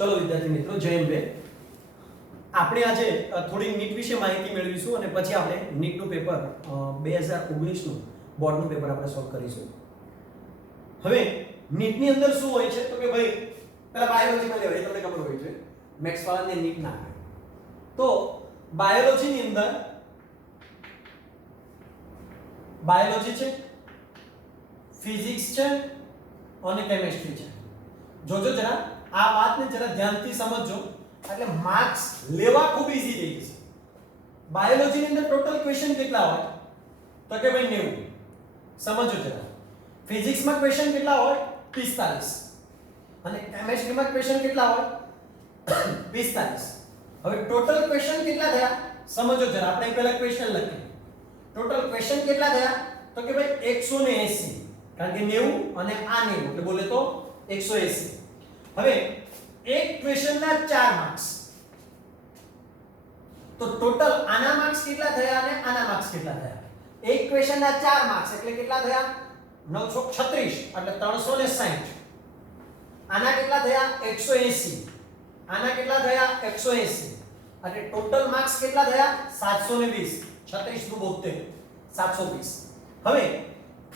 ચલો વિદ્યાર્થી મિત્રો, જય અંબે. આપણે આજે થોડી નીટ વિશે માહિતી મેળવીશું અને પછી આપણે નીટનું પેપર 2019 નું બોર્ડનું પેપર આપણે સોલ્વ કરીશું. હવે નીટની અંદર શું હોય છે તો કે ભાઈ પેલા બાયોલોજીમાં લેવાય, તમને ખબર હોય છે મેથ્સ વાળાને નીટ ના આવે. તો બાયોલોજીની અંદર બાયોલોજી છે, ફિઝિક્સ છે અને કેમેસ્ટ્રી છે. જોજો જરા આ વાતને જરા ધ્યાનથી સમજજો, એટલે માર્ક્સ લેવા ખૂબ ઈઝી થઈ જશે. બાયોલોજી ની અંદર ટોટલ ક્વેશ્ચન કેટલા હોય તો કે ભાઈ 90. સમજો જરા. ફિઝિક્સ માં ક્વેશ્ચન કેટલા હોય 45 અને કેમેસ્ટ્રી માં ક્વેશ્ચન કેટલા હોય 45. હવે ટોટલ ક્વેશ્ચન કેટલા થયા સમજો જરા. આપણે પહેલા ક્વેશ્ચન લખીએ. ટોટલ ક્વેશ્ચન કેટલા થયા તો કે ભાઈ 180, કારણ કે 90 અને આ 90 એટલે બોલે તો 180. હવે એક ક્વેશ્ચન ના 4 માર્ક્સ, તો ટોટલ આના માર્ક્સ કેટલા થયા અને આના માર્ક્સ કેટલા થયા? એક ક્વેશ્ચન ના 4 માર્ક્સ એટલે કેટલા થયા 936 એટલે 360. આના કેટલા થયા 180, આના કેટલા થયા 180 એટલે ટોટલ માર્ક્સ કેટલા થયા 720. 36 નું 72 720. હવે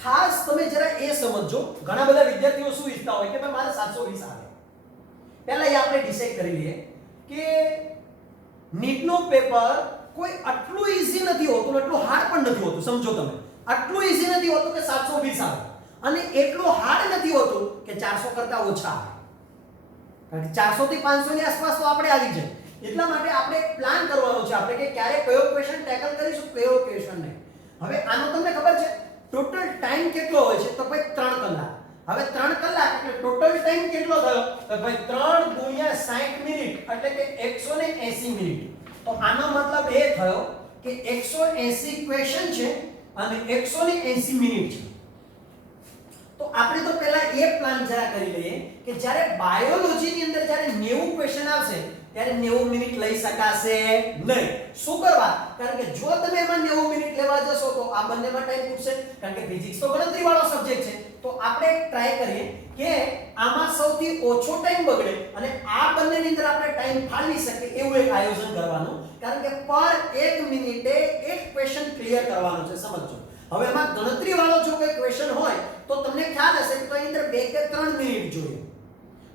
ખાસ તમે જરા એ સમજો, ઘણા બધા વિદ્યાર્થીઓ શું ઈચ્છતા હોય કે ભાઈ મારે 720 આવે. પહેલા એ આપણે ડિસાઈડ કરી લઈએ કે નીટનું પેપર કોઈ આટલું ઈઝી નથી હોતું, એટલું હાર્ડ પણ નથી હોતું. સમજો તમે, આટલું ઈઝી નથી હોતું કે 720 આવે અને એટલું હાર્ડ નથી હોતું કે 400 કરતા ઓછા આવે. કારણ કે 400 થી 500 ની આસપાસ તો આપણે આવી જાય. એટલા માટે આપણે પ્લાન કરવાનો છે આપણે કે ક્યારે કયો ક્વેશ્ચન ટેકલ કરીશું, કયો ક્વેશ્ચન નહીં. હવે આનો તમને ખબર છે ટોટલ ટાઈમ કેટલો હોય છે તો ભાઈ 3 કલાક. હવે 3 કલાક એટલે ટોટલ ટાઈમ કેટલો થયો તો ભાઈ 3 ગુણ્યા 60 મિનિટ એટલે કે 180 મિનિટ. તો આનો મતલબ એ થયો કે 180 ક્વેશ્ચન છે અને 180 મિનિટ છે. તો આપણે તો પહેલા એ પ્લાન જરા કરી લઈએ કે જ્યારે બાયોલોજી ની અંદર જ્યારે 90 ક્વેશ્ચન આવશે ત્યારે 90 મિનિટ લઈ શકાશે નહીં. શું કરવા? કારણ કે જો તમે એમાં 90 મિનિટ લેવા જશો તો આ બંનેમાં ટાઈમ પૂછશે, કારણ કે ફિઝિક્સ તો ગણતરી વાળો સબ્જેક્ટ છે. તો આપણે ટ્રાય કરીએ કે આમાં સૌથી ઓછો ટાઈમ બગડે અને આ બંનેની અંદર આપણે ટાઈમ ફાળવી શકીએ એવું એક આયોજન કરવાનું, કારણ કે પર 1 મિનિટે એક ક્વેશ્ચન ક્લિયર કરવાનો છે. સમજો. હવે એમાં ગણતરી વાળો જો કોઈ ક્વેશ્ચન હોય તો તમને ખ્યાલ હશે કે એની અંદર 2 કે 3 મિનિટ જોઈએ.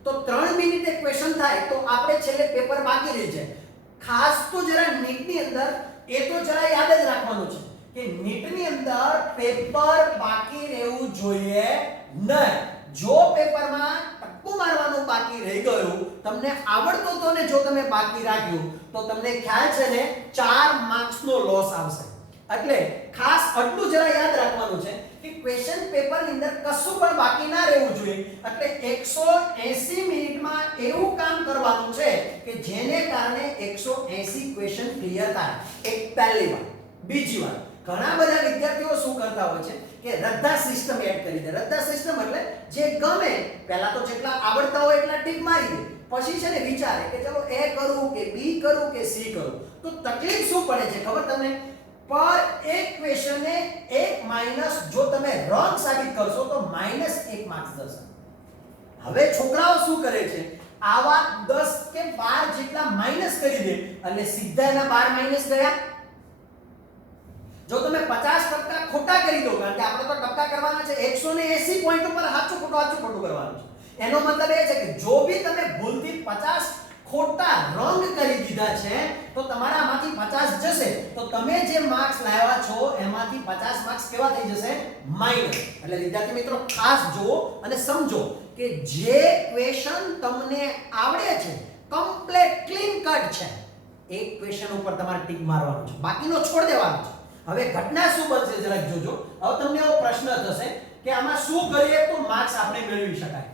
તો 3 મિનિટે ક્વેશ્ચન થાય તો આપણે છેલ્લે પેપર બાકી રહી જાય. ખાસ તો જરા નીટની અંદર એ તો જરા યાદ જ રાખવાનું છે કે નીટની અંદર પેપર બાકી રહેવું જોઈએ નહીં. જો પેપરમાં ટક્કુ મારવાનું બાકી રહી ગયું, તમને આવડતો તો ને જો તમે બાકી રાખ્યું તો તમને ખ્યાલ છે ને 4 માર્ક્સ નો લોસ આવશે. એટલે ખાસ આટલું જરા યાદ રાખવાનું છે કે ક્વેશ્ચન પેપર ની અંદર કશું પણ બાકી ના રહેવું જોઈએ. એટલે 180 મિનિટમાં એવું કામ કરવાનું છે કે જેને કારણે 180 ક્વેશ્ચન ક્લિયર થાય. એક પહેલી વાર. બીજી વાર ઘણા બધા વિદ્યાર્થીઓ શું કરતા હોય છે કે રદ્દા સિસ્ટમ એડ કરી દે. રદ્દા સિસ્ટમ એટલે જે ગમે પહેલા તો જેટલા આવડતા હોય એટલા ટીક મારી દે, પછી છે ને વિચારે કે ચલો એ કરું કે બી કરું કે સી કરું. તો તકલીફ શું પડે છે ખબર તમને? પર એક ક્વેશ્ચને 1 માઈનસ જો તમે રોંગ સાબિત કરશો તો -1 માર્ક્સ જશે. હવે છોકરાઓ શું કરે છે? આવા 10 કે 12 જેટલા માઈનસ કરી દે એટલે સીધા એના 12 માઈનસ ગયા. જો તમે 50% ખોટા કરી દો, કારણ કે આપણે તો ટક્કા કરવાના છે, 180 પોઈન્ટ ઉપર સાચું ખોટું કરવાનું છે. એનો મતલબ એ છે કે જો બી તમે ભૂલથી 50 ખોટા રોંગ કરી દીધા છે તો તમારામાંથી 50 જશે, તો તમે જે માર્ક્સ લાવ્યા છો એમાંથી 50 માર્ક્સ કેવા થઈ જશે? માઈનસ. એટલે વિદ્યાર્થી મિત્રો ખાસ જુઓ અને સમજો કે જે ક્વેશ્ચન તમને આવડે છે કમ્પ્લીટ ક્લીન કટ છે, એક ક્વેશ્ચન ઉપર તમારે ટીક મારવાનું છે, બાકીનો છોડ દેવાનો છે. હવે ઘટના શું બનશે જરાક જોજો. હવે તમને એવો પ્રશ્ન થશે કે આમાં શું કરીએ તો માર્ક્સ આપણે મેળવી શકાય.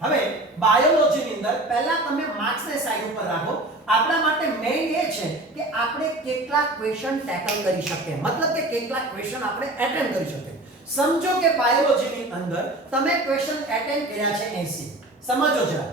હવે બાયોલોજી ની અંદર પહેલા તમે માર્ક્સ ને સાઈડ ઉપર રાખો. આપણા માટે મેઈન એ છે કે આપણે કેટલા ક્વેશ્ચન ટેકલ કરી શકીએ, મતલબ કે કેટલા ક્વેશ્ચન આપણે એટેન્ડ કરી શકીએ. સમજો કે બાયોલોજી ની અંદર તમે ક્વેશ્ચન એટેન્ડ કર્યા છે 80. સમજો જરા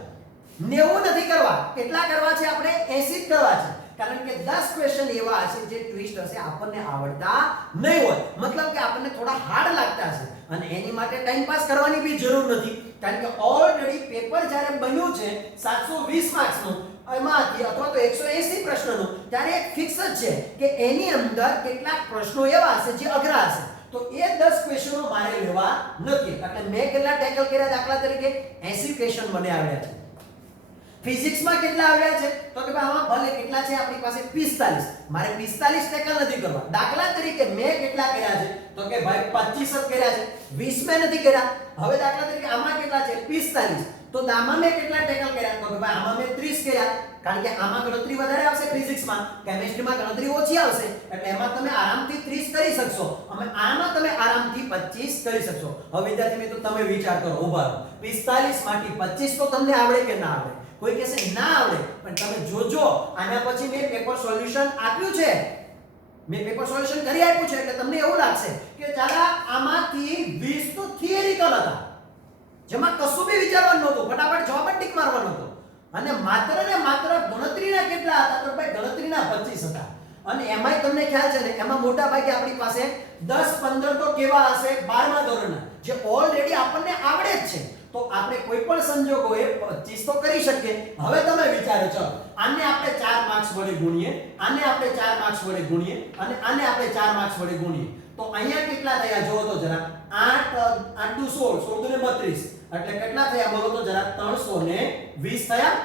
90 નથી કરવા, કેટલા કરવા છે આપણે? 80 જ કરવા છે. કારણ કે 10 ક્વેશ્ચન એવા હશે જે ટ્વિસ્ટ હશે આપણને આવડતા નહીં હોય, મતલબ કે આપણને થોડા હાર્ડ લાગતા હશે અને એની માટે ટાઈમ પાસ કરવાની બી જરૂર નથી. કારણ કે ઓલરેડી પેપર જ્યારે બન્યું છે 720 માર્ક્સનું એમાંથી અથવા તો 180 પ્રશ્નોનું, ત્યારે એક ફિક્સ જ છે કે એની અંદર કેટલાક પ્રશ્નો એવા હશે જે અઘરા હશે. તો એ 10 ક્વેશ્ચનો મારે લેવા નથી. એટલે મેં કેટલા ટેકલ કર્યા? દાખલા તરીકે 80 ક્વેશ્ચન મને આવ્યા છે. ફિઝિક્સમાં કેટલા આવ્યા છે? તો કે ભાઈ આમાં ભલે કેટલા છે આપણી પાસે 45. મારે 45 ટેકલ નથી કરવા. દાખલા તરીકે મેં કેટલા કર્યા છે? તો કે ભાઈ 25 જ કર્યા છે, 20 મેં નથી કર્યા. હવે દાખલા તરીકે આમાં કેટલા છે? 45. તો આમાં મેં કેટલા ટેકલ કર્યા? તો કે ભાઈ આમાં મેં 30 કર્યા. કારણ કે આમાં ગણતરી વધારે આવશે ફિઝિક્સમાં, કેમિસ્ટ્રીમાં ગણતરી ઓછી આવશે. એટલે એમાં તમે આરામથી 30 કરી શકશો અને આમાં તમે આરામથી 25 કરી શકશો. હવે વિદ્યાર્થી મિત્રો તમે વિચાર કરો, ઊભા રહો. 45 માંથી 25 તો તમને આવડે કે ના આવડે? કોઈ કહેશે ના આવડે, પણ તમે જોજો આના પછી મેં પેપર સોલ્યુશન આપ્યું છે. મેં પેપર સોલ્યુશન કરી આપ્યું છે એટલે તમને એવું લાગશે કે ચાલા આમાંથી 20 તો થિયરિકલ હતા, જેમાં કશું બી વિચારવાનું નહોતું, ફટાફટ જવાબ જ ટીક મારવાનો હતો. અને માત્ર ને માત્ર ગણતરીના કેટલા હતા? તો ભાઈ ગણતરીના 25 હતા. અને એમાંય તમને ખ્યાલ છે ને, એમાં મોટા ભાગે આપણી પાસે 10-15 તો કેવા હશે 12મા ધોરણના, જે ઓલરેડી આપણને આવડે જ છે. તો આપણે કોઈ પણ સંજોગોએ 25 તો કરી શકીએ. હવે તમે વિચારો, ચલો આને આપણે 4 માર્ક્સ વડે ગુણીએ, આને આપણે 4 માર્ક્સ વડે ગુણીએ અને આને આપણે 4 માર્ક્સ વડે ગુણીએ. તો અહીંયા કેટલા થયા જોવો તો જરા. 8 8 દુ 16, 16 દુ 32. એટલે કેટલા થયા બોલો તો જરા? 320 થયા.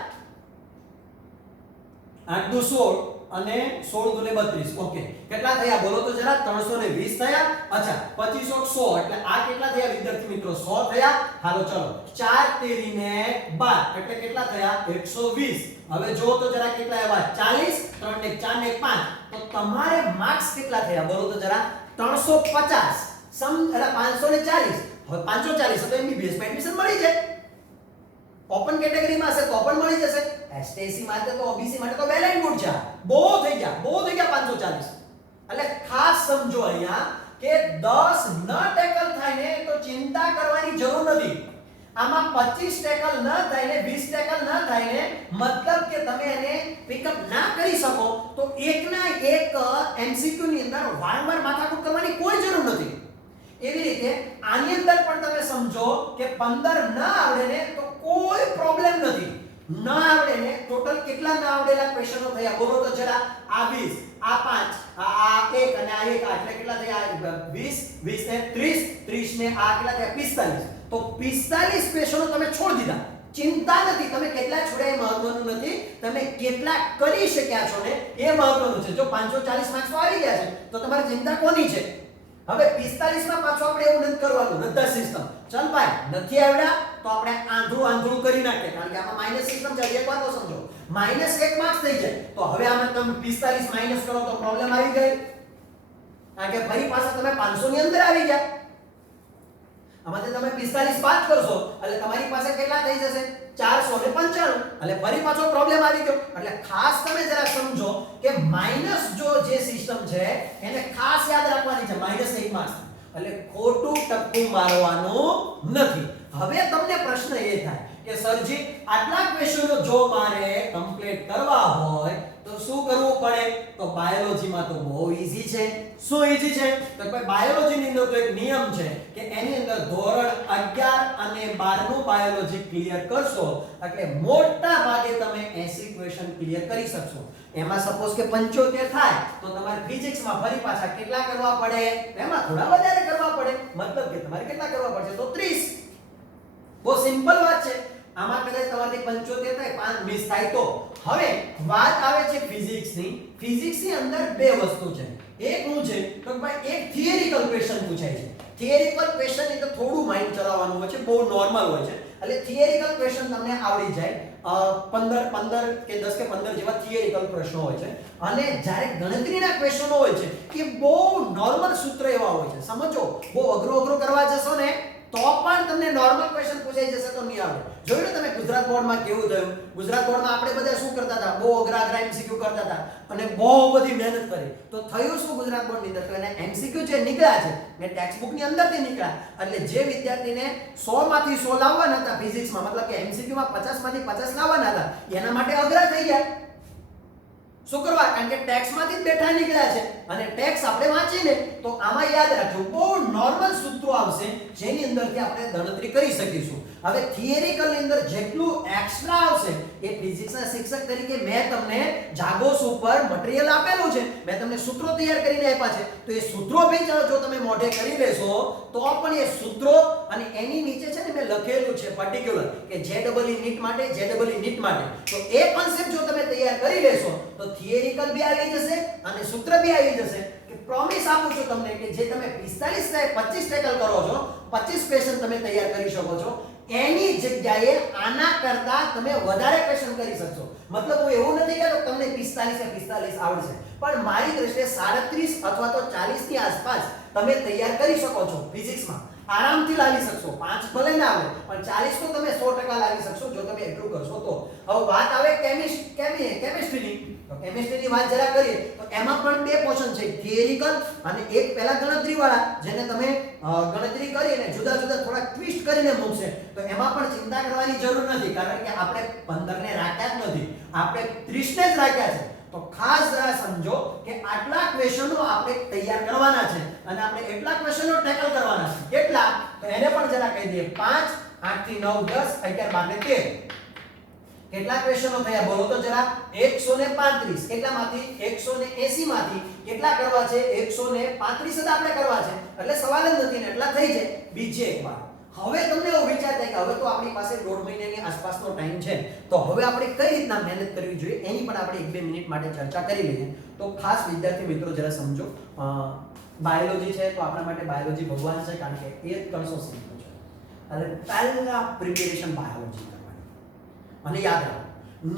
8 દુ 16 અને 16 દુ 32. ઓકે, કેટલા થયા બોલો તો જરા? 320 થયા. અચ્છા, 25 100 એટલે આ કેટલા થયા વિદ્યાર્થી મિત્રો? 100 થયા. હાલો ચલો, 4 તેરી ને 12 એટલે કેટલા થયા? 120. હવે જો તો જરા કેટલા આવ્યા? 40. 3 ને 4 ને 5. તો તમારે માર્ક્સ કેટલા થયા બોલો તો જરા? 350. એટલે 540. હવે 540 તો એમબીબીએસ માં એડમિશન મળી જાય. ઓપન કેટેગરીમાં હશે તો પણ મળી જશે. એસટીસી માટે તો ઓબીસી માટે તો વેલ એન્ડ ગુડ છે. બહુ થઈ ગયા 540. એટલે ખાસ સમજો અહીંયા કે 10 ન ટેકલ થાય ને તો ચિંતા કરવાની જરૂર નથી. આમાં 25 ટેકલ ન થાય ને 20 ટેકલ ન થાય ને મતલબ કે તમે એને પિકઅપ ના કરી શકો તો એકના એક એમસીક્યુ ની અંદર વારંવાર માથાકૂટ કરવાની કોઈ જરૂર નથી. એવી રીતે આની અંદર પણ તમે સમજો કે 15 ન આવડે ને તો કોઈ પ્રોબ્લેમ નથી. ન આવડે ને ટોટલ કેટલા ન આવડેલા ક્વેશ્ચનો થયા બોલો તો જરા? આ 20, આ 5, આ 1 અને આ 1, એટલે કેટલા થયા? 20, 20 ને 30, 30 ને આ કેટલા થયા? 45. તો 45 ક્વેશ્ચનો તમે છોડી દીધા. ચિંતા નથી તમે કેટલા છોડ્યા એ મહત્વનું નથી, તમે કેટલા કરી શક્યા છો ને એ મહત્વનું છે. જો 540 માર્ક્સ આવી ગયા છે તો તમારી ચિંતા કોની છે? હવે 45 માં પાછો આપણે એવું નથી કરવાનું, નધર સિસ્ટમ. ચલ ભાઈ નથી આવડ્યા તો આપણે આંધળું કરી નાખીએ, કારણ કે આમાં માઈનસ સિસ્ટમ છે. એક વાત તો સમજો, -1 માર્ક્સ થઈ જાય તો હવે આમાં તમે 45 માઈનસ કરો તો પ્રોબ્લેમ આવી ગઈ, કારણ કે ફરી પાછા તમે 500 ની અંદર આવી ગયા. આમાંથી તમે 45 બાદ કરશો એટલે તમારી પાસે કેટલા થઈ જશે? 495. એટલે ફરી પાછો પ્રોબ્લેમ આવી ગયો. એટલે ખાસ તમે જરા સમજો કે માઈનસ જો જે સિસ્ટમ છે એને ખાસ યાદ રાખવાની છે. -1 માર્ક્સ એટલે ખોટું ટપકું મારવાનું નથી. હવે તમને પ્રશ્ન એ થાય કે સરજી આટલા ક્વેશ્ચનો જો મારે કમ્પ્લીટ કરવા હોય તો શું કરવું પડે? તો બાયોલોજીમાં તો બહુ ઈઝી છે. શું ઈઝી છે? તો ભાઈ બાયોલોજીની અંદર તો એક નિયમ છે કે એની અંદર ધોરણ 11 અને 12 નું બાયોલોજી ક્લિયર કરશો એટલે મોટા ભાગે તમે 80 ક્વેશ્ચન ક્લિયર કરી શકશો. એમાં સપોઝ કે 75 થાય તો તમારે ફિઝિક્સમાં ફરી પાછા કેટલા કરવા પડે? એમાં થોડા વધારે કરવા પડે. મતલબ કે તમારે કેટલા કરવા પડશે? તો 30. બહુ સિમ્પલ વાત છે. આમાં કદાચ તમારી 75 થાય 5 મિસ થાય તો. હવે વાત આવે છે ફિઝિક્સની. ફિઝિક્સની અંદર બે વસ્તુ છે. એક શું છે તો ભાઈ એક થિયરિકલ ક્વેશ્ચન પૂછાય છે. થિયરિકલ ક્વેશ્ચન એટલે થોડું માઇન્ડ ચલાવવાનું હોય છે, બહુ નોર્મલ હોય છે. એટલે થિયરિકલ ક્વેશ્ચન તમને આવડી જાય. 15 કે 10 કે 15 જેવા થિયરિકલ પ્રશ્નો હોય છે. અને જ્યારે ગણતરીના ક્વેશ્ચનો હોય છે કે બહુ નોર્મલ સૂત્ર એવા હોય છે. સમજો, બહુ અઘરું કરવા જશો ને તો પણ તમને નોર્મલ ક્વેશ્ચન પૂછાઈ જશે તો નહીં આવડે. જોયું તમે ગુજરાત બોર્ડમાં કેવું થયું? ગુજરાત બોર્ડમાં આપણે બધા શું કરતા હતા? બહુ અઘરા એમસીક્યુ કરતા હતા અને બહુ બધી મહેનત કરી. તો થયું શું ગુજરાત બોર્ડની અંદર? તો એને એમસીક્યુ જે નીકળ્યા છે એ ટેક્સ્ટ બુકની અંદરથી નીકળ્યા. એટલે જે વિદ્યાર્થીને 100 માંથી 100 લાવવાના હતા ફિઝિક્સમાં, મતલબ કે એમસીક્યુમાં 50 માંથી 50 લાવવાના હતા, એના માટે અઘરા થઈ ગયા. શું કરવા? કારણ કે ટેક્સમાંથી જ બેઠા નીકળ્યા છે અને ટેક્સ આપણે વાંચીને તો આમાં યાદ રાખજો બહુ નોર્મલ સૂત્રો આવશે જેની અંદરથી આપણે ગણતરી કરી શકીશું. હવે થિયરિકલ ની અંદર જેટલું એક્સ્ટ્રા આવશે એ ફિઝિક્સના શિક્ષક તરીકે મેં તમને જાગોસ ઉપર મટીરીયલ આપેલું છે, મેં તમને સૂત્રો તૈયાર કરીને આપ્યા છે, તો એ સૂત્રો ભી જો તમે મોઢે કરી લેશો તો પણ એ સૂત્રો અને એની નીચે છે ને મેં લખેલું છે પર્ટિક્યુલર કે JEE નીટ માટે JEE નીટ માટે, તો એ કોન્સેપ્ટ જો તમે તૈયાર કરી લેશો તો થિયરિકલ બી આવી જશે અને સૂત્ર બી આવી જશે. કે પ્રોમિસ આપું છું તમને કે જે તમે 45 25 ટેકલ કરો છો, 25 ક્વેશ્ચન તમે તૈયાર કરી શકો છો, એની જગ્યાએ આના કરતા તમે વધારે ક્વેશ્ચન કરી શકશો. મતલબ હું એવું નથી કહેતો તમને 45 આવડશે, પણ મારી દ્રષ્ટિએ 37 અથવા તો 40 ની આસપાસ તમે તૈયાર કરી શકો છો. ફિઝિક્સમાં આરામથી લાવી શકશો. 5 ભલે ના આવે પણ 40 તો તમે 100% લાવી શકશો જો તમે એટલું કરશો તો. હવે વાત આવે કેમિસ્ટ્રીની, તો કેમિસ્ટ્રીની વાત જરા કરીએ તો એમાં પણ બે પોર્શન છે, થિયરિકલ અને એક પહેલા ગણતરી વાળા જેને તમે ગણતરી કરીને જુદા જુદા થોડા ટ્વિસ્ટ કરીને મૂકશે. તો એમાં પણ ચિંતા કરવાની જરૂર નથી કારણ કે આપણે 15 ને રાખ્યા જ નથી, આપણે 30 ને જ રાખ્યા છે. તો ખાસ જરા સમજો કે આટલા ક્વેશ્ચનો આપણે તૈયાર કરવાના છે અને આપણે એટલા ક્વેશ્ચનો ટેકલ કરવાના છે. કેટલા? તો એને પણ જરા કહી દઈએ. 5 8 થી 9 10 11 12 13. કેટલા ક્વેશ્ચનો થયા બોલો તો જરા? 135. કેટલામાંથી? 180 માંથી કેટલા કરવા છે? 135 જ આપણે કરવા છે, એટલે સવાલ જ નથી ને એટલા થઈ જાય. બીજે એક વાર હવે તમને એવો વિચાર થાય કે હવે તો આપણી પાસે 1.5 મહિનાની આસપાસનો ટાઈમ છે, તો હવે આપણે કઈ રીતના મહેનત કરવી જોઈએ એની પણ આપણે 1-2 મિનિટ માટે ચર્ચા કરી લઈએ. તો ખાસ વિદ્યાર્થી મિત્રો જરા સમજો, બાયોલોજી છે તો આપણા માટે બાયોલોજી ભગવાન છે કારણ કે એ કણસો શીખવું છે, એટલે પહેલા પ્રિપેરેશન બાયોલોજી કરવાની. અને યાદ રાખો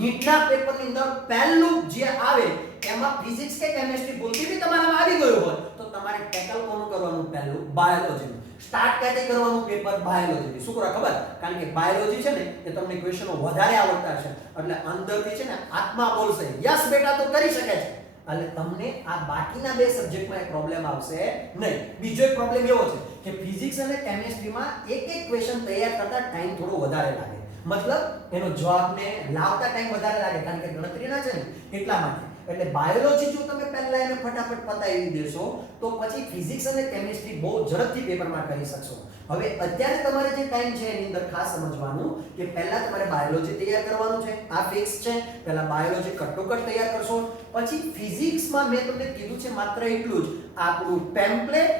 નીટના પેપરની અંદર પહેલું જે આવે એમાં ફિઝિક્સ કે કેમિસ્ટ્રી ભૂલથી બી તમારામાં આવી ગયું હોય તો તમારે ટેકલ કોનું કરવાનું? પહેલું બાયોલોજી. સ્ટાર્ટ ક્યાંથી કરવાનું પેપર? બાયોલોજી. શું કરવા ખબર? કારણ કે બાયોલોજી છે ને એ તમને ક્વેશ્ચનો વધારે આવડતા છે, એટલે અંદરથી છે ને આત્મા બોલશે યસ બેટા તો કરી શકે છે, એટલે તમને આ બાકીના બે સબ્જેક્ટમાં એક પ્રોબ્લેમ આવશે નહીં. બીજો એક પ્રોબ્લેમ એવો છે કે ફિઝિક્સ અને કેમિસ્ટ્રીમાં એક ક્વેશ્ચન તૈયાર કરતા ટાઈમ થોડો વધારે લાગે, મતલબ એનો જવાબને લાવતા ટાઈમ વધારે લાગે કારણ કે ગણતરીના છે ને એટલા માટે. એટલે બાયોલોજી જો તમે પહેલા એને ફટાફટ પતાવી દેશો તો પછી ફિઝિક્સ અને કેમિસ્ટ્રી બહુ ઝડપથી પેપરમાં કરી શકશો. હવે અત્યારે તમારે જે ટાઈમ છે એની અંદર ખાસ સમજવાનું કે પહેલા તમારે બાયોલોજી તૈયાર કરવાનું છે, આ ફિક્સ છે. પહેલા બાયોલોજી કટોકટ તૈયાર કરશો, પછી ફિઝિક્સમાં મેં તમને કીધું છે માત્ર એટલું જ, આપણું ટેમ્પલેટ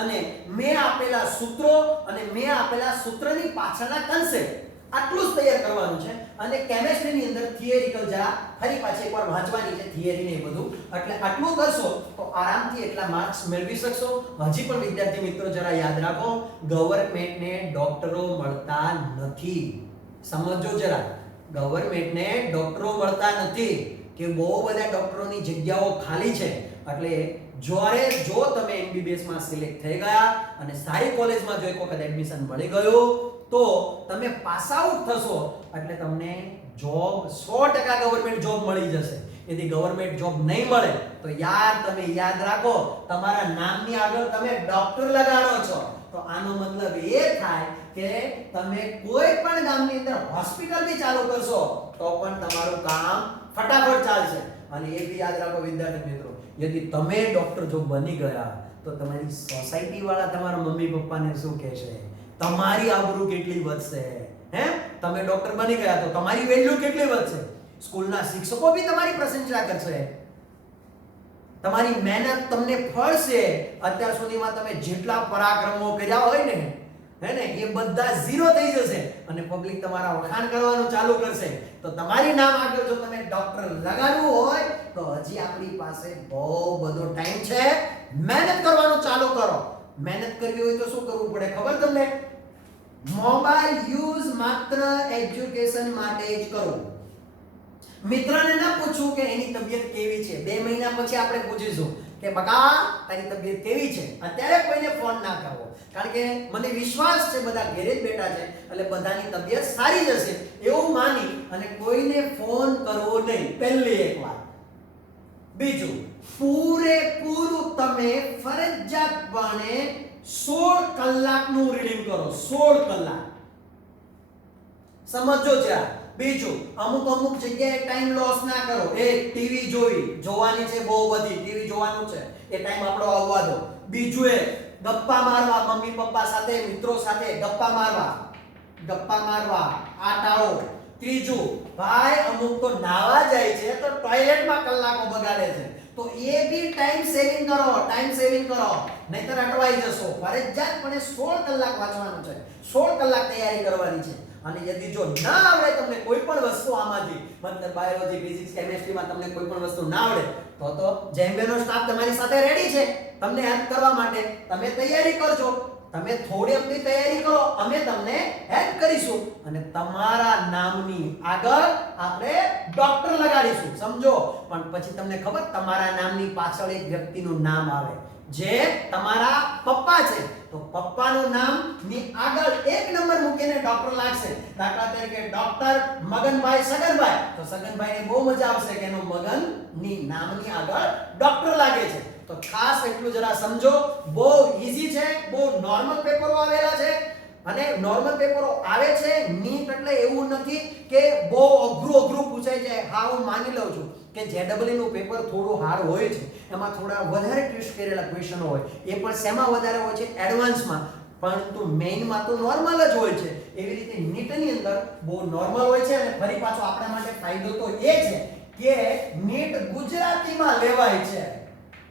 અને મેં આપેલા સૂત્રો અને મેં આપેલા સૂત્રની પાછળના કન્સેપ્ટ આટલું જ તૈયાર કરવાનું છે. અને કેમિસ્ટ્રીની અંદર થિયરિકલ જરા ફરી પાછી એકવાર વાંચવાની છે થિયરી ને એ બધું, એટલે આટલું કરશો તો આરામથી એટલા માર્ક્સ મેળવી શકશો. હજી પણ વિદ્યાર્થી મિત્રો જરા યાદ રાખો, ગવર્નમેન્ટને ડોક્ટરો મળતા નથી. સમજો જરા, ગવર્નમેન્ટને ડોક્ટરો મળતા નથી કે બહુ બધા ડોક્ટરોની જગ્યાઓ ખાલી છે. એટલે જો તમે MBBS માં સિલેક્ટ થઈ ગયા અને સારી કોલેજમાં જો એક વખત એડમિશન મળી ગયું તો તમે પાસ આઉટ થશો એટલે તમને જોબ 100% ગવર્નમેન્ટ જોબ મળી જશે. यदि गवर्नमेंट जॉब नहीं મળે તો યાર તમે યાદ રાખો તમારા નામની આગળ તમે ડોક્ટર લગાડો છો તો આનો મતલબ એ થાય કે તમે કોઈ પણ ગામની અંદર હોસ્પિટલ બી ચાલુ કરશો તો પણ તમારું કામ ફટાફટ ચાલશે. અને એ બી યાદ રાખો વિદ્યાર્થી મિત્રો, यदि તમે ડોક્ટર જો બની ગયા તો તમારી સોસાયટી વાળા તમારા મમ્મી પપ્પાને શું કહેશે, તમારી આબરૂ કેટલી વધશે. હે, તમે ડોક્ટર બની ગયા તો તમારી વેલ્યુ કેટલી વધશે. સ્કૂલના શિક્ષકો બી તમારી પ્રશંસા કરશે, તમારી મહેનત તમને ફળશે. અત્યાર સુધીમાં તમે જેટલા પરાક્રમો કર્યા હોય ને હે ને એ બધા ઝીરો થઈ જશે અને પબ્લિક તમારા વખાણ કરવાનું ચાલુ કરશે. તો તમારી નામ આગળ જો તમે ડોક્ટર લગાડવું હોય તો હજી આપણી પાસે બહુ બધો ટાઈમ છે. મહેનત કરવાનું ચાલુ કરો. મહેનત કરવી હોય તો શું કરવું પડે ખબર તમને? મોબાઈલ યુઝ માત્ર એજ્યુકેશન માટે જ કરો. મિત્રને ના પૂછવું કે એની તબિયત કેવી છે, 2 મહિના પછી આપણે પૂછીશું કે બકા તારી તબિયત કેવી છે. અત્યારે કોઈને ફોન ના કરવો, કારણ કે મને વિશ્વાસ છે બધા ઘરે જ બેઠા છે એટલે બધાની તબિયત સારી જશે એવું માની અને કોઈને ફોન કરવો નહીં, પહેલી એક વાત. બીજું, પૂરેપૂરું તમે ફરજિયાતપણે 16 કલાકનું રીડિંગ કરો. 16 કલાક સમજો છે. બીજું અમુક જગ્યાએ ટાઈમ લોસ ના કરો. એક ટીવી જોવાની છે બહુ બધી, ટીવી જોવાનું છે એ ટાઈમ આપણો આવવા દો. બીજું એ ગપ્પા મારવા, મમ્મી પપ્પા સાથે, મિત્રો સાથે ગપ્પા મારવા આ ટાળો. ત્રીજું ભાઈ અમુક તો નાવા જાય છે તો ટોયલેટમાં કલાકો બગાડે છે, તો એ બી ટાઈમ સેવિંગ કરો નહીતર અટવાઈ જશો. ફરજિયાતપણે 16 કલાક વાંચવાનું છે, 16 કલાક તૈયારી કરવાની છે. અને યદિ જો ના આવડે તમને કોઈ પણ વસ્તુ આમાંથી, મતલબ બાયોલોજી, ફિઝિક્સ, કેમેસ્ટ્રીમાં તમને કોઈ પણ વસ્તુ ના આવડે તો જેમ્બેનો સ્ટાફ તમારી સાથે રેડી છે તમને હેલ્પ કરવા માટે. તમે તૈયારી કરજો, તમે થોડી અમથી તૈયારી કરો, અમે તમને હેલ્પ કરીશું અને તમારા નામની આગળ આપણે ડોક્ટર લગાડીશું, સમજો. પણ પછી તમને ખબર, તમારા નામની પાછળ એક વ્યક્તિનું નામ આવે જે તમારા પપ્પા છે, તો પપ્પાનું નામ ની આગળ એક નંબર મૂકીને ડોક્ટર લાગશે. દાખલા તરીકે ડોક્ટર મગનભાઈ સગનભાઈ, તો સગનભાઈને બહુ મજા આવશે કે એનો મગન ની નામની આગળ ડોક્ટર લાગે છે. તો ખાસ એટલું જરા સમજો, બહુ ઈઝી છે, બહુ નોર્મલ પેપરો આવેલા છે. અને નોર્મલ પેપરો આવે છે, નીટ એટલે એવું નથી કે બહુ અઘરું પૂછાઈ જાય. હા, હું માની લઉં છું કે જેડબલઈ નું પેપર થોડું હાર્ડ હોય છે, એમાં થોડા વધારે ટ્વિસ્ટ કરેલા ક્વેશ્ચનો હોય, એ પણ શેમાં વધારે હોય છે? એડવાન્સમાં. પરંતુ મેઇનમાં તો નોર્મલ જ હોય છે. એવી રીતે નીટની અંદર બહુ નોર્મલ હોય છે. અને ફરી પાછો આપણા માટે ફાયદો તો એ છે કે નીટ ગુજરાતીમાં લેવાય છે,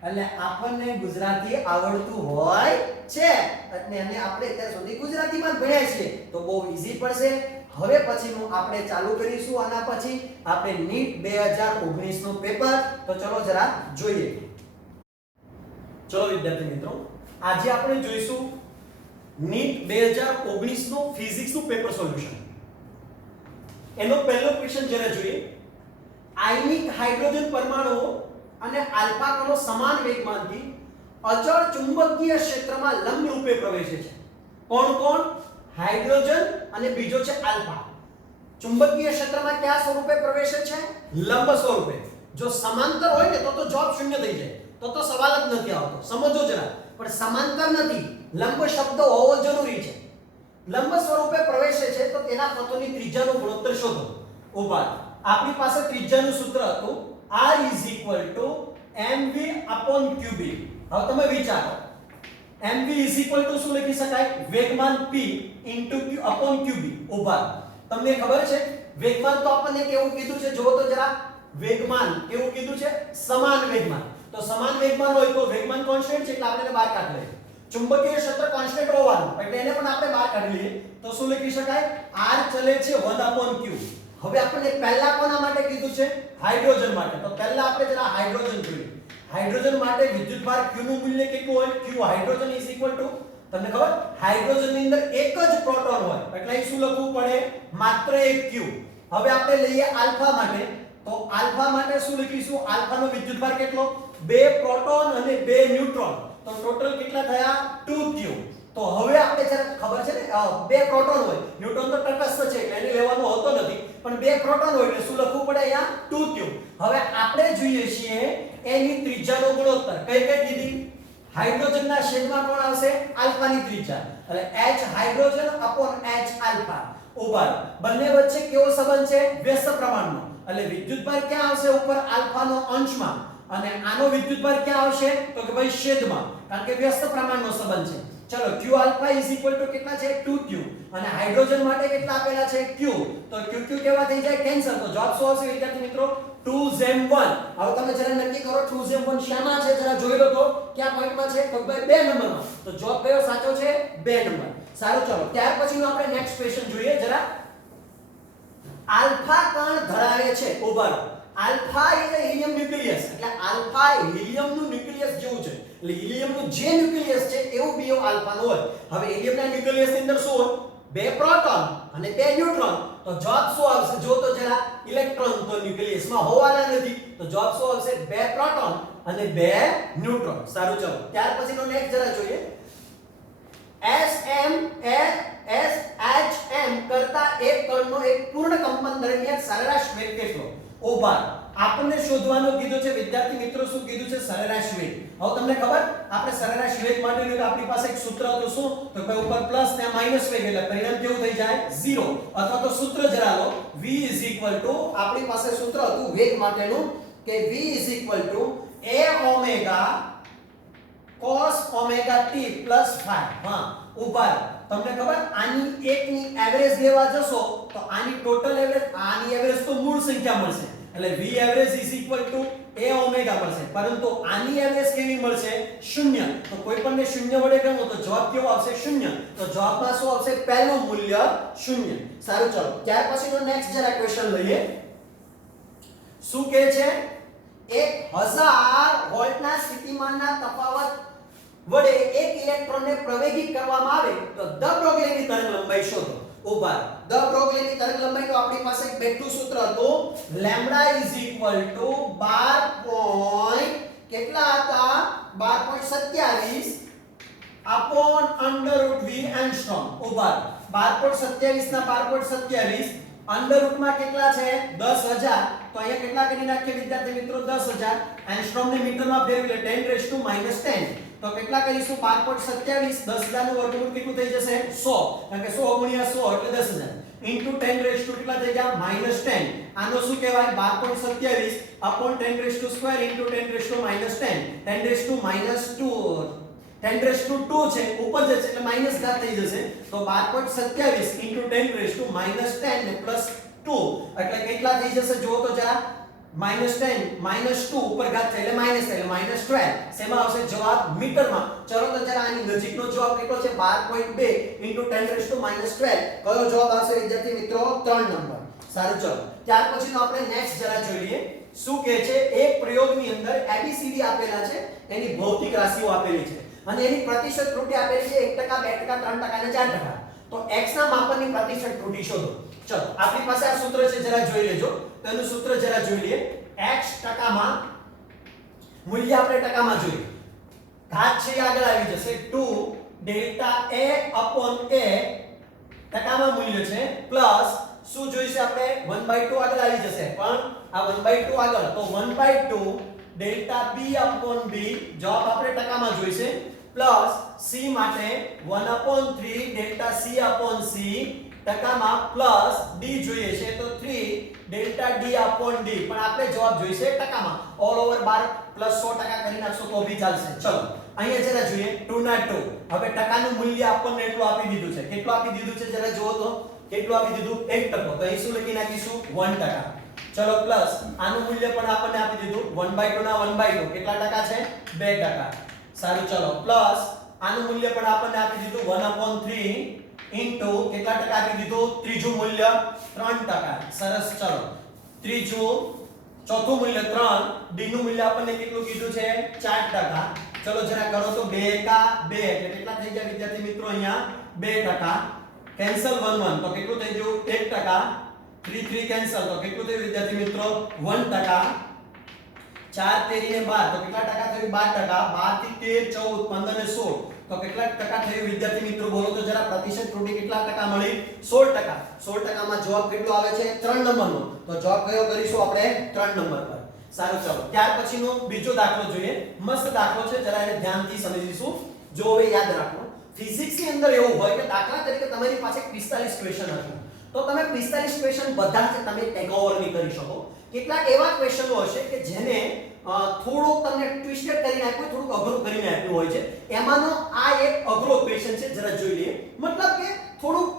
એટલે આપણને ગુજરાતી આવડતું હોય છે અને આપણે અત્યાર સુધી ગુજરાતીમાં જ ભણ્યા છીએ, તો બહુ ઈઝી પડશે. હવે પછીનું આપણે ચાલુ કરીશું, આના પછી આપણે નીટ 2019 નું પેપર. તો ચલો જરા જોઈએ. ચલો વિદ્યાર્થી મિત્રો, આજે આપણે જોઈશું નીટ 2019 નું ફિઝિક્સ નું પેપર સોલ્યુશન. એનો પહેલો ક્વેશ્ચન જરા જોઈએ. આયનિક હાઇડ્રોજન પરમાણુઓ અને આલ્ફા કણો સમાન વેગમાનથી અચળ ચુંબકીય ક્ષેત્રમાં લંબ રૂપે પ્રવેશે છે. કોણ? હાઇડ્રોજન અને બીજો છે આલ્ફા. ચુંબકીય ક્ષેત્રમાં કયા સ્વરૂપે પ્રવેશે છે? લંબ સ્વરૂપે. જો સમાંતર હોય ને તો જવાબ શૂન્ય થઈ જાય, તો સવાલ જ નથી આવતો. સમજો જરા. પણ સમાંતર નથી, લંબ શબ્દ હોવો જરૂરી છે. લંબ સ્વરૂપે પ્રવેશે છે તો તેના પથોની ત્રિજ્યાનો ગુણોત્તર શોધો. ઉભા, આપણી પાસે ત્રિજ્યાનું સૂત્ર હતું R mv upon qb. હવે તમે વિચારો, mv શું લખી શકાય? વેગમાન p q upon qb. ઉભા, તમને ખબર છે વેગમાન તો આપણને કેવું કીધું છે? જોવો તો જરા. વેગમાન કેવું કીધું છે? સમાન વેગમાન. તો સમાન વેગમાન હોય તો વેગમાન કોન્સ્ટન્ટ છે, એટલે આપણે એને બહાર કાઢી લઈએ. ચુંબકીય ક્ષેત્ર કોન્સ્ટન્ટ હોવાનું, એટલે એને પણ આપણે બહાર કાઢી લઈએ. તો શું લખી શકાય? r ચલે છે 1 upon q. હવે આપણને પહેલા કોના માટે કીધું છે? હાઇડ્રોજન માટે. તો પહેલા આપણે જરા હાઇડ્રોજન જોઈએ. હાઇડ્રોજન માટે વિદ્યુતભાર q નું મૂલ્ય કેટલું હોય? q હાઇડ્રોજન તમને ખબર, હાઇડ્રોજન ની અંદર એક જ પ્રોટોન હોય, એટલે અહીં શું લખવું પડે? માત્ર એક q. હવે આપણે લઈએ આલ્ફા માટે. તો આલ્ફા માટે શું લખીશું? આલ્ફા નો વિદ્યુતભાર કેટલો? 2 પ્રોટોન અને 2 ન્યુટ્રોન. તો ટોટલ કેટલા થયા? 2q. તો હવે આપણે જરા ખબર છે ને, 2 પ્રોટોન હોય, ન્યુટ્રોન તો તટસ્થ છે એટલે એને લેવાનો હોતો નથી, પણ 2 પ્રોટોન હોય એટલે શું લખવું પડે? અહીંયા 2q. હવે આપણે જોઈએ છીએ એની ત્રિજ્યાનો ગુણોત્તર. કઈ કીધી? હાઇડ્રોજનના છેદમાં કોણ આવશે? આલ્ફાની ત્રિજ્યા, એટલે h hydrogen upon h alpha. ઉપર બંને વચ્ચે કેવો સંબંધ છે? વ્યસ્ત પ્રમાણનો. એટલે વિદ્યુતભાર ક્યાં આવશે? ઉપર આલ્ફાનો અંશમાં. અને આનો વિદ્યુતભાર ક્યાં આવશે? તો કે ભાઈ છેદમાં, કારણ કે વ્યસ્ત પ્રમાણનો સંબંધ છે. ચલો q આલ્ફા કેટલા છે? 2q. અને હાઇડ્રોજન માટે કેટલા આપેલા છે? q. તો q કેવા થઈ જાય? કેન્સલ. તો જવાબ શું આવશે વિદ્યાર્થી મિત્રો? 2z1. હવે તમે જરા નક્કી કરો 2z1 શામાં છે? જરા જોઈ લો તો ક્યાં પોઈન્ટમાં છે? તો ભાઈ 2 નંબરમાં. તો જવાબ કયો સાચો છે? 2 નંબર. સારું, ચલો ત્યાર પછીનો આપણે નેક્સ્ટ ક્વેશ્ચન જોઈએ જરા. આલ્ફા કણ ધરાવે છે. ઉભા રહો. આલ્ફા એટલે હિલિયમ ન્યુક્લિયસ, એટલે આલ્ફા હિલિયમનું ન્યુક્લિયસ જેવું છે, એટલે હિલિયમનું જે ન્યુક્લિયસ છે એવું બીઓ આલ્ફાનું હોય. હવે હિલિયમના ન્યુક્લિયસની અંદર શું હોય? 2 પ્રોટોન અને 2 ન્યુટ્રોન. તો જવાબ શું આવશે? જો તો જરા ઇલેક્ટ્રોન તો ન્યુક્લિયસમાં હોવાના નથી, તો જવાબ શું આવશે? 2 પ્રોટોન અને 2 ન્યુટ્રોન. સારું, ચલો ત્યાર પછીનો નેક્સ્ટ જરા જોઈએ. SHM કરતા એક કણનો એક પૂર્ણ કંપન દરમિયાન સરેરાશ વેગ કેટલો? ઉભા, આપણને શોધવાનું કીધું છે વિદ્યાર્થી મિત્રો, શું કીધું છે? સરેરાશ વેગ. હવે તમને ખબર, આપણે સરેરાશ વેગ માટેનું આપણી પાસે એક સૂત્ર હતું, શું? તો કે ઉપર પ્લસ ને માઈનસ વેગ એટલે પરિણામ કેવું થઈ જાય? 0. અથવા તો સૂત્ર જરા લો, v આપણી પાસે સૂત્ર હતું વેગ માટેનું કે v a omega cos omega t plus 5. હા, ઉભા રહો. તમને ખબર, આની એકની એવરેજ લેવા જશો તો આની ટોટલ એવરેજ, આની એવરેજ તો મૂળ સંખ્યા મળશે એટલે v average a ઓમેગા મળશે, પરંતુ આની એવરેજ કેવી મળશે? 0. તો કોઈ પણને 0 વડે ગણો તો જવાબ કેવો આવશે? 0. તો જવાબમાં શું આવશે? પહેલું મૂલ્ય 0. સારું, ચલો ત્યાર પછીનો નેક્સ્ટ જરા ક્વેશ્ચન લઈએ. શું કહે છે? 1000 વોલ્ટના સ્થિતિમાનના તફાવત વડે એક ઇલેક્ટ્રોનને પ્રવેગિત કરવામાં આવે તો દ બ્રોગલીની તરંગ લંબાઈ શોધો. ઉભા, દ બ્રોગલીની તરંગ લંબાઈ તો આપણી પાસે એક બેઠું સૂત્ર હતું, લેમ્બડા 12 કેટલા હતા? 12.27 અપોન √v એંગસ્ટ્રોમ. ઉભા, 12.27 ના 12.27 અંડર રૂટમાં કેટલા છે? 10000. તો અહીંયા કેટલા કરી નાખીએ વિદ્યાર્થી મિત્રો? 10000. એંગસ્ટ્રોમ ને મીટરમાં ફેરવીએ 10⁻⁻10. તો કેટલા કરીશું? 12.27 10000 નું વર્ગમૂળ કેટલું થઈ જશે? 100. કારણ કે 100 ગુણ્યા 100 એટલે 10000 ઇન્ટુ 10 કેટલા થઈ ગયા? -10. આનો શું કહેવાય? 12.27 અપોન 10⁻² ઇન્ટુ 10⁻−10. 10⁻2 છે, ઉપર જશે એટલે માઈનસ ઘાત થઈ જશે. તો 12.27 ઇન્ટુ 10⁻−10 ને પ્લસ 2 એટલે કેટલા થઈ જશે? જો તો જરા, -10 -2 ઉપર ઘાત થાય એટલે માઈનસ થાય એટલે -12. શેમાં આવશે જવાબ? મીટરમાં. ચલો તો જરા આની નજીકનો જવાબ કેટલો છે? 12.2 ઇન્ટુ 10⁻−12. કયો જવાબ આવશે વિદ્યાર્થી મિત્રો? 3 નંબર. સારું, ચલો ત્યાર પછીનો આપણે નેક્સ્ટ જરા જોઈ લઈએ. શું કહે છે? એક પ્રયોગની અંદર ABCD આપેલા છે, એની ભૌતિક રાશિઓ આપેલી છે અને એની પ્રતિશત ત્રુટિ આપેલી છે 1%, 2%, 3% અને 4%. તો x ના માપનની પ્રતિશત ત્રુટિ શોધો. ચલો આપણી પાસે આ સૂત્ર છે, જરા જોઈ લેજો. તો એનું સૂત્ર જરા જોઈ લઈએ. x ટકામાં મૂલ્ય આપણે ટકામાં જોઈએ, ઘાત છે આગળ આવી જશે 2 ડેલ્ટા a અપોન a ટકામાં મૂલ્ય છે પ્લસ શું જોઈશે આપણે? 1/2 આગળ આવી જશે, પણ આ 1/2 આગળ તો 1/2 ડેલ્ટા b અપોન b જવાબ આપણે ટકામાં જોઈશે પ્લસ c માટે 1/3 ડેલ્ટા c અપોન c ટકામાં પ્લસ d જોઈએ છે તો 3 ડેલ્ટા d અપોન d, પણ આપણે જવાબ જોઈશે ટકામાં. ઓલ ઓવર 12 પ્લસ 100% કરી નાખશો તો બી ચાલશે. ચલો અહીંયા જરા જોઈએ 2 ના 2. હવે ટકાનું મૂલ્ય આપણને એટલું આપી દીધું છે. કેટલું આપી દીધું છે જરા જુઓ તો? કેટલું આપી દીધું? 1%. તો અહીં શું લખી નાખીશું? 1%. ચલો પ્લસ આનું મૂલ્ય પણ આપણને આપી દીધું 1/2 ના 1/2 કેટલા ટકા છે? 2%. સારું, ચલો પ્લસ આનું મૂલ્ય પણ આપણને આપી દીધું 1/3 ઇન્ટુ કેટલા ટકા આપી દીધું? ત્રીજું મૂલ્ય 3%. સરસ, ચલો ત્રીજું, ચોથું મૂલ્ય 3, d નું મૂલ્ય આપણને કેટલું કીધું છે? 4%. ચલો જરા કરો તો 2 કા 2 એટલે કેટલા થઈ ગયા વિદ્યાર્થી મિત્રો? અહીંયા 2%. કેન્સલ 1 1 તો કેટલું થઈ ગયું? 1%. 3 3 કેન્સલ તો કેટલું થયું વિદ્યાર્થી મિત્રો? 1%. 4 13 ને 12 તો કેટલા ટકા થયું? 12%. 12 થી 13 14 15 ને 16 તો કેટલા ટકા થયું વિદ્યાર્થી મિત્રો? બોલો તો જરા. પ્રતિશત ત્રુટિ કેટલા ટકા મળી? 16%. 16% માં જવાબ કેટલો આવે છે? 3 નંબરનો. તો જવાબ કયો કરીશું આપણે? 3 નંબર પર. સારું, ચલો ત્યાર પછીનો બીજો દાખલો જોઈએ. મસ્ત દાખલો છે, જરા એને ધ્યાનથી સમજીશું. જો હવે યાદ રાખો, ફિઝિક્સ ની અંદર એવું હોય કે દાખલા તરીકે તમારી પાસે 45 ક્વેશ્ચન હશે તો તમે 45 ક્વેશ્ચન બધા જ તમે ટેક ઓવર ની કરી શકો. કેટલાક એવા ક્વેશ્ચનો હશે કે જેને થોડુંક તમને ટ્વિસ્ટેડ કરીને આપ્યું, થોડુંક અઘરું કરીને આપ્યું હોય છે. એમાંનો આ એક અઘરો ક્વેશ્ચન છે, જરા જોઈ લઈએ. મતલબ કે થોડુંક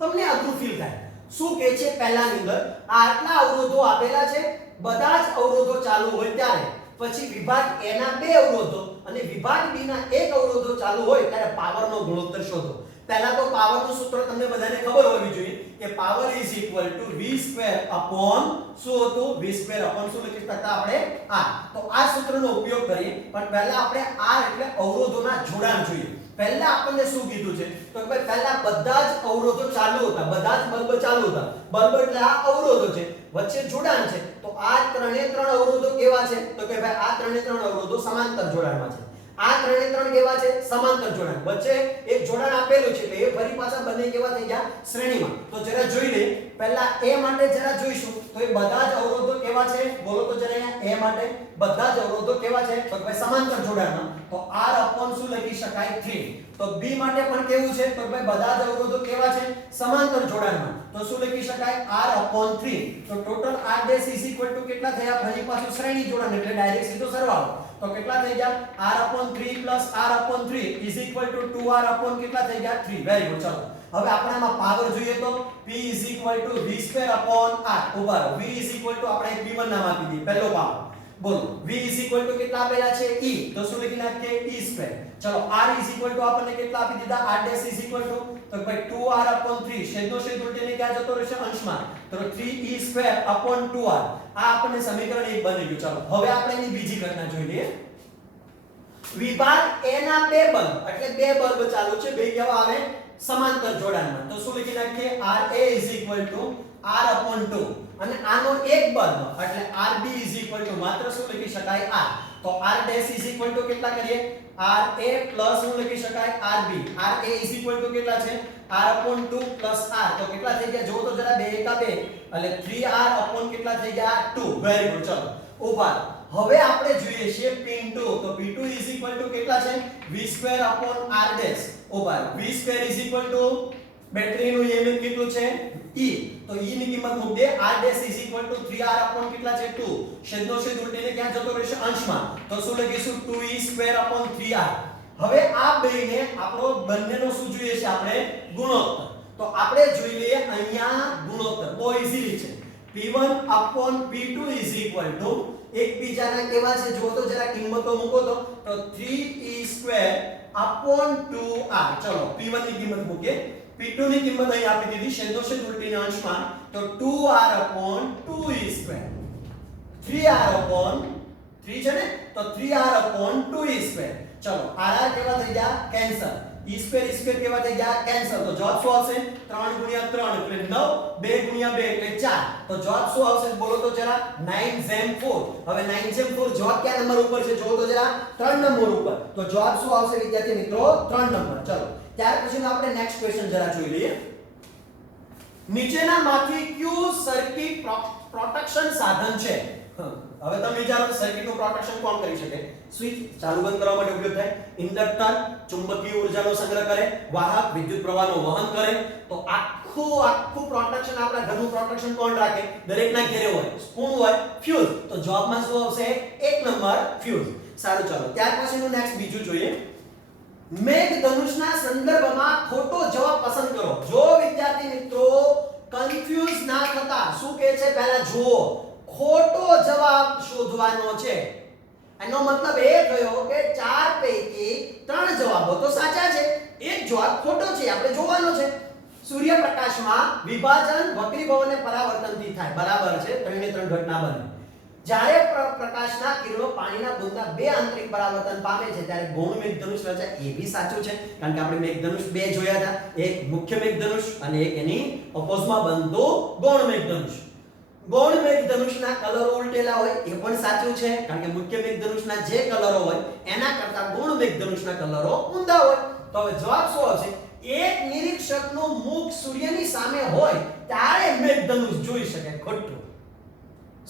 તમને અઘરું ફીલ થાય. શું કહે છે? પહેલાની અંદર આટલા અવરોધો આપેલા છે, બધા જ અવરોધો ચાલુ હોય ત્યારે પછી વિભાગ A ના 2 અવરોધો અને વિભાગ B ના 1 અવરોધો ચાલુ હોય ત્યારે પાવરનો ગુણોત્તર શોધો. પહેલા તો પાવરનું સૂત્ર તમને બધાને ખબર હોવી જોઈએ કે power is equal to v² upon શું હતું? v² અપોન શું લખી શકતા આપણે? r. તો આ સૂત્રનો ઉપયોગ કરીએ, પણ પહેલા આપણે r એટલે અવરોધોના જોડાણ જોઈએ. પહેલા આપણને શું કીધું છે? તો કે ભાઈ પહેલા બધા જ અવરોધો ચાલુ હતા, બધા જ બલ્બ ચાલુ હતા. બલ્બ એટલે આ અવરોધો છે, વચ્ચે જોડાણ છે. તો આ ત્રણે ત્રણ અવરોધો કેવા છે? તો કે ભાઈ આ ત્રણે ત્રણ અવરોધો સમાંતર જોડાણમાં છે. આ ત્રણે ત્રણ કેવા છે? સમાંતર જોડાણ. વચ્ચે એક જોડાણ આપેલું છે એટલે એ ફરી પાછા બંને કેવા થઈ ગયા? શ્રેણીમાં. તો જરા જોઈ લે. પહેલા a માટે જરા જોઈશું તો એ બધા જ અવરોધો કેવા કેવા છે બોલો તો જરા અહીંયા a માટે બધા જ અવરોધો કેવા છે તો ભાઈ સમાંતર જોડાણમાં તો r upon શું લખી શકાય 3 તો b માટે પણ કેવું છે તો ભાઈ બધા જ અવરોધો કેવા છે સમાંતર જોડાણમાં તો શું લખી શકાય r upon 3 તો total r dash is equal to કેટલા થયા ફરી પાછું શ્રેણી જોડાણ એટલે ડાયરેક્ટ સીધો સરવાળો તો કેટલા થઈ ગયા r upon 3 r upon 3 is equal to 2r upon કેટલા થઈ ગયા 3 વેરી ગુડ ચલો હવે આપણે આમાં પાવર જોઈએ તો p is equal to v² upon r ઉભા રહો v ઇઝ ઇક્વલ ટુ આપણે p1 નામ આપી દઈએ પહેલો પાવર બોલો v ઇઝ ઇક્વલ ટુ કેટલા આપેલા છે e તો શું લખી નાખીએ e². ચલો r ઇઝ ઇક્વલ ટુ આપણને કેટલા આપી દીધા r dash is equal to તો ભાઈ 2r upon 3 છેદનો છેદ ઉલટીને ક્યાં જતો રહેશે અંશમાં તો 3e² upon 2r આ આપણને સમીકરણ 1 બની ગયું. ચલો હવે આપણે એની બીજી ઘટના જોઈ લઈએ. વિભાગ a ના બે બલ્બ એટલે બે બલ્બ ચાલુ છે બે કેવા આવે સમાંતર જોડાણમાં તો શું લખી નાખીએ ra r upon 2 અને આનો એક બલ્બ એટલે rb માત્ર શું લખી શકાય r તો r ડેશ કેટલા કરીએ ra શું લખી શકાય rb ra કેટલા છે r upon 2 r તો કેટલા થઈ ગયા જો તો જરા 2 એકા 2 એટલે 3r upon કેટલા થઈ ગયા 2 વેરી ગુડ. ચલો ઉભા હવે આપણે જોઈએ છે p2 તો p2 કેટલા છે v² upon r ડેશ ઉભા v² બેટરીનું EMF કેટલું છે E તો E ની કિંમત મૂક દે r ડેશ 3r upon કેટલા છે 2 છેદનો છેદ ઉલટીને ક્યાં જતો રહેશે અંશમાં તો શું લખીશું 2e² upon 3r. હવે આ બેને આપણો બંનેનો શું જોઈએ છે આપણે ગુણોત્તર તો આપણે જોઈ લઈએ અહીંયા ગુણોત્તર બહુ ઈઝીલી છે p1 upon p2 એકબીજાના કેવા છે જો તો જરા કિંમતો મૂકો તો 3e² upon 2r. ચલો p1 ની કિંમત મૂકીએ p2 ની કિંમત અહીં આપી દીધી છેદનો છેદ ઉલટીને અંશમાં તો 2r upon 2e². 3r upon 3 છે ને તો 3r upon 2e². ચલો r કેવા થઈ ગયા કેન્સલ e² કેવા થઈ ગયા કેન્સલ તો જવાબ શું આવશે 3 ગુણ્યા 3 એટલે 9 2 ગુણ્યા 2 એટલે 4 તો જવાબ શું આવશે બોલો તો જરા 9/4. હવે 9/4 જવાબ કયા નંબર ઉપર છે જો તો જરા 3 નંબર ઉપર તો જવાબ શું આવશે વિદ્યાર્થી મિત્રો 3 નંબર. ચલો ત્યાર પછીનો આપણે નેક્સ્ટ ક્વેશ્ચન જરા જોઈ લઈએ. નીચેનામાંથી કયું સર્કિટ પ્રોટેક્શન સાધન છે હવે તમે વિચારો સર્કિટનું પ્રોટેક્શન કોણ કરી શકે સ્વિચ ચાલુ બંધ કરવા માટે ઉપયોગ થાય ઇન્ડક્ટર ચુંબકીય ઉર્જાનો સંગ્રહ કરે વાહક વિદ્યુત પ્રવાહનું વહન કરે તો આખું પ્રોટેક્શન આપણા ઘરનું પ્રોટેક્શન કોણ રાખે દરેકના ઘરે હોય કોણ હોય ફ્યુઝ તો જવાબમાં શું આવશે 1 નંબર ફ્યુઝ. સારું ચાલો ત્યાર પછીનું નેક્સ્ટ બીજું જોઈએ. મેઘધનુષના સંદર્ભમાં ખોટો જવાબ પસંદ કરો. જો વિદ્યાર્થી મિત્રો કન્ફ્યુઝ ના થતા શું કહે છે પહેલા જુઓ ખોટો જવાબ શોધવાનો છે. એનો મતલબ એ થયો કે 4 પૈકી 3 જવાબો તો સાચા છે એક જવાબ ખોટો છે આપણે જોવાનો છે. સૂર્યપ્રકાશમાં વિભાજન વક્રીભવન અને પરાવર્તનથી થાય બરાબર છે 3 ને 3 ઘટના બને. જ્યારે પ્રકાશના કિરણો પાણીના બુંદના બે આંતરિક પરાવર્તન પામે છે ત્યારે ગૌણ મેઘધનુષ રચાય એ બી સાચું છે કારણ કે આપણે મેઘધનુષ બે જોયા હતા એક મુખ્ય મેઘધનુષ અને એક એની ઓપોઝમાં બનતો ગૌણ મેઘધનુષ. ગૌણ મેઘધનુષના કલરો ઉલટેલા હોય એ પણ સાચું છે કારણ કે મુખ્ય મેઘધનુષના જે કલરો હોય એના કરતા ગૌણ મેઘધનુષના કલરો ઊંધા હોય. તો હવે જવાબ શું આવશે એક નિરીક્ષકનું મુખ સૂર્યની સામે હોય ત્યારે મેઘધનુષ જોઈ શકે. ખોટું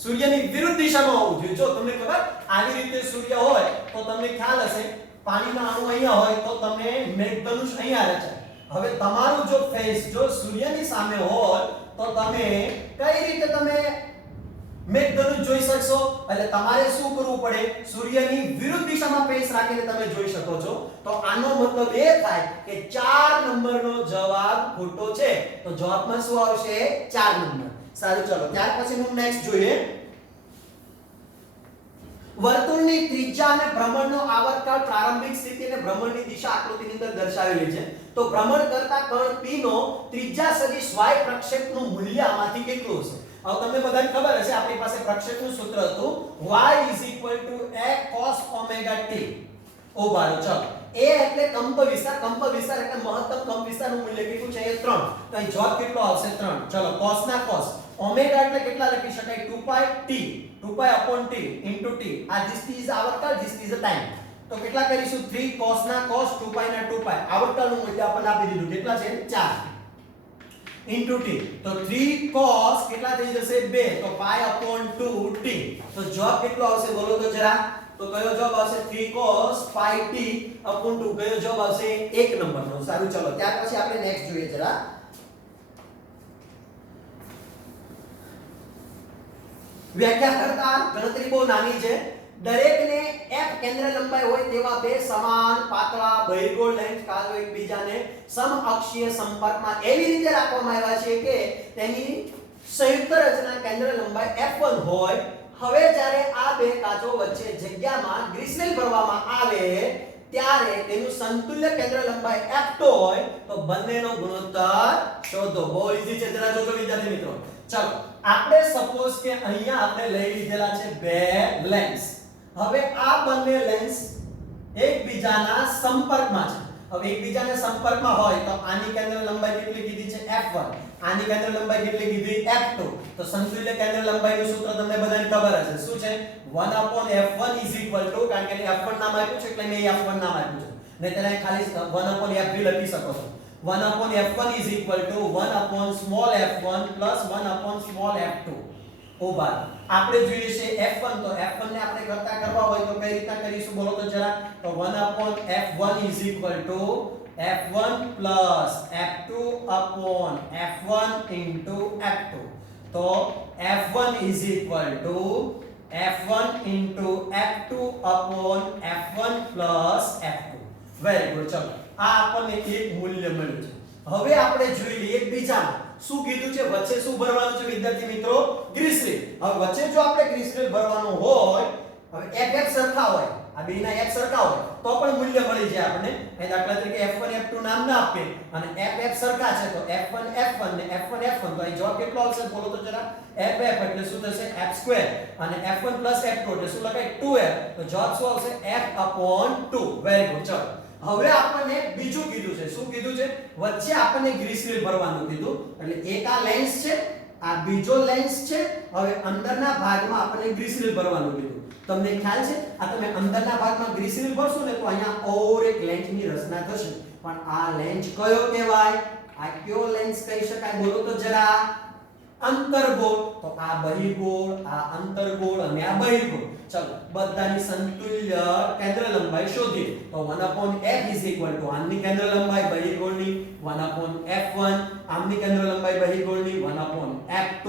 સૂર્યની વિરુદ્ધ દિશામાં હોવું જોઈએ. જો તમને ખબર આવી રીતે સૂર્ય હોય તો તમને ખ્યાલ હશે પાણીના અણુ અહીંયા હોય તો તમને મેઘધનુષ અહીંયા રચાય. હવે તમારું જો ફેસ જો સૂર્યની સામે હોય તો તમે કઈ રીતે તમે મેઘધનુષ જોઈ શકશો એટલે તમારે શું કરવું પડે સૂર્યની વિરુદ્ધ દિશામાં ફેસ રાખીને તમે જોઈ શકો છો. તો આનો મતલબ એ થાય કે 4 નંબરનો જવાબ ખોટો છે તો જવાબમાં શું આવશે 4 નંબર. સારું ચલો ત્યાર પછીનું નેક્સ્ટ જોઈએ. વર્તુળની ત્રિજ્યા અને ભ્રમણનો આવર્તકાળ પ્રારંભિક સ્થિતિ અને ભ્રમણની દિશા આકૃતિની અંદર દર્શાવેલી છે. તો ભ્રમણ કરતા કણ p નો ત્રિજ્યા સદિશ y પ્રક્ષેપનું મૂલ્ય આમાંથી કેટલું હશે? હવે તમને બધાને ખબર હશે આપણી પાસે પ્રક્ષેપનું સૂત્ર હતું y a cos omega t. ઓ બારો ચલો a એટલે કંપ વિસ્તાર એટલે મહત્તમ કંપ વિસ્તારનું મૂલ્ય કેટલું છે 3 તો અહીં જવાબ કેટલો આવશે 3. ચલો cos ના cos ઓમેગા એટલે કેટલા લખી શકાય 2π upon t into t. આ this is આવર્તકાળ this is the time તો કેટલા કરીશું 3 cos ના cos 2π ના 2π આવર્તકાળનું મૂલ્ય આપણને આપી દીધું કેટલા છે 4. into t તો 3 cos કેટલા થઈ જશે 2 તો pi upon 2t તો જવાબ કેટલો આવશે બોલો તો જરા તો કયો જવાબ આવશે 3 cos pi t upon 2 કયો જવાબ આવશે 1 નંબરનો સારું ચલો ત્યાર પછી આપણે નેક્સ્ટ જોઈએ જરા વ્યાખ્યા કરતા ગણતરી બહુ નાની છે દરેકને f કેન્દ્ર લંબાઈ હોય તેવા બે સમાન પાતળા બહિર્ગોળ લેન્સ કાજો એકબીજાને સમઅક્ષીય સંપર્કમાં એવી રીતે રાખવામાં આવ્યા છે કે તેની સંયુક્ત રચના કેન્દ્ર લંબાઈ f1 હોય હવે જ્યારે આ બે કાચો વચ્ચે જગ્યામાં ગ્રીસનેલ ભરવામાં આવે ત્યારે તેનું સંતુલ્ય કેન્દ્ર લંબાઈ f2 હોય તો બંનેનો ગુણોત્તર શોધો બહુ ઈઝી છે જરા જોજો વિદ્યાર્થી મિત્રો ચલો આપણે સપોઝ કે અહીંયા આપણે લઈ લીધેલા છે બે લેન્સ હવે આ બંને લેન્સ એકબીજાના સંપર્કમાં છે હવે એકબીજાના સંપર્કમાં હોય તો આની કેન્દ્ર લંબાઈ કેટલી કીધી છે f1 આની કેન્દ્ર લંબાઈ કેટલી કીધી f2 તો સંતુલ્ય કેન્દ્ર લંબાઈનું સૂત્ર તમને બધાને ખબર હશે શું છે 1/f1 કારણ કે f1 નામ આપ્યું છે એટલે મેં f1 નામ આપ્યું છે નહીંતર અહીં ખાલી 1/f2 લખી શકો છો 1/f1 1/small f1 plus 1/small f2 ઓબાર આપણે જોઈએ છે f1 તો f1 ને આપણે કરતા કરવા હોય તો કઈ રીતના કરીશું બોલો તો જરા તો 1/f1 f1 plus f2 upon f1 into f2 તો f1 f1 into f2 upon f1 plus f2 very good ચલો આ આપણને એક મૂલ્ય મળ્યું છે હવે આપણે જોઈ લઈએ એકબીજામાં શું કીધું છે વચ્ચે શું ભરવાનું છે વિદ્યાર્થી મિત્રો ગ્રીસરીલ હવે વચ્ચે જો આપણે ગ્રીસરીલ ભરવાનું હોય હવે f સરખા હોય આ બેના f સરખા હોય તો પણ મૂલ્ય મળી જાય આપણને એ દાખલા તરીકે f1 f2 નામ ના આપે અને f સરખા છે તો f1 f1 ને f1 f1 તો અહીં જવાબ કેટલો આવશે બોલો તો જરા f એટલે શું થશે f2 અને f1 f2 એટલે શું લખાય 2f તો જવાબ શું આવશે f/2 વેરી ગુડ ચલો હવે આપણને બીજું કીધું છે શું કીધું છે વચ્ચે આપણને ગ્રીસરીલ ભરવાનું કીધું એટલે એક આ લેન્સ છે આ બીજો લેન્સ છે હવે અંદરના ભાગમાં આપણને ગ્રીસરીલ ભરવાનું કીધું તમને ખ્યાલ છે આ તમે અંદરના ભાગમાં ગ્રીસરીલ ભરશો ને તો અહીંયા ઓર એક લેન્સની રચના થશે પણ આ લેન્સ કયો કહેવાય આ કયો લેન્સ કહી શકાય બોલો તો જરા અંતર્ગોળ તો આ બહિર્ગોળ આ અંતર્ગોળ અને આ બહિર્ગોળ ચલો બધાની સંતુલ્ય કેન્દ્ર લંબાઈ શોધીએ તો 1/f આમની કેન્દ્ર લંબાઈ બહિર્ગોળની 1/f1 આમની કેન્દ્ર લંબાઈ બહિર્ગોળની 1/f2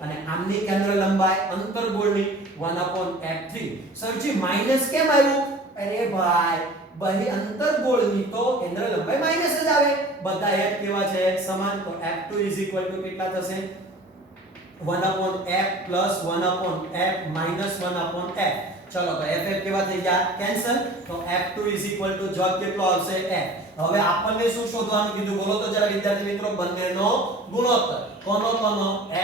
અને આમની કેન્દ્ર લંબાઈ અંતર્ગોળની 1/f3 સરજી માઈનસ કેમ આવ્યું અરે ભાઈ બહિ અંતર્ગોળની તો કેન્દ્ર લંબાઈ માઈનસ જ આવે બધા f કેવા છે સમાન તો f2 કેટલા થશે 1/f plus 1/f minus 1/f ચલો તો f કેવા થઈ ગયા કેન્સલ તો f2 જવાબ કેટલો આવશે f હવે આપણને શું શોધવાનું કીધું બોલો તો જરા વિદ્યાર્થી મિત્રો બંનેનો ગુણોત્તર કોનો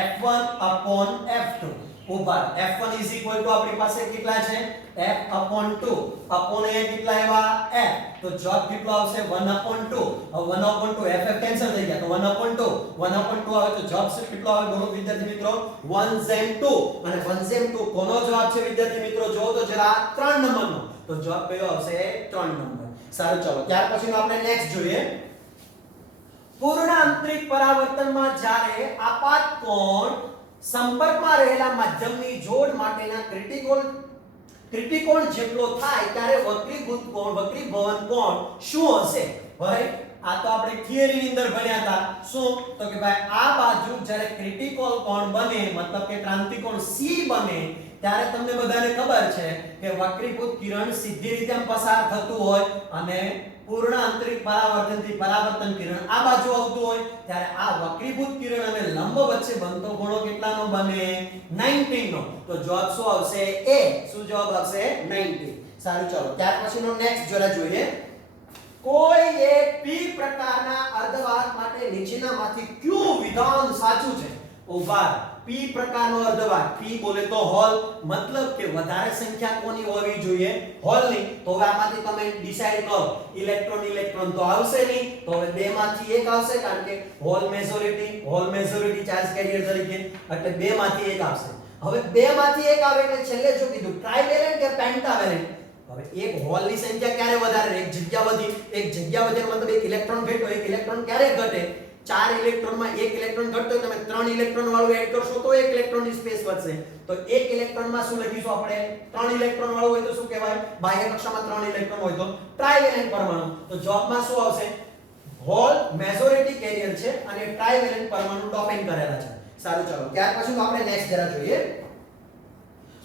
f1/f2 ઉપર f1 આપણી પાસે કેટલા છે f/2 upon a કેટલા આવ્યા f તો જવાબ કેટલો આવશે 1/2 હવે 1/2 f કેન્સલ થઈ ગયા તો 1/2 આવે તો જવાબ કેટલો આવે બોલો વિદ્યાર્થી મિત્રો 1/2 અને 1/2 કોનો જવાબ છે વિદ્યાર્થી મિત્રો જો તો જરા 3 નંબરનો તો જવાબ કયો આવશે 3 નંબર સારું ચલો ત્યાર પછીનો આપણે નેક્સ્ટ જોઈએ પૂર્ણ આંતરિક પરાવર્તનમાં જ્યારે આપાત કોણ સંપર્કમાં રહેલા માધ્યમની જોડ માટેના ક્રિટિકોણ જેટલો થાય ત્યારે વક્રીભવન કોણ શું હશે ભાઈ આ તો આપણે થિયરીની અંદર ભણ્યા હતા શું તો કે ભાઈ આ બાજુ જ્યારે ક્રિટિકલ કોણ બને મતલબ કે ક્રાંતિકોણ C બને ત્યારે તમને બધાને ખબર છે કે વક્રીભૂત કિરણ સીધી રીતે પસાર થતું હોય અને પૂર્ણ આંતરિક પરાવર્તનથી પરાવર્તન કિરણ આ બાજુ આવતું હોય ત્યારે આ વક્રીભૂત કિરણ અને લંબ વચ્ચે બનતો ખૂણો કેટલાનો બને 90 નો તો જવાબ શું આવશે A શું જવાબ આવશે 90 સારું ચલો ત્યાર પછીનો નેક્સ્ટ જરા જોઈએ કોઈ એક p પ્રકારના અર્ધવાહક માટે નીચેનામાંથી કયું વિધાન સાચું છે ઉભા p પ્રકારનો અર્ધવાહક p બોલે તો હોલ મતલબ કે વધારે સંખ્યા કોની હોવી જોઈએ હોલની તો હવે આમાંથી તમે ડિસાઈડ કરો ઇલેક્ટ્રોન તો આવશે નહીં તો હવે બે માંથી એક આવશે કારણ કે હોલ મેજોરિટી ચાર્જ કેરિયર તરીકે એટલે બે માંથી એક આવશે હવે બે માંથી એક આવે એટલે છેલ્લે શું કીધું ટ્રાઇવેલેન્ટ કે પેન્ટાવેલેન્ટ હવે એક હોલની સંખ્યા ક્યારે વધારે એક જગ્યા વધે મતલબ એક ઇલેક્ટ્રોન ઘટ્યો એક ઇલેક્ટ્રોન ક્યારે ઘટે 4 ઇલેક્ટ્રોનમાં 1 ઇલેક્ટ્રોન ઘટતો હોય, તમે 3 ઇલેક્ટ્રોન વાળું એડ કરશો તો 1 ઇલેક્ટ્રોનની સ્પેસ વધશે. તો 1 ઇલેક્ટ્રોનમાં શું લખીશું આપણે? 3 ઇલેક્ટ્રોન વાળું હોય તો શું કહેવાય? બાહ્ય કક્ષામાં 3 ઇલેક્ટ્રોન હોય તો ટ્રાઇવેલેન્ટ પરમાણુ. તો જવાબમાં શું આવશે? હોલ મેજોરિટી કેરિયર છે અને ટ્રાઇવેલેન્ટ પરમાણુ ડોપિંગ કરેલા છે. સારું, ચાલો ત્યાર પછી આપણે નેક્સ્ટ જરા જોઈએ.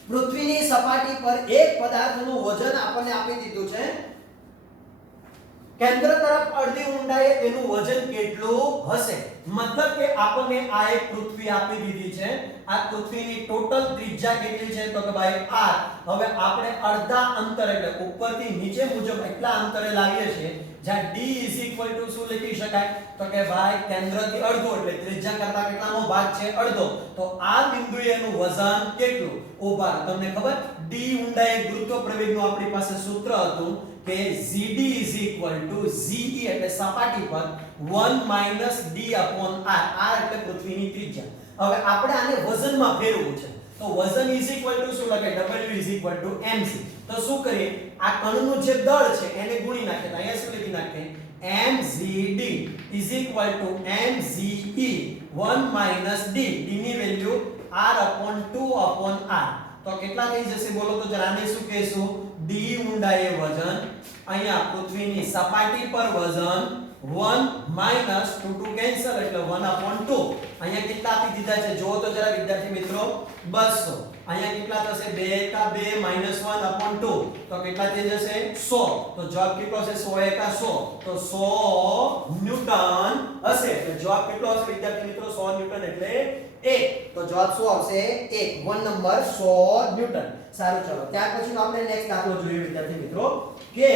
પૃથ્વીની સપાટી પર એક પદાર્થનું વજન આપણને આપી દીધું છે. કેન્દ્ર તરફ અડધી ઊંડાઈએ તેનું વજન કેટલું હશે? મતલબ કે આપણને આ એક પૃથ્વી આપી દીધી છે. આ પૃથ્વીની ટોટલ ત્રિજ્યા કેટલી છે? તો કે ભાઈ r. હવે આપણે અડધા અંતર એટલે ઉપરથી નીચે મુજબ એટલા અંતરે લાવીએ છીએ જ્યાં d શું લખી શકાય? તો કે ભાઈ કેન્દ્રથી અડધો એટલે ત્રિજ્યા કરતા કેટલાનો ભાગ છે? અડધો. તો આ બિંદુએ એનું વજન કેટલું? ઉભા તમને ખબર d ઊંડાઈએ ગુરુત્વ પ્રવેગનું આપણી પાસે સૂત્ર હતું કે GD GE એટલે સપાટી પર 1 - d/r. r એટલે પૃથ્વીની ત્રિજ્યા. હવે આપણે આને વજનમાં ફેરવવું છે. તો વજન શું લખાય? W mc. તો શું કરીએ? આ કણનું જે દળ છે એને ગુણી નાખીએ. અહીંયા શું લખી નાખીએ? mgd mge 1 - d. d ની વેલ્યુ r/2/r. તો કેટલા થઈ જશે બોલો તો જરા? આને શું કહેશું? d ઊંડાઈએ વજન, અહીંયા પૃથ્વીની સપાટી પર વજન 1 - 2 કેન્સલ એટલે 1/2. અહીંયા કેટલા આપી દીધા છે જો તો જરા વિદ્યાર્થી મિત્રો? 200. અહીંયા કેટલા થશે? 2 * 2 - 1/2. તો કેટલા થઈ જશે? 100. તો જવાબ કેટલો છે? 100 * 100. તો 100 ન્યૂટન હશે. તો જવાબ કેટલો હશે વિદ્યાર્થી મિત્રો? 100 ન્યૂટન એટલે 1. તો જવાબ શું આવશે? 1. 1 નંબર 100 ન્યૂટન. સારું, ચલો ત્યાર પછી આપણે નેક્સ્ટ દાખલો જોઈએ વિદ્યાર્થી મિત્રો કે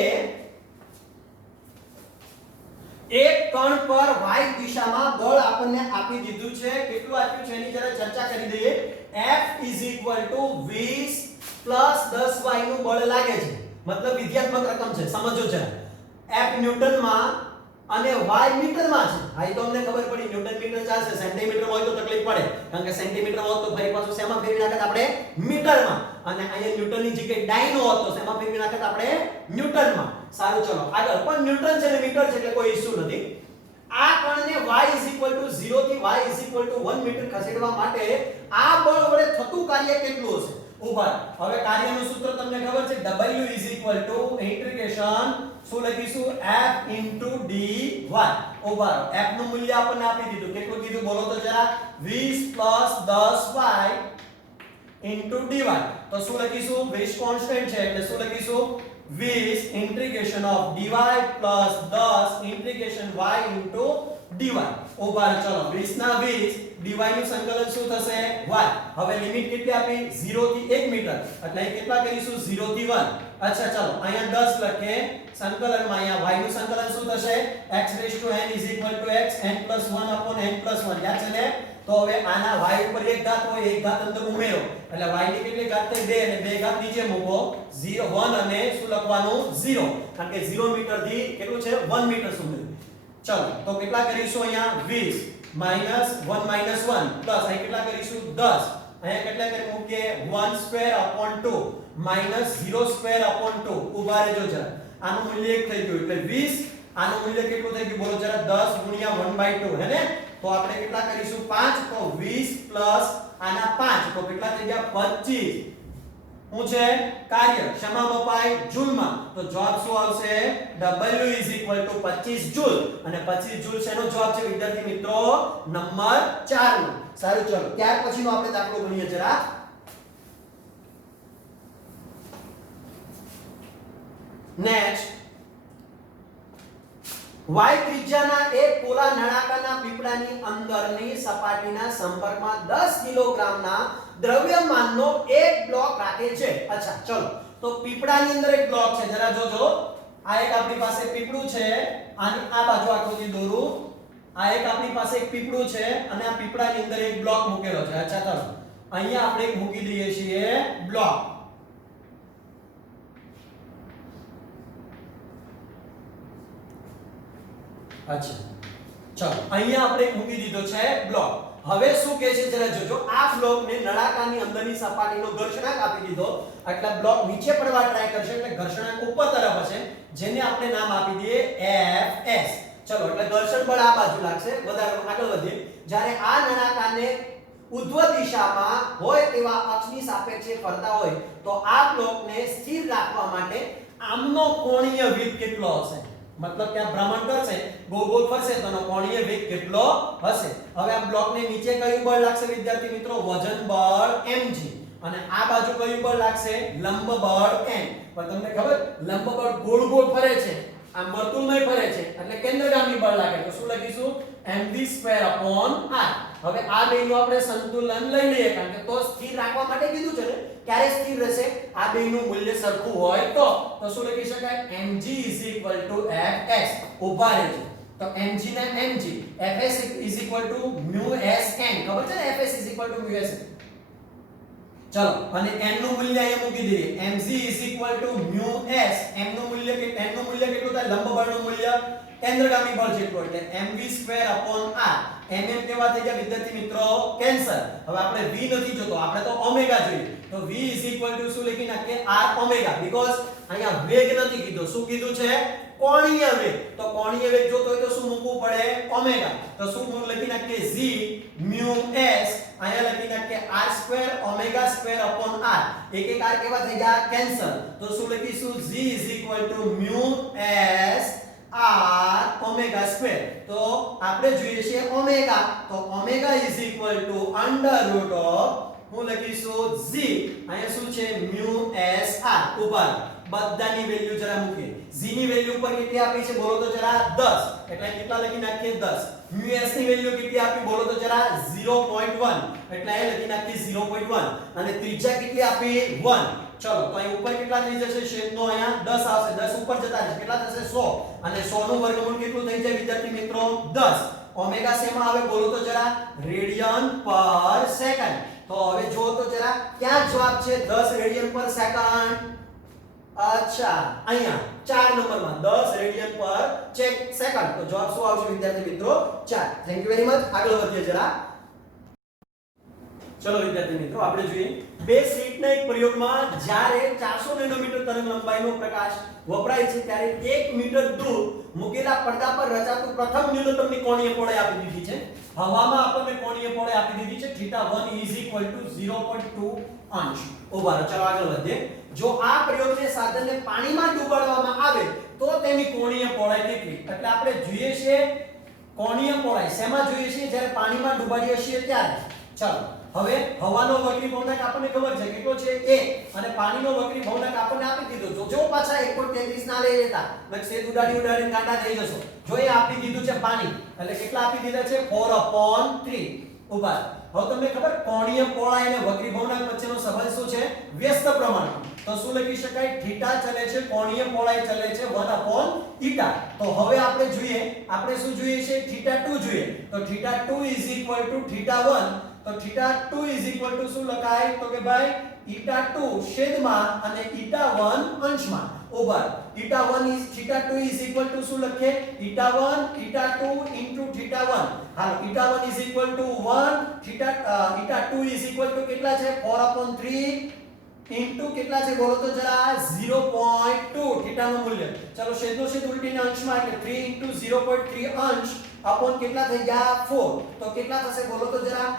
એક કણ પર y દિશામાં બળ આપણને આપી દીધું છે. કેટલું આપ્યું છે એની જરા ચર્ચા કરી દઈએ. F = 20 + 10y નું બળ લાગે છે. મતલબ વિદ્યાત્મક રકમ છે, સમજો જરા. F ન્યૂટનમાં અને y મીટરમાં છે. આ તો અમને ખબર પડી ન્યૂટન મીટર ચાલશે, સેન્ટીમીટર હોય તો તકલીફ પડે કારણ કે સેન્ટીમીટર હોત તો ફરી પાછું શેમાં ફેરવી નાખત આપણે? મીટરમાં. અને અહીંયા ન્યૂટનની જગ્યાએ ડાયનો હોત તો શેમાં ફેરવી નાખત આપણે? ન્યૂટનમાં. સારું, ચલો આગળ. પણ ન્યૂટન છે ને મીટર છે એટલે કોઈ ઇશ્યુ નથી. આ કણને y 0 થી y 1 મીટર ખસેડવા માટે આ બળ વડે થતું કાર્ય કેટલું હશે? ઉભા. હવે કાર્યનું સૂત્ર તમને ખબર છે? W ઇન્ટિગ્રેશન શું લખીશું? F * dy. ઉભા. F નું મૂલ્ય આપણને આપી દીધું. કેટલું કીધું બોલો તો જરા? 20 + 10y * dy. તો શું લખીશું? 20 કોન્સ્ટન્ટ છે એટલે શું લખીશું? 20 integration of dy + 10 integration y * dy. ઉભા. ચલો 20 ના 20 dy નું સંકલન શું થશે? y. હવે લિમિટ કેટલી આપી? 0 થી 1 મીટર. એટલે અહીં કેટલા કરીશું? 0 થી 1. અચ્છા, ચલો અહીંયા 10 લખે. સંકલનમાં અહીંયા y નું સંકલન શું થશે? x n = x n + 1/n + 1. યાદ છે ને? તો હવે આના y ઉપર એક ઘાત હોય, એક ઘાત અંદર ઉમેરો એટલે y ની કેટલી ઘાત થઈ? 2 અને 2 ઘાત નીચે મૂકો. 0 1 અને શું લખવાનું? 0. કારણ કે 0 મીટર થી કેટલું છે? 1 મીટર સુધી. ચલો તો કેટલા કરીશું? અહીંયા 20 - 1 - 1 પ્લસ અહીં કેટલા કરીશું? 10. અહીંયા કેટલા કરી મૂકીએ? 1/2/2 - 0/2/2. ઉભા રહેજો જરા. આનું મૂલ્ય 1 થઈ ગયું એટલે 20. આનું મૂલ્ય કેટલું થઈ ગયું બોલો જરા? 10 * 1/2 હે ને? તો આપણે કેટલા કરીશું? 5. તો 20 પ્લસ આના 5 તો કેટલા થઈ ગયા? 25. શું છે? કાર્ય શેમાં મપાય? જૂલમાં. તો જવાબ શું આવશે? W = 25 joule. અને 25 જૂલ શેનો જવાબ છે વિદ્યાર્થી મિત્રો? નંબર 4 નો. સારું, ચલો ત્યાર પછીનો આપણે દાખલો ગણીએ જરા. નેક્સ્ટ y ત્રિજ્યાના એક પોલા નળાકારના પીપળાની અંદરની સપાટીના સંપર્કમાં 10 કિલોગ્રામના દ્રવ્યમાનનો એક બ્લોક રાખે છે. અચ્છા, ચલો તો પીપળાની અંદર એક બ્લોક છે. જરા જોજો. આ એક આપણી પાસે પીપળું છે. આની આ બાજુ આકૃતિ દોરું. આ એક આપણી પાસે એક પીપળું છે અને આ પીપળાની અંદર એક બ્લોક મૂકેલો છે. અચ્છા, ચલો અહીંયા આપણે એક મૂકી દઈએ છીએ બ્લોક. અચ્છા, ચલો અહીંયા આપણે મૂકી દીધો છે બ્લોક. હવે શું કહે છે જરા જોજો. આ બ્લોકને નળાકારની અંદરની સપાટીનો ઘર્ષણાંક આપી દીધો એટલે બ્લોક નીચે પડવા ટ્રાય કરશે એટલે ઘર્ષણાંક ઉપર તરફ હશે જેને આપણે નામ આપી દઈએ Fs. ચલો એટલે ઘર્ષણ બળ આ બાજુ લાગશે, વધારે આગળ વધીએ. જ્યારે આ નળાકારને ઉધ્વ દિશામાં હોય તેવા અક્ષની સાપેક્ષે ફરતા હોય તો આ બ્લોકને સ્થિર રાખવા માટે આમનો કોણીય વેગ કેટલો હશે? મતલબ કે આ ભ્રમણ કરશે, ગોળ ગોળ ફરશે તો એનો કોણીય વેગ કેટલો હશે? હવે આ બ્લોકને નીચે કયું બળ લાગશે વિદ્યાર્થી મિત્રો? વજન બળ mg. અને આ બાજુ કયું બળ લાગશે? લંબ બળ n. પણ તમને ખબર લંબ બળ ગોળ ગોળ ફરે છે, આમ વર્તુળમય ફરે છે એટલે કેન્દ્રગામી બળ લાગે. તો શું લખીશું? mv²/r. હવે આ બેયનું આપણે સંતુલન લઈ લઈએ કારણ કે તો સ્થિર રાખવા માટે કીધું છે ને. ક્યારે સ્થિર રહેશે? આ બેયનું મૂલ્ય સરખું હોય તો શું લખી શકાય? mg fs. ઊભા રહેજો તો mg ને mg, fs µsn. ખબર છે ને fs µsn. ચલો અને n નું મૂલ્ય અહીંયા મૂકી દઈએ. mg µs. n નું મૂલ્ય કેટલું થાય? લંબ બળનું મૂલ્ય કેન્દ્રગામી બળ જેટલું એટલે mv²/r. mm કેવા થઈ ગયા વિદ્યાર્થી મિત્રો? કેન્સર. હવે આપણે v નથી જોતો, આપણે તો ઓમેગા જોઈએ. તો v શું લખી નાખીએ? r omega. બીકોઝ અહીંયા વેગ નથી કીધો, શું કીધું છે? કોણીય વેગ. તો કોણીય વેગ જોતો હોય તો શું મૂકવું પડે? ઓમેગા. તો શું લખી નાખીએ? g µs. અહીંયા લખી નાખીએ r² ઓમેગા²/r. એક એક r કેવા થઈ ગયા? કેન્સર. તો શું લખીશું? g µs r omega square. તો આપણે જોઈએ છે ઓમેગા, તો ઓમેગા √ હું લખીશું g. અહીંયા શું છે? µs r. ઉપર બધાની વેલ્યુ જરા મૂકીએ. g ની વેલ્યુ ઉપર કેટલી આપી છે બોલો તો જરા? 10. એટલે કેટલા લખી નાખીએ? 10. µs ની વેલ્યુ કેટલી આપી બોલો તો જરા? 0.1. એટલે એ લખી નાખીએ 0.1. અને ત્રિજ્યા કેટલી આપી? 1. ચલો તો અહીં ઉપર કેટલા થઈ જશે? છેદનો અહીંયા 10 આવશે. 10 ઉપર જતા રહેશે. કેટલા થશે? 100. અને 100 નું વર્ગમૂળ કેટલું થઈ જાય વિદ્યાર્થી મિત્રો? 10. ઓમેગા શેમાં આવે બોલો તો જરા? રેડિયન પર સેકન્ડ. તો હવે જો તો જરા ક્યાં જવાબ છે? 10 રેડિયન પર સેકન્ડ. અચ્છા અહીંયા 4 નંબરમાં 10 રેડિયન પર સેકન્ડ. તો જવાબ શું આવશે વિદ્યાર્થી મિત્રો? 4. Thank you very much. આગળ વધીએ જરા. ચલો વિદ્યાર્થી મિત્રો આપણે જોઈએ બે સ્લિટના એક પ્રયોગમાં જ્યારે 400 નેનોમીટર તરંગ લંબાઈનો પ્રકાશ વપરાય છે ત્યારે 1 મીટર દૂર મૂકેલા પડદા પર રચાતું પ્રથમ ન્યૂનતમની કોણીય પહોળાઈ આપી દીધી છે. હવામાં આપણને કોણીય પહોળાઈ આપી દીધી છે θ1 0.2 અંશ. ઉભા રહો. ચલો આગળ વધીએ. જો આ પ્રયોગને સાધનને પાણીમાં ડૂબાડવામાં આવે તો તેની કોણીય પહોળાઈ કેટલી? એટલે આપણે જોઈએ છે કોણીય પહોળાઈ શેમાં જોઈએ છે? જ્યારે પાણીમાં ડૂબાડીએ છીએ ત્યારે. ચલો હવે હવાનો વક્રી ભવનાંક આપણને ખબર છે કેટલો છે? 1. અને પાણીનો વક્રી ભવનાંક આપણને આપી દીધો. જો પાછા 1.33 ના લઈ લેતા નકશે ઉડાડીને કાંટા થઈ જશો. જો એ આપી દીધું છે પાણી એટલે કેટલા આપી દીધા છે? 4/3. ઉભા. હવે તમને ખબર કોણીય પહોળાઈ અને વક્રી ભવનાંક વચ્ચેનો સંબંધ શું છે? વ્યસ્ત પ્રમાણમાં. તો શું લખી શકાય? થીટા ચલે છે, કોણીય પહોળાઈ ચલે છે 1/η. તો હવે આપણે જોઈએ, આપણે શું જોઈએ છે? θ2 જોઈએ. તો θ2 θ1. તો θ2 શું લખાય? તો કે ભાઈ η2 છેદમાં અને η1 અંશમાં. ઓવર η1 શું લખીએ? η1 η2 θ1. હાલો η1 1 η2 કેટલા છે? 4/3 ઇન્ટુ કેટલા છે બોલો તો જરા? 0.2 થીટા નું મૂલ્ય. ચલો છેદનો છેદ ઉલટીને અંશમાં એટલે 3 * 0.3 અંશ અપોન કેટલા થઈ ગયા? 4. તો કેટલા થશે બોલો તો જરા?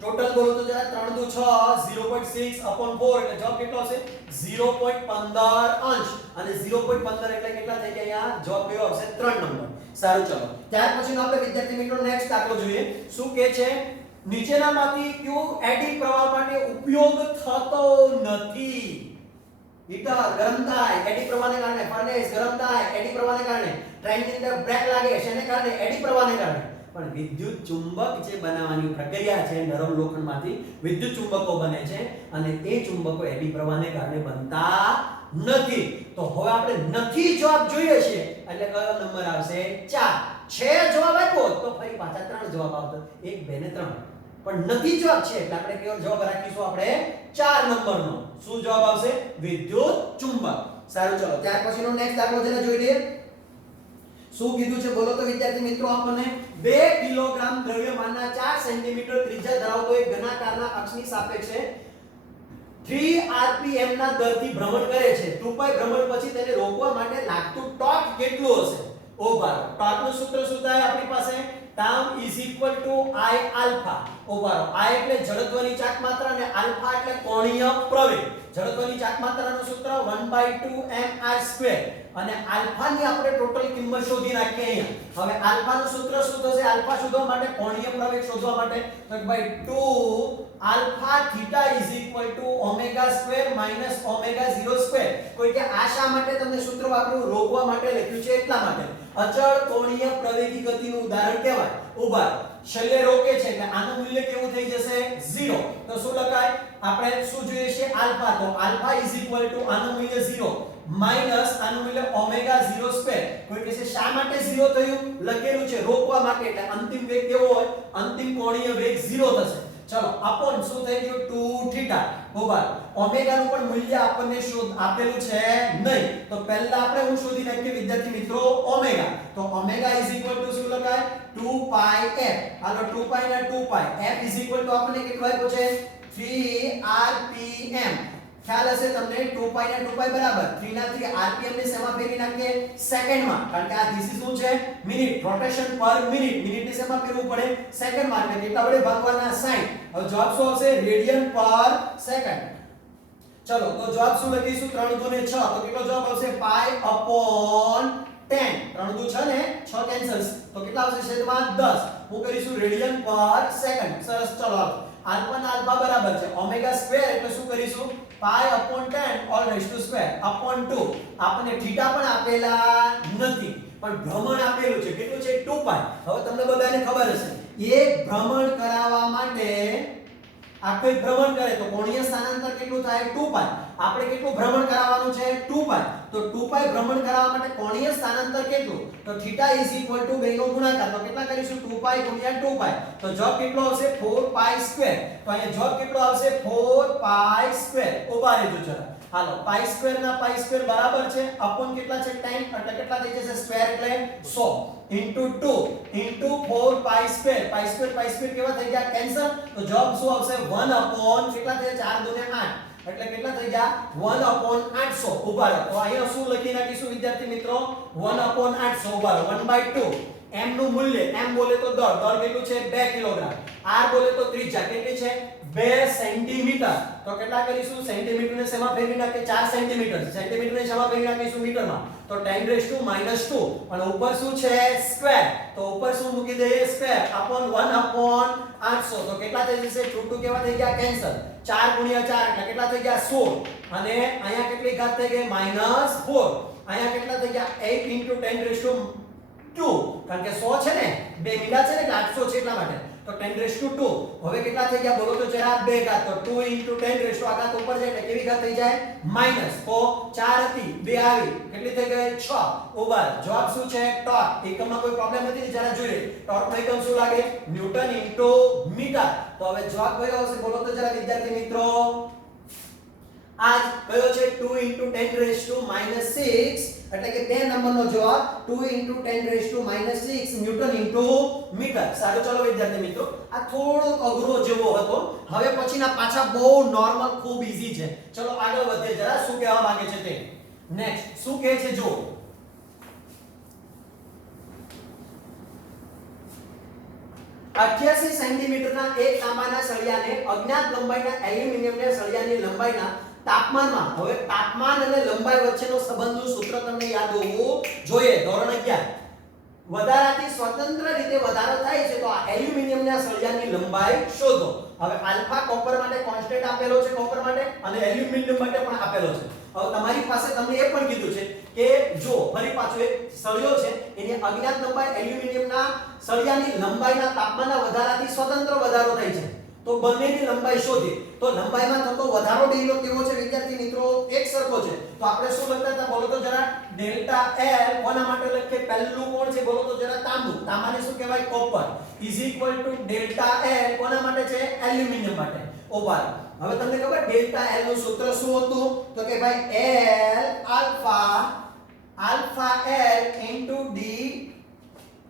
ટોટલ બોલો તો જરા? 3 * 6 0.6 અપોન 4 એટલે જવાબ કેટલો આવશે? 0.15 અંશ. અને 0.15 એટલે કેટલા થઈ ગયા? અહીંયા જવાબ કયો આવશે? 3 નંબર. સારું ચલો ત્યાર પછીનો આપણે વિદ્યાર્થી મિત્રો નેક્સ્ટ દાખલો જોઈએ. શું કહે છે? નીચેનામાંથી કયો એડી પ્રવાહ માટે ઉપયોગ થતો નથી? હીટર ગરમ થાય એડી પ્રવાહને કારણે, ફર્નેસ ગરમ થાય એડી પ્રવાહને કારણે, ટ્રેનની અંદર બ્રેક લાગે શેને કારણે? એડી પ્રવાહને કારણે. પણ વિદ્યુત ચુંબક જે બનાવવાની પ્રક્રિયા છે નરમ લોખંડમાંથી વિદ્યુત ચુંબકો બને છે અને એ ચુંબકો એડી પ્રવાહને કારણે બનતા નથી. તો હવે આપણે નથી જવાબ જોઈએ છે એટલે કયો નંબર આવશે? 4. છે જવાબ આપ્યો તો ફરી પાછા 3 જવાબ આવતો. 1 2 ને 3. પણ નથી જવાબ છે એટલે આપણે કેવો જવાબ રાખીશું? આપણે 4 નંબરનો. શું જવાબ આવશે? વિદ્યુત ચુંબક. સારું ચલો ત્યાર પછીનો નેક્સ્ટ દાખલો જરા જોઈ લઈએ. શું કીધું છે બોલો તો વિદ્યાર્થી મિત્રો? આપણને 2 કિલોગ્રામ દ્રવ્યમાનના 4 સેન્ટીમીટર ત્રિજ્યા ધરાવતો એક ઘનાકારના અક્ષની સાપેક્ષે 3 rpm ના દરથી ભ્રમણ કરે છે. 2π ભ્રમણ પછી તેને રોકવા માટે લાગતું ટોર્ક કેટલું હશે? ઉભા રહો ટોર્કનું સૂત્ર શું થાય આપણી પાસે tau is equal to I alpha ઉભા રહો I એટલે જડત્વની ચાક માત્રા અને આલ્ફા એટલે કોણીય પ્રવેગ જડત્વની ચાક માત્રાનું સૂત્ર 1/2 mr² અને આલ્ફા ની આપણે ટોટલ કિંમત શોધી નાખીએ અહીંયા હવે આલ્ફા નું સૂત્ર શું થશે આલ્ફા શોધવા માટે કોણીય પ્રવેગ શોધવા માટે તો ભાઈ 2 alpha theta is equal to omega square minus omega 0 square કોઈ કે આ શા માટે તમને સૂત્ર વાપર્યું રોકવા માટે લખ્યું છે એટલા માટે અચળ કોણીય પ્રવેગી ગતિનું ઉદાહરણ કહેવાય ઉભા શલ્ય રોકે છે એટલે આનું મૂલ્ય કેવું થઈ જશે 0 તો શું લખાય આપણે શું જોઈએ છે આલ્ફા તો આલ્ફા is equal to આનું મૂલ્ય 0 માઈનસ આનું મૂલ્ય ઓમેગા 0 સ્ક્વેર કોઈ કહે છે શા માટે 0 થયું લખેલું છે રોકવા માટે એટલે અંતિમ વેગ કેવો હોય અંતિમ કોણીય વેગ 0 થશે ચલો અપોન શું થઈ ગયું 2 થીટા બરાબર ઓમેગા નું પણ મૂલ્ય આપણને શોધ આપેલું છે નહીં તો પહેલા આપણે હું શોધી નાખીએ વિદ્યાર્થી મિત્રો ઓમેગા તો ઓમેગા ઇઝ ઇક્વલ ટુ શું લખાય 2 પાઈ f હાલો 2 પાઈ ના 2 પાઈ f ઇઝ ઇક્વલ ટુ આપણને કેટલું આપ્યું છે 3 rpm ખ્યાલ હશે તમને 2 પાઈ ના 2 પાઈ બરાબર 3 ના 3 rpm ને શેમાં ફેરવી નાખીએ સેકન્ડમાં કારણ કે આ ધીસ ઇઝ શું છે મિનિટ રોટેશન પર મિનિટ મિનિટ ને શેમાં ફેરવવું પડે સેકન્ડમાં એટલે કેટલા વડે ભાગવાના 60 હવે જવાબ શું આવશે રેડિયન પર સેકન્ડ ચલો તો જવાબ શું લખીશું 3 દુ ને 6 તો કેટલો જવાબ આવશે પાઈ અપોન 10 3 દુ 6 ને 6 કેન્સલ તો કેટલા આવશે છેદમાં 10 હું કરીશું રેડિયન પર સેકન્ડ સરસ ચલો આલ્ફા ના આલ્ફા બરાબર છે ઓમેગા સ્ક્વેર એટલે શું કરીશું pi upon 10 all raise to square upon 2 આપણને થીટા પણ આપેલા નથી પણ ભ્રમણ આપેલું છે કેટલું છે 2 પાઈ હવે તમને બધાને ખબર હશે એક ભ્રમણ કરાવવા માટે આખું ભ્રમણ કરે તો કોણીય સ્થાનાંતર કેટલું થાય 2 પાઈ આપણે કેટલું ભ્રમણ કરાવવાનું છે 2 પાઈ તો 2 પાઈ ભ્રમણ કરાવવા માટે કોણીય સ્થાનાંતર કેટલું તો થીટા ઇઝ ઇક્વલ ટુ બેનો ગુણાકાર તો કેટલા કરીશું 2 પાઈ ગુણ્યા 2 પાઈ તો જવાબ કેટલો આવશે 4 પાઈ સ્ક્વેર તો અહીંયા જવાબ કેટલો આવશે 4 પાઈ સ્ક્વેર ઉભા રહેજો જરા હાલો પાઈ સ્ક્વેર ના પાઈ સ્ક્વેર બરાબર છે અપોન કેટલા છે 10 એટલે કેટલા થઈ જશે સ્ક્વેર એટલે 100 into 2 into 4 pi square કેવા થઈ ગયા કેન્સલ તો જવાબ શું આવશે 1 upon કેટલા થયા 4 દુ ને 8 એટલે કેટલા થઈ ગયા 1 upon 800 ઉભા રહો તો અહીંયા શું લખી નાખીશું વિદ્યાર્થી મિત્રો 1 upon 800 ઉભા રહો 1/2 m નું મૂલ્ય m બોલે તો દર કેટલું છે 2 કિલોગ્રામ r બોલે તો ત્રિજ્યા કેટલી છે 2 સેન્ટીમીટર તો કેટલા કરીશું સેન્ટીમીટર ને શેમાં ફેરવી નાખીએ 4 સેન્ટીમીટર સેન્ટીમીટર ને શેમાં ફેરવી નાખીશું મીટરમાં તો 10⁻², અને ઉપર શું છે સ્ક્વેર તો ઉપર શું મૂકી દઈએ સ્ક્વેર અપોન 1 upon 800 તો કેટલા થઈ જશે 2 કેવા થઈ ગયા કેન્સલ 4 ગુણ્યા 4 એટલે કેટલા થઈ ગયા 16 અને અહીંયા કેટલી ઘાત થઈ ગઈ -4 અહીંયા કેટલા થઈ ગયા 8 × 10⁻², કારણ કે 100 છે ને બે મીંડા છે ને એટલે 800 છે એટલા માટે તો 10⁻², હવે કેટલા થઈ ગયા બોલો તો જરા બે ઘાત તો 2 × 10⁻² આ ઘાત ઉપર જાય એટલે કેવી ઘાત થઈ જાય માઈનસ તો 4 હતી 2 આવી કેટલી થઈ ગઈ 6 ઓવર જવાબ શું છે ટોર્ક એકમમાં કોઈ પ્રોબ્લેમ નથી જરા જોઈએ ટોર્કનો એકમ શું લાગે ન્યૂટન * મીટર તો હવે જવાબ કયો આવશે બોલો તો જરા વિદ્યાર્થી મિત્રો આજ કયો છે 2 × 10⁻⁻6 એટલે કે 2 નંબરનો જવાબ 2 × 10⁻⁻6 ન્યૂટન * મીટર સારું ચલો વિદ્યાર્થી મિત્રો આ થોડો અઘરો જેવો હતો હવે પછીના પાછા બહુ નોર્મલ ખૂબ ઈઝી છે ચલો આગળ વધીએ જરા શું કહેવા માંગે છે તે નેક્સ્ટ શું કહે છે જો 88 સેન્ટીમીટરના એક તાંબાના સળિયાને અજ્ઞાત લંબાઈના એલ્યુમિનિયમના સળિયાની લંબાઈના તાપમાનમાં હવે તાપમાન અને લંબાઈ વચ્ચેનો સંબંધનું સૂત્ર તમને યાદ હોવું જોઈએ ધોરણ 11 વધારાથી સ્વતંત્ર રીતે વધારો થાય છે તો આ એલ્યુમિનિયમના સળિયાની લંબાઈ શોધો હવે આલ્ફા કોપર માટે કોન્સ્ટન્ટ આપેલો છે કોપર માટે અને એલ્યુમિનિયમ માટે પણ આપેલો છે હવે તમારી પાસે તમને એ પણ કીધું છે કે જો ફરી પાછો એક સળિયો છે એની અજ્ઞાત લંબાઈ એલ્યુમિનિયમના સળિયાની લંબાઈના તાપમાનના વધારાથી સ્વતંત્ર વધારો થાય છે તો બંનેની લંબાઈ શોધીએ તો લંબાઈમાં થતો વધારો ડેલો કેવો છે વિદ્યાર્થી મિત્રો એક સરખો છે તો આપણે શું લખતા હતા બોલો તો જરા ડેલ્ટા L કોના માટે લખીએ પહેલું કોણ છે બોલો તો જરા તાંબુ તાંબાને શું કહેવાય copper is equal to delta L કોના માટે છે એલ્યુમિનિયમ માટે ઓવર હવે તમને ખબર ડેલ્ટા L નું સૂત્ર શું હતું તો કે ભાઈ L alpha L d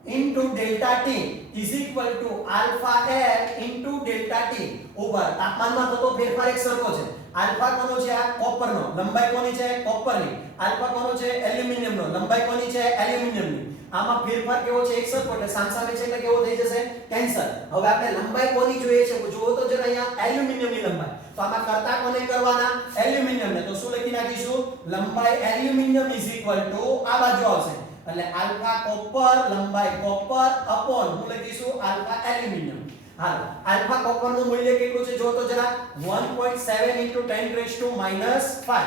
into delta t is equal to alpha L into delta t over તાપમાનમાં થતો ફેરફાર એક સરખો છે આલ્ફા કોનો છે આ કોપરનો લંબાઈ કોની છે કોપરની આલ્ફા કોનો છે એલ્યુમિનિયમનો લંબાઈ કોની છે એલ્યુમિનિયમની આમાં ફેરફાર કેવો છે એક સરખો એટલે સામસામે છે એટલે કેવો થઈ જશે કેન્સલ હવે આપણે લંબાઈ કોની જોઈએ છે જુઓ તો જરા અહીંયા એલ્યુમિનિયમની લંબાઈ તો આમાં કરતા કોને કરવાના એલ્યુમિનિયમને તો શું લખી નાખીશું લંબાઈ એલ્યુમિનિયમ આ બાજુ આવશે એટલે આલ્ફા કોપર લંબાઈ કોપર અપોન હું લખીશું આલ્ફા એલ્યુમિનિયમ હાલ આલ્ફા કોપર નું મૂલ્ય કેટલું છે જો તો જરા 1.7 * 10⁻⁻⁵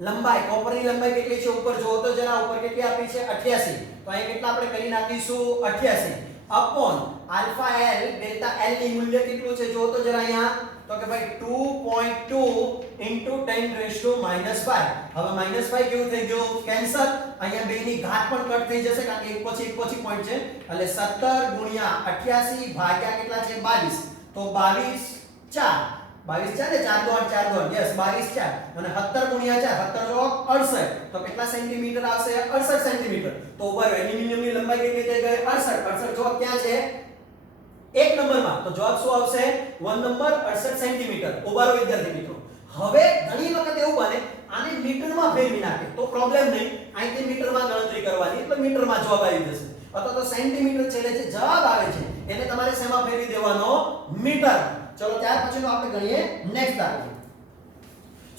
લંબાઈ કોપરની લંબાઈ કેટલી છે ઉપર જો તો જરા ઉપર કેટલી આપી છે 88 તો અહીં કેટલા આપણે કરી નાખીશું 88 upon alpha L delta L ની મૂલ્ય કેટલું છે જો તો જરા અહીંયા તો કે ભાઈ 2.2 * 10⁻⁵ હવે -5 કેવું થઈ ગયું કેન્સલ અહીંયા બે ની ઘાત પણ કટ થઈ જશે કારણ કે એક પછી પોઈન્ટ છે એટલે 17 * 88 ભાગ્યા કેટલા છે 22 તો 22 4 22 4 ને 4 2 8 4 2 યસ 22 4 અને 17 * 4 17 * 68 તો કેટલા સેન્ટીમીટર આવશે 68 સેન્ટીમીટર તો ઉપર એલ્યુમિનિયમની લંબાઈ કેટલી થઈ ગઈ 68 જો ક્યાં છે એક નંબરમાં તો જવાબ શું આવશે 1 નંબર 68 સેન્ટીમીટર ઉભારો વિદ્યાર્થી મિત્રો હવે ઘણી વખત એવું બને આને મીટરમાં ફેરવી નાખે તો પ્રોબ્લેમ નહીં અહીંથી મીટરમાં ગણતરી કરવાની એટલે મીટરમાં જવાબ આવી જશે અથવા તો સેન્ટીમીટર છેલ્લે જે જવાબ આવે છે એને તમારે શેમાં ફેરવી દેવાનો મીટર ચલો ત્યાર પછીનો આપણે ગણીએ નેક્સ્ટ દાખલો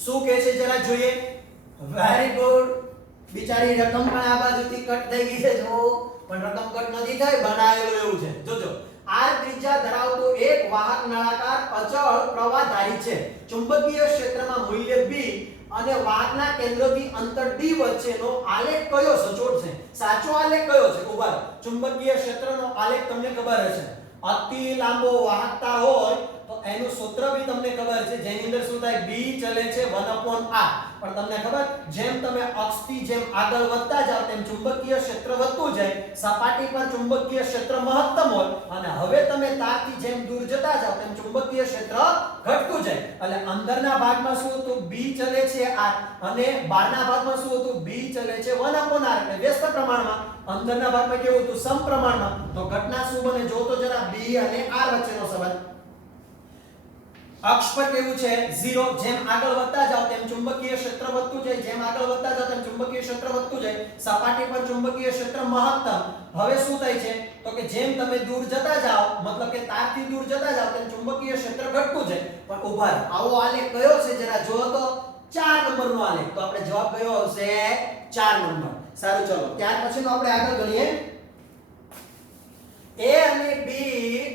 શું કહે છે જરા જોઈએ વેરી ગુડ બિચારી રકમ પણ આ બાજુથી કટ થઈ ગઈ છે જો પણ રકમ કટ નથી થઈ બનાવેલું એવું છે જોજો r ત્રિજ્યા ધરાવતો એક વાહક નળાકાર અચળ પ્રવાહધારી છે ચુંબકીય ક્ષેત્રમાં મૂલ્ય b અને વાહકના કેન્દ્રથી અંતર d વચ્ચેનો આલેખ કયો સચોટ છે સાચો આલેખ કયો છે ઉભા ચુંબકીય ક્ષેત્રનો આલેખ તમને ખબર હશે અતિ લાંબો વાહકતા હોય તો એનું સૂત્ર બી તમને ખબર છે જેની અંદર શું થાય b ચલે છે 1/r પણ તમને ખબર જેમ તમે અક્ષથી જેમ આગળ વધતા જાવ તેમ ચુંબકીય ક્ષેત્ર વધતું જાય સપાટી પર ચુંબકીય ક્ષેત્ર મહત્તમ હોય અને હવે તમે તારથી જેમ દૂર જતા જાવ તેમ ચુંબકીય ક્ષેત્ર ઘટતું જાય એટલે અંદરના ભાગમાં શું હતું b ચલે છે r અને બહારના ભાગમાં શું હતું b ચલે છે 1/r એટલે વ્યસ્ત પ્રમાણમાં અંદરના ભાગમાં કેવું હતું સમપ્રમાણમાં તો ઘટના શું બને જો તો જરા b અને r વચ્ચેનો સંબંધ અક્ષ પર કેવું છે 0 જેમ આગળ વધતા જાવ તેમ ચુંબકીય ક્ષેત્ર વધતું જાય જેમ આગળ વધતા જાવ તેમ ચુંબકીય ક્ષેત્ર વધતું જાય સપાટી પર ચુંબકીય ક્ષેત્ર મહત્તમ હવે શું થાય છે તો કે જેમ તમે દૂર જતા જાવ મતલબ કે તારથી દૂર જતા જાવ તેમ ચુંબકીય ક્ષેત્ર ઘટતું જાય પણ ઉભા આવો આલેખ કયો છે જરા જો તો 4 નંબરનો આલેખ તો આપણે જવાબ કયો આવશે 4 નંબર સારું ચલો ત્યાર પછીનો આપણે આગળ ગણીએ A અને B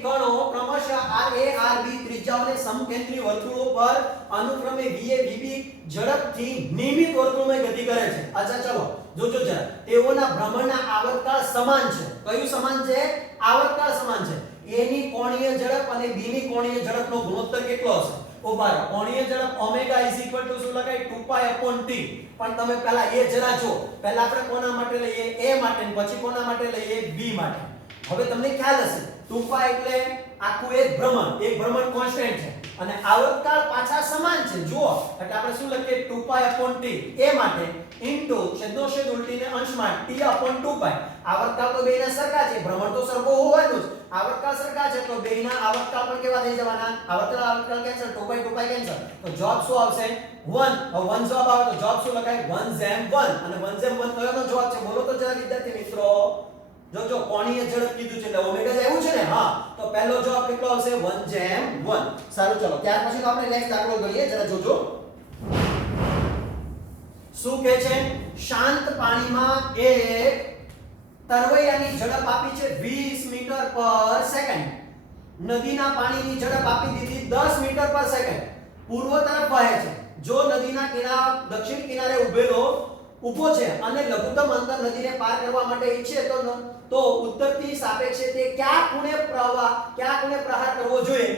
કણો ક્રમશઃ RA RB ત્રિજ્યાઓને સમકેન્દ્રી વર્તુળો પર અનુક્રમે VA VB ઝડપથી નિયમિત વર્તુળમાં ગતિ કરે છે અચ્છા ચલો જોજો જરા તેઓના ભ્રમણના આવર્તકાળ સમાન છે કયું સમાન છે આવર્તકાળ સમાન છે A ની કોણીય ઝડપ અને B ની કોણીય ઝડપનો ગુણોત્તર કેટલો હશે ઉભા રહો કોણીય ઝડપ ઓમેગા શું લખાય 2π/t પણ તમે પહેલા એ જરા જો પહેલા આપણે કોના માટે લઈએ A માટે પછી કોના માટે લઈએ B માટે હવે તમને ખ્યાલ હશે 2π એટલે આખું એક ભ્રમણ કોન્સ્ટન્ટ છે અને આવર્તકાળ પાછા સમાન છે જુઓ એટલે આપણે શું લખીએ 2π/t એ માટે ઇન્ટુ છેદોછેદ ઉલટીને અંશમાં t/2π આવર્તકાળ તો બેના સરખા છે ભ્રમણ તો સરખો હોવાનું જ આવર્તકાળ સરખા છે તો બેના આવર્તકાળ પણ કેવા થઈ જવાના આવર્તકાળ કેન્સલ 2π કેન્સલ તો જવાબ શું આવશે 1 હવે 1 જવાબ આવે તો જવાબ શું લખાય 1/1 અને 1/1 કયોનો જવાબ છે બોલો તો જરા વિદ્યાર્થી મિત્રો જો કોણીય ઝડપ કીધું છે એટલે ઓમેગા આવ્યું છે ને હા તો પહેલો જવાબ કેટલો આવશે 1/1 સારું ચલો ત્યાર પછી આપણે નેક્સ્ટ દાખલો ગણીએ જરા જોજો શું કહે છે શાંત પાણીમાં એક તરવૈયાની ઝડપ આપી છે 20 મીટર/સેકન્ડ નદીના પાણીની ઝડપ આપી દીધી 10 મીટર/સેકન્ડ પૂર્વ તરફ વહે છે જો નદીના દક્ષિણ કિનારે ઊભો છે અને લઘુત્તમ અંતર નદીને પાર કરવા માટે ઈચ્છે તો ઉત્તરથી સાપેક્ષે તે કયા ખૂણે પ્રહાર કરવો જોઈએ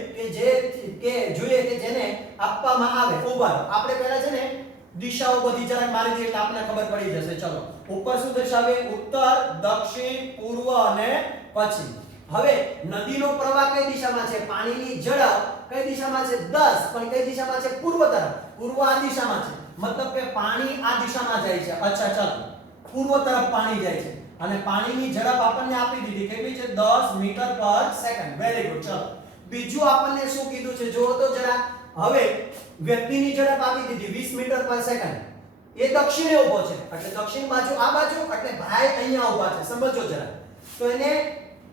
કે જેને આપવામાં આવે ઉભા આપણે પહેલા છે ને દિશાઓ બધી જરાક મારી દઈએ એટલે આપણને ખબર પડી જશે ચલો ઉપર શું દર્શાવે ઉત્તર દક્ષિણ પૂર્વ અને પશ્ચિમ હવે નદીનો પ્રવાહ કઈ દિશામાં છે પાણીની ઝડપ કઈ દિશામાં છે 10 પણ કઈ દિશામાં છે પૂર્વ તરફ પૂર્વ આ દિશામાં છે मतलब કે પાણી આ દિશામાં જાય છે અચ્છા ચાલો પૂર્વ તરફ પાણી જાય છે અને પાણીની ઝડપ આપણને આપી દીધી કેટલી છે 10 મીટર/સેકન્ડ વેરી ગુડ ચલો બીજું આપણને શું કીધું છે જો તો જરા હવે વ્યક્તિની ઝડપ આપી દીધી 20 મીટર/સેકન્ડ એ દક્ષિણે ઊભો છે એટલે દક્ષિણ બાજુ આ બાજુ એટલે ભાઈ અહીંયા ઊભા છે સમજો જરા તો એને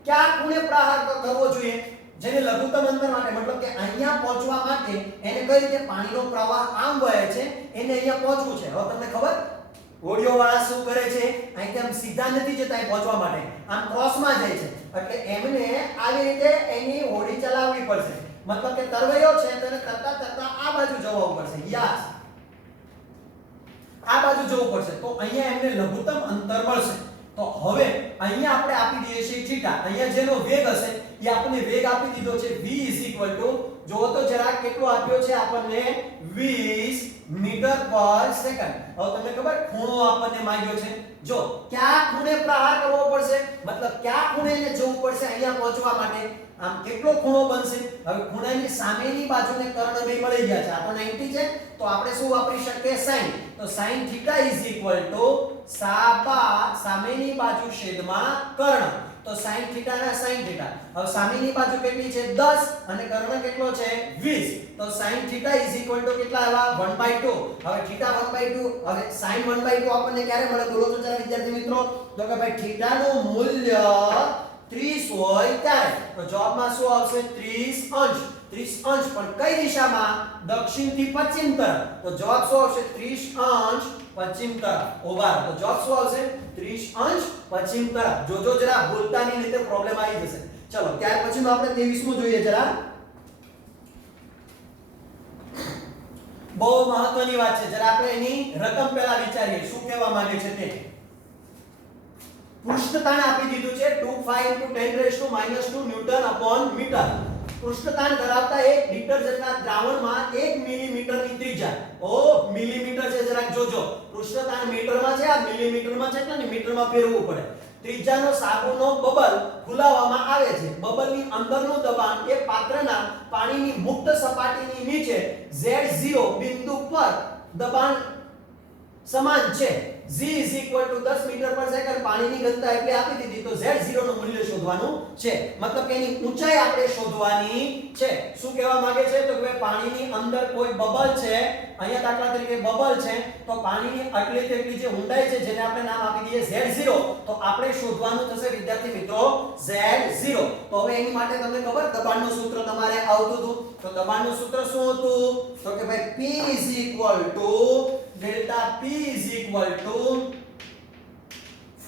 ક્યાં ખૂણે પ્રહાર કરવો જોઈએ જેને લઘુત્તમ અંતર માટે મતલબ કે અહીંયા પહોંચવા માટે એને કઈ રીતે પાણીનો પ્રવાહ આમ વહે છે એને અહીંયા પહોંચવું છે હવે તમને ખબર હોડીઓ વાળા શું કરે છે અહીંથી આમ સીધા નથી જતા અહીં પહોંચવા માટે આમ ક્રોસમાં જાય છે એટલે એમને આવી રીતે એની હોડી ચલાવવી પડશે મતલબ કે તરવૈયો છે તો એને તરતા તરતા આ બાજુ જવું પડશે યસ આ બાજુ જવું પડશે તો અહીંયા એમને લઘુત્તમ અંતર મળશે તો હવે અહીંયા આપણે આપી દઈએ છીએ થીટા અહીંયા જેનો વેગ હશે એ આપણને વેગ આપી દીધો છે v જો તો જરા કેટલો આપ્યો છે આપણને 20 મીટર પર સેકન્ડ હવે તમને ખબર ખૂણો આપણને માંગ્યો છે જો ક્યાં ખૂણે પ્રહાર કરવો પડશે મતલબ ક્યાં ખૂણે એને જવું પડશે અહીંયા પહોંચવા માટે આમ કેટલો ખૂણો બનશે હવે ખૂણાની સામેની બાજુને કર્ણ બે મળી ગયા છે આ તો 90 છે તો આપણે શું વાપરી શકીએ sin તો sin θ સામેની બાજુ છેદમાં કર્ણ તો sin θ ના sin θ હવે સામેની બાજુ કેટલી છે 10 અને કર્ણ કેટલો છે 20 તો sin θ કેટલા આવ્યા 1/2 હવે θ 1/2 હવે sin 1/2 આપણને ક્યારે મળે બોલો તો જરા વિદ્યાર્થી મિત્રો તો કે ભાઈ θ નું મૂલ્ય 30 હોય ત્યારે તો જવાબમાં શું આવશે 30 અંશ પણ કઈ દિશામાં દક્ષિણ થી પશ્ચિમ તરફ તો જવાબ શું આવશે 30 અંશ પશ્ચિમ તરફ ઓભાર તો જવાબ શું આવશે 30 અંશ પશ્ચિમ તરફ જોજો જરા ભૂલતાની રીતે પ્રોબ્લેમ આવી જશે ચલો ત્યાર પછીનું આપણે 23મું જોઈએ જરા બહુ મહત્વની વાત છે જરા આપણે એની રકમ પહેલા વિચારીએ શું કહેવા માંગે છે તે પૃષ્ઠતાણ આપી દીધું છે 25 × 10⁻² ન્યૂટન/મીટર પૃષ્ઠતાણ ધરાવતા એક ડિટર્જન્ટના દ્રાવણમાં 1 મિલીમીટરની ત્રિજ્યા મિલીમીટર છે જરાક જોજો પૃષ્ઠતાણ મીટરમાં છે આ મિલીમીટરમાં છે એટલે મીટરમાં ફેરવવું પડે ત્રિજ્યાનો સાબુનો બબલ ફૂલાવવામાં આવે છે બબલની અંદરનું દબાણ એ પાત્રના પાણીની મુક્ત સપાટીની નીચે Z0 બિંદુ પર દબાણ સમાન છે g 10 મીટર પર સેકન્ડ પાણીની ઘનતા એટલે આપી દીધી તો Z0 નું મૂલ્ય શોધવાનું છે મતલબ કે એની ઊંચાઈ આપણે શોધવાની છે શું કહેવા માંગે છે તો કે પાણીની અંદર કોઈ બબલ છે અહીંયા દાખલા તરીકે બબલ છે તો પાણીની આટલી તેટલી જે ઊંડાઈ છે જેને આપણે નામ આપી દઈએ Z0 તો આપણે શોધવાનું થશે વિદ્યાર્થી મિત્રો Z0 તો હવે એની માટે તમને ખબર દબાણનું સૂત્ર તમારે આવતું હતું તો દબાણનું સૂત્ર શું હતું તો કે ભાઈ P ડેલ્ટા P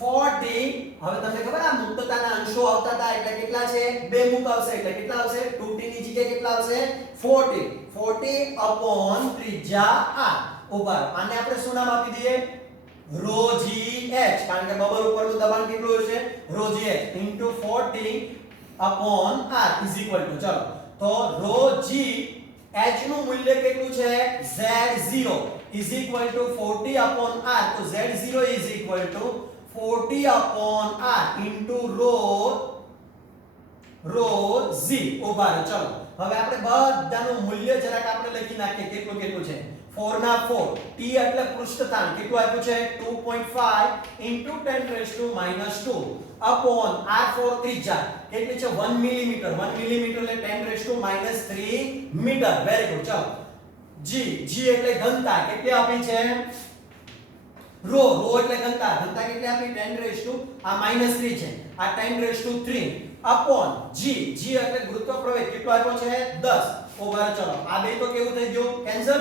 40 હવે તમને ખબર આ મુક્તતાના અંશો આવતા હતા એટલે કેટલા છે બે મુક આવશે એટલે કેટલા આવશે 2t ની જગ્યાએ કેટલા આવશે 40 ત્રિજ્યા r ઉપર આને આપણે શું નામ આપી દઈએ ρgh કારણ કે બબલ ઉપરનું દબાણ કેટલું હશે ρgh * 40 r ચલો તો ρgh નું મૂલ્ય કેટલું છે Z0 40 r તો Z0 40 r into ρg ઉભા ચલો હવે આપણે બધાનું મૂલ્ય જરાક આપણે લખી નાખીએ કેટલું કેટલું છે 4 ના 4 t એટલે પૃષ્ઠતાણ કેટલું આપ્યું છે 2.5 × 10⁻² upon r4 ત્રિજ્યા કેટલી છે 1 મિલીમીટર 1 મિલીમીટર એટલે 10⁻³ મીટર વેરી ગુડ ચલો g એટલે ઘનતા કેટલી આપી છે રો એટલે ઘનતા કેટલી આપી 10 આ -3 છે આ 10⁻³ upon g એટલે ગુરુત્વ પ્રવેગ કેટલો આપ્યો છે 10 ઓવર ચલો આ બે તો કેવું થઈ ગયું કેન્સલ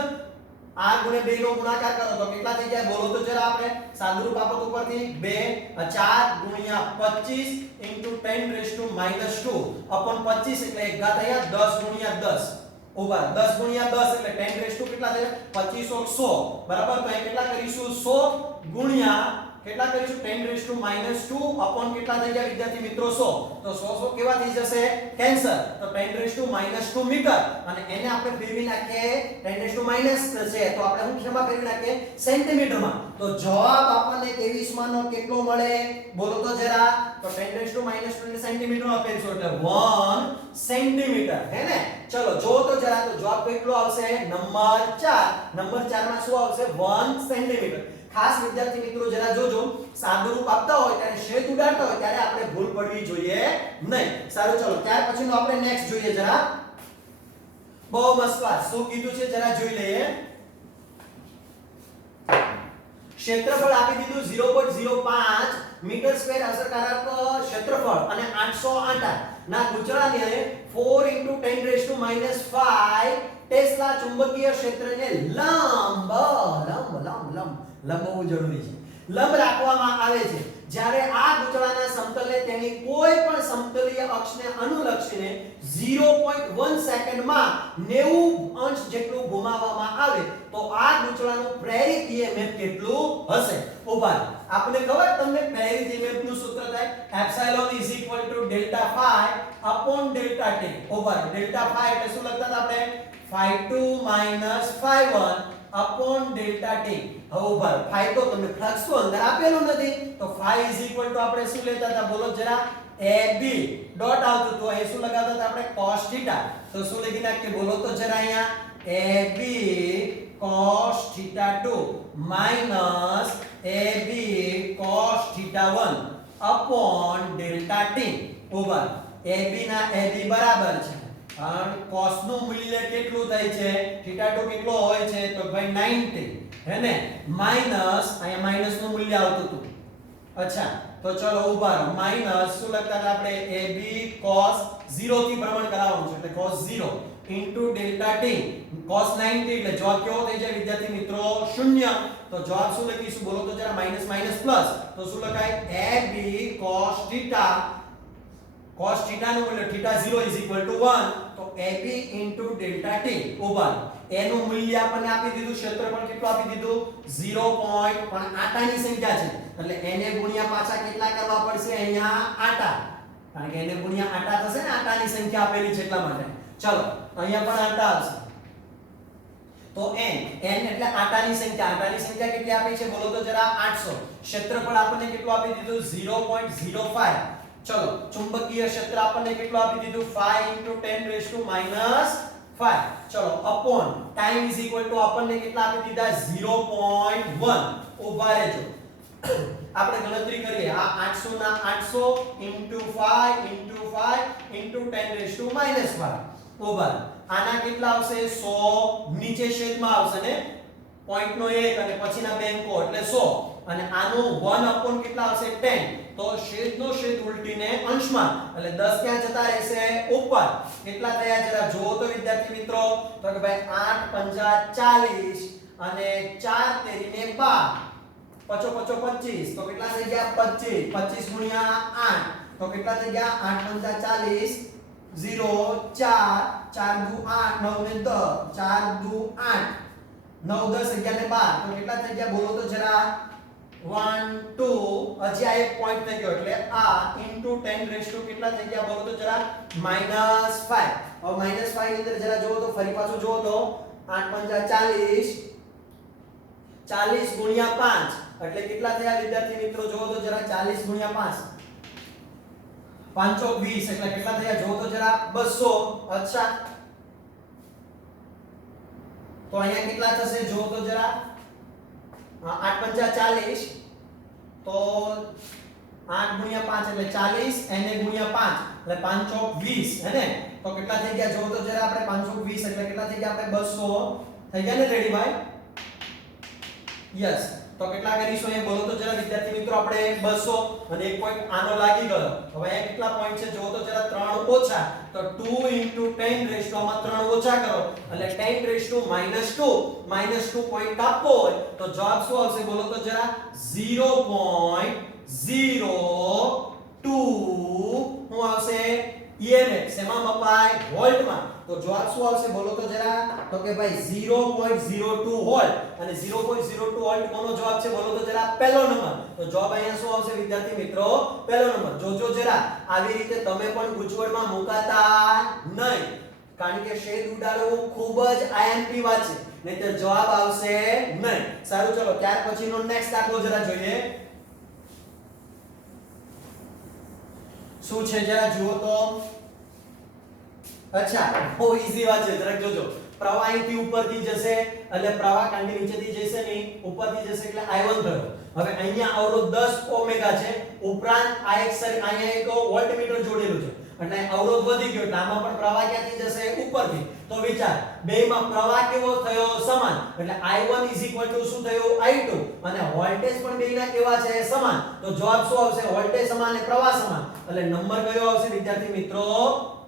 r * 2 નો ગુણાકાર કરો તો કેટલા થઈ જાય બોલો તો જરા આપણે સાદુરૂપ આપત ઉપરથી 2 4 × 25 × 10⁻² upon 25 એટલે એક ઘાત અહીંયા 10 × 10 ઓવર 10 × 10 એટલે 10 કેટલા થાય 2500 બરાબર તો અહીં કેટલા કરીશું 100 ગુણ્યા કેટલા કરીશું 10⁻² upon કેટલા થઈ ગયા વિદ્યાર્થી મિત્રો 100 તો 100 કેવા થઈ જશે કેન્સલ તો 10⁻² મીટર અને એને આપણે ફેરવી નાખીએ 10⁻- છે તો આપણે શું શેમાં ફેરવી નાખીએ સેન્ટીમીટરમાં તો જવાબ આપણને 23 માંનો કેટલો મળે બોલો તો જરા તો 10⁻² સેન્ટીમીટરમાં ફેરવીશું એટલે 1 સેન્ટીમીટર હે ને ચલો જો તો જરા તો જવાબ કેટલો આવશે નંબર 4 માં શું આવશે 1 સેન્ટીમીટર ખાસ વિદ્યાર્થી મિત્રો જરા જોજો સાદુરૂપ આપતા હોય ત્યારે છેદ ઉડાડતા હોય ત્યારે આપણે ભૂલ પડવી જોઈએ નહીં સારું ચલો ત્યાર પછીનું આપણે નેક્સ્ટ જોઈએ જરા બહુ મસ્ત વાત શું કીધું છે જરા જોઈ લઈએ ક્ષેત્રફળ આપી દીધું 0.05 મીટર સ્ક્વેર અસરકારક ક્ષેત્રફળ અને 800 આંટા ના ગૂંચળાને 4 * 10⁻⁵ ટેસ્લા ચુંબકીય ક્ષેત્રને લંબવું જરૂરી છે, લંબ રાખવામાં આવે છે જ્યારે આ ગૂંચળાના સમતલે તેની કોઈ પણ સમતલીય અક્ષને અનુલક્ષીને 0.1 સેકન્ડમાં 90 અંશ જેટલું ઘુમાવવામાં આવે તો આ ગૂંચળાનું પ્રેરિત EMF કેટલું હશે? ઉભા આપણે ખબર તમને પ્રેરિત EMF નું સૂત્ર થાય એપ્સિલોન ΔΦ ΔT. ઉભા ΔΦ એટલે શું લખતા હતા આપણે? ∅2 - ∅1 ΔT. હવે ઉભા ∅ તો તમને ફ્લક્સ તો અંદર આપેલું નથી તો ∅ આપણે શું લેતા હતા બોલો જરા? AB ડોટ આવતું તો અહીં શું લગાવતા હતા આપણે? cos θ. તો શું લખી નાખીએ બોલો તો જરા અહીંયા? AB cos θ2 minus AB cos θ1 ΔT. ઉભા AB ના AB બરાબર છે અને cos નું મૂલ્ય કેટલું થાય છે? θ2 કેટલો હોય છે? તો ભાઈ 90 હે ને માઈનસ અહીંયા માઈનસ નું મૂલ્ય આવતું હતું. અચ્છા તો ચલો ઉભા રહો માઈનસ શું લખતા હતા આપણે? AB cos 0 થી ભ્રમણ કરાવવાનું છે એટલે cos 0 ΔT cos 90 એટલે જવાબ કેવો થઈ જાય વિદ્યાર્થી મિત્રો? 0. તો જવાબ શું લખીશું બોલો તો જરા? માઈનસ માઈનસ પ્લસ તો શું લખાય? AB cos θ cos θ નું મૂલ્ય θ0 1 તો AB ΔT. ઉભા એનું મૂલ્ય આપણને આપી દીધું, ક્ષેત્રફળ કેટલું આપી દીધું? 0. પણ આટાની સંખ્યા છે એટલે એને ગુણ્યા પાછા કેટલા કરવા પડશે? અહીંયા આટા, કારણ કે એને ગુણ્યા આટા થશે ને, આટાની સંખ્યા આપેલી છે એટલા માટે. ચલો અહીંયા પણ આટા આવશે તો n એટલે આટાની સંખ્યા કેટલી આપી છે બોલો તો જરા? 800. ક્ષેત્રફળ આપણને કેટલું આપી દીધું? 0.05. ચલો ચુંબકીય ક્ષેત્ર આપણને કેટલું આપી દીધું? 5 × 10⁻⁵. ચલો અપોન ટાઈમ આપણને કેટલા આપી દીધા? 0.1. ઉભા રહેજો આપણે ગણતરી કરીએ. આ 800 ના 800 × 5 ઉભા આના કેટલા આવશે? 100 નીચે છેદમાં આવશે ને પોઈન્ટ નો 1 અને પછીના બે અંકો એટલે 100 અને આનું 1 અપોન કેટલા આવશે? 10. તો છેદનો છેદ ઉલટીને અંશમાં એટલે 10 ક્યાં જતા રહેશે? ઉપર. કેટલા થયા જરા જોવો તો વિદ્યાર્થી મિત્રો? તો કે ભાઈ 8 × 5 = 40 અને 4 તેરીને 12 પચો 25 તો કેટલા થઈ ગયા? 25. 25 × 8 તો કેટલા થઈ ગયા? 8 × 40 0 4 4 દુ 8 9 ને 10 4 દુ 8 9 10 11 ને 12 તો કેટલા થઈ ગયા બોલો તો જરા? 1 2 હજી આ એક પોઈન્ટ થઈ ગયો એટલે આ * 10 કેટલા થઈ ગયા બોલો તો જરા? -5. હવે -5 ની અંદર જરા જોવો તો ફરી પાછું જોવો તો 8 × 40 40 × 5 એટલે કેટલા થયા વિદ્યાર્થી મિત્રો? જોવો તો જરા 40 × 5 5 × 20 એટલે કેટલા થયા જોવો તો જરા? 200. અચ્છા તો અહીંયા કેટલા થશે જોવો તો જરા? 8 × 40 તો 8 × 5 એટલે 40 એને × 5 એટલે 5 × 20 હે ને તો કેટલા થઈ ગયા જોવો તો જરા? આપણે 5 × 20 એટલે કેટલા થઈ ગયા? આપણે 200 થઈ ગયા ને રેડી ભાઈ? યસ. તો કેટલા કરીશું એ બોલો તો જરા વિદ્યાર્થી મિત્રો? આપણે 200 અને એક પોઈન્ટ આનો લાગી ગયો. હવે અહીંયા કેટલા પોઈન્ટ છે જોવો તો જરા? 3 ઓછા તો 2 × 10 આમાં 3 ઓછા કરો એટલે 10 -2 પોઈન્ટ આપવો હોય તો જવાબ શું આવશે બોલો તો જરા? 0.02 શું આવશે? EMF શેમાં મપાય? વોલ્ટમાં. તો જવાબ શું આવશે બોલો તો જરા? તો કે ભાઈ 0.02 વોલ્ટ અને 0.02 વોલ્ટ કોનો જવાબ છે બોલો તો જરા? પહેલો નંબર. તો જવાબ અહીંયા શું આવશે વિદ્યાર્થી મિત્રો? પહેલો નંબર. જોજો જરા આવી રીતે તમે પણ ગૂંચવણમાં મુકાતા નહીં, કારણ કે શેદ ઉડાડવું ખૂબ જ IMP વાત છે, નહીંતર જવાબ આવશે નહીં. સારું ચલો ત્યાર પછીનો નેક્સ્ટ દાખલો જરા જોઈએ. શું છે જરા જુઓ તો? અચ્છા બહુ ઈઝી વાત છે, જરાક જોજો. પ્રવાહ અહીંથી ઉપરથી જશે એટલે પ્રવાહ કારણ કે નીચેથી જશે નહીં, ઉપરથી જશે એટલે I1 થયો. હવે અહીંયા અવરોધ 10 ઓમેગા છે, ઉપરાંત આ એક અહીંયા એક વોલ્ટમીટર જોડેલું છે એટલે અવરોધ વધી ગયો એટલે આમાં પણ પ્રવાહ ક્યાંથી જશે ઉપરથી તો વિચાર બેયમાં પ્રવાહ કેવો થયો સમાન એટલે I1 શું થયું I2 અને વોલ્ટેજ પણ બેયના કેવા છે સમાન તો જવાબ શું આવશે વોલ્ટેજ સમાન અને પ્રવાહ સમાન એટલે નંબર કયો આવશે વિદ્યાર્થી મિત્રો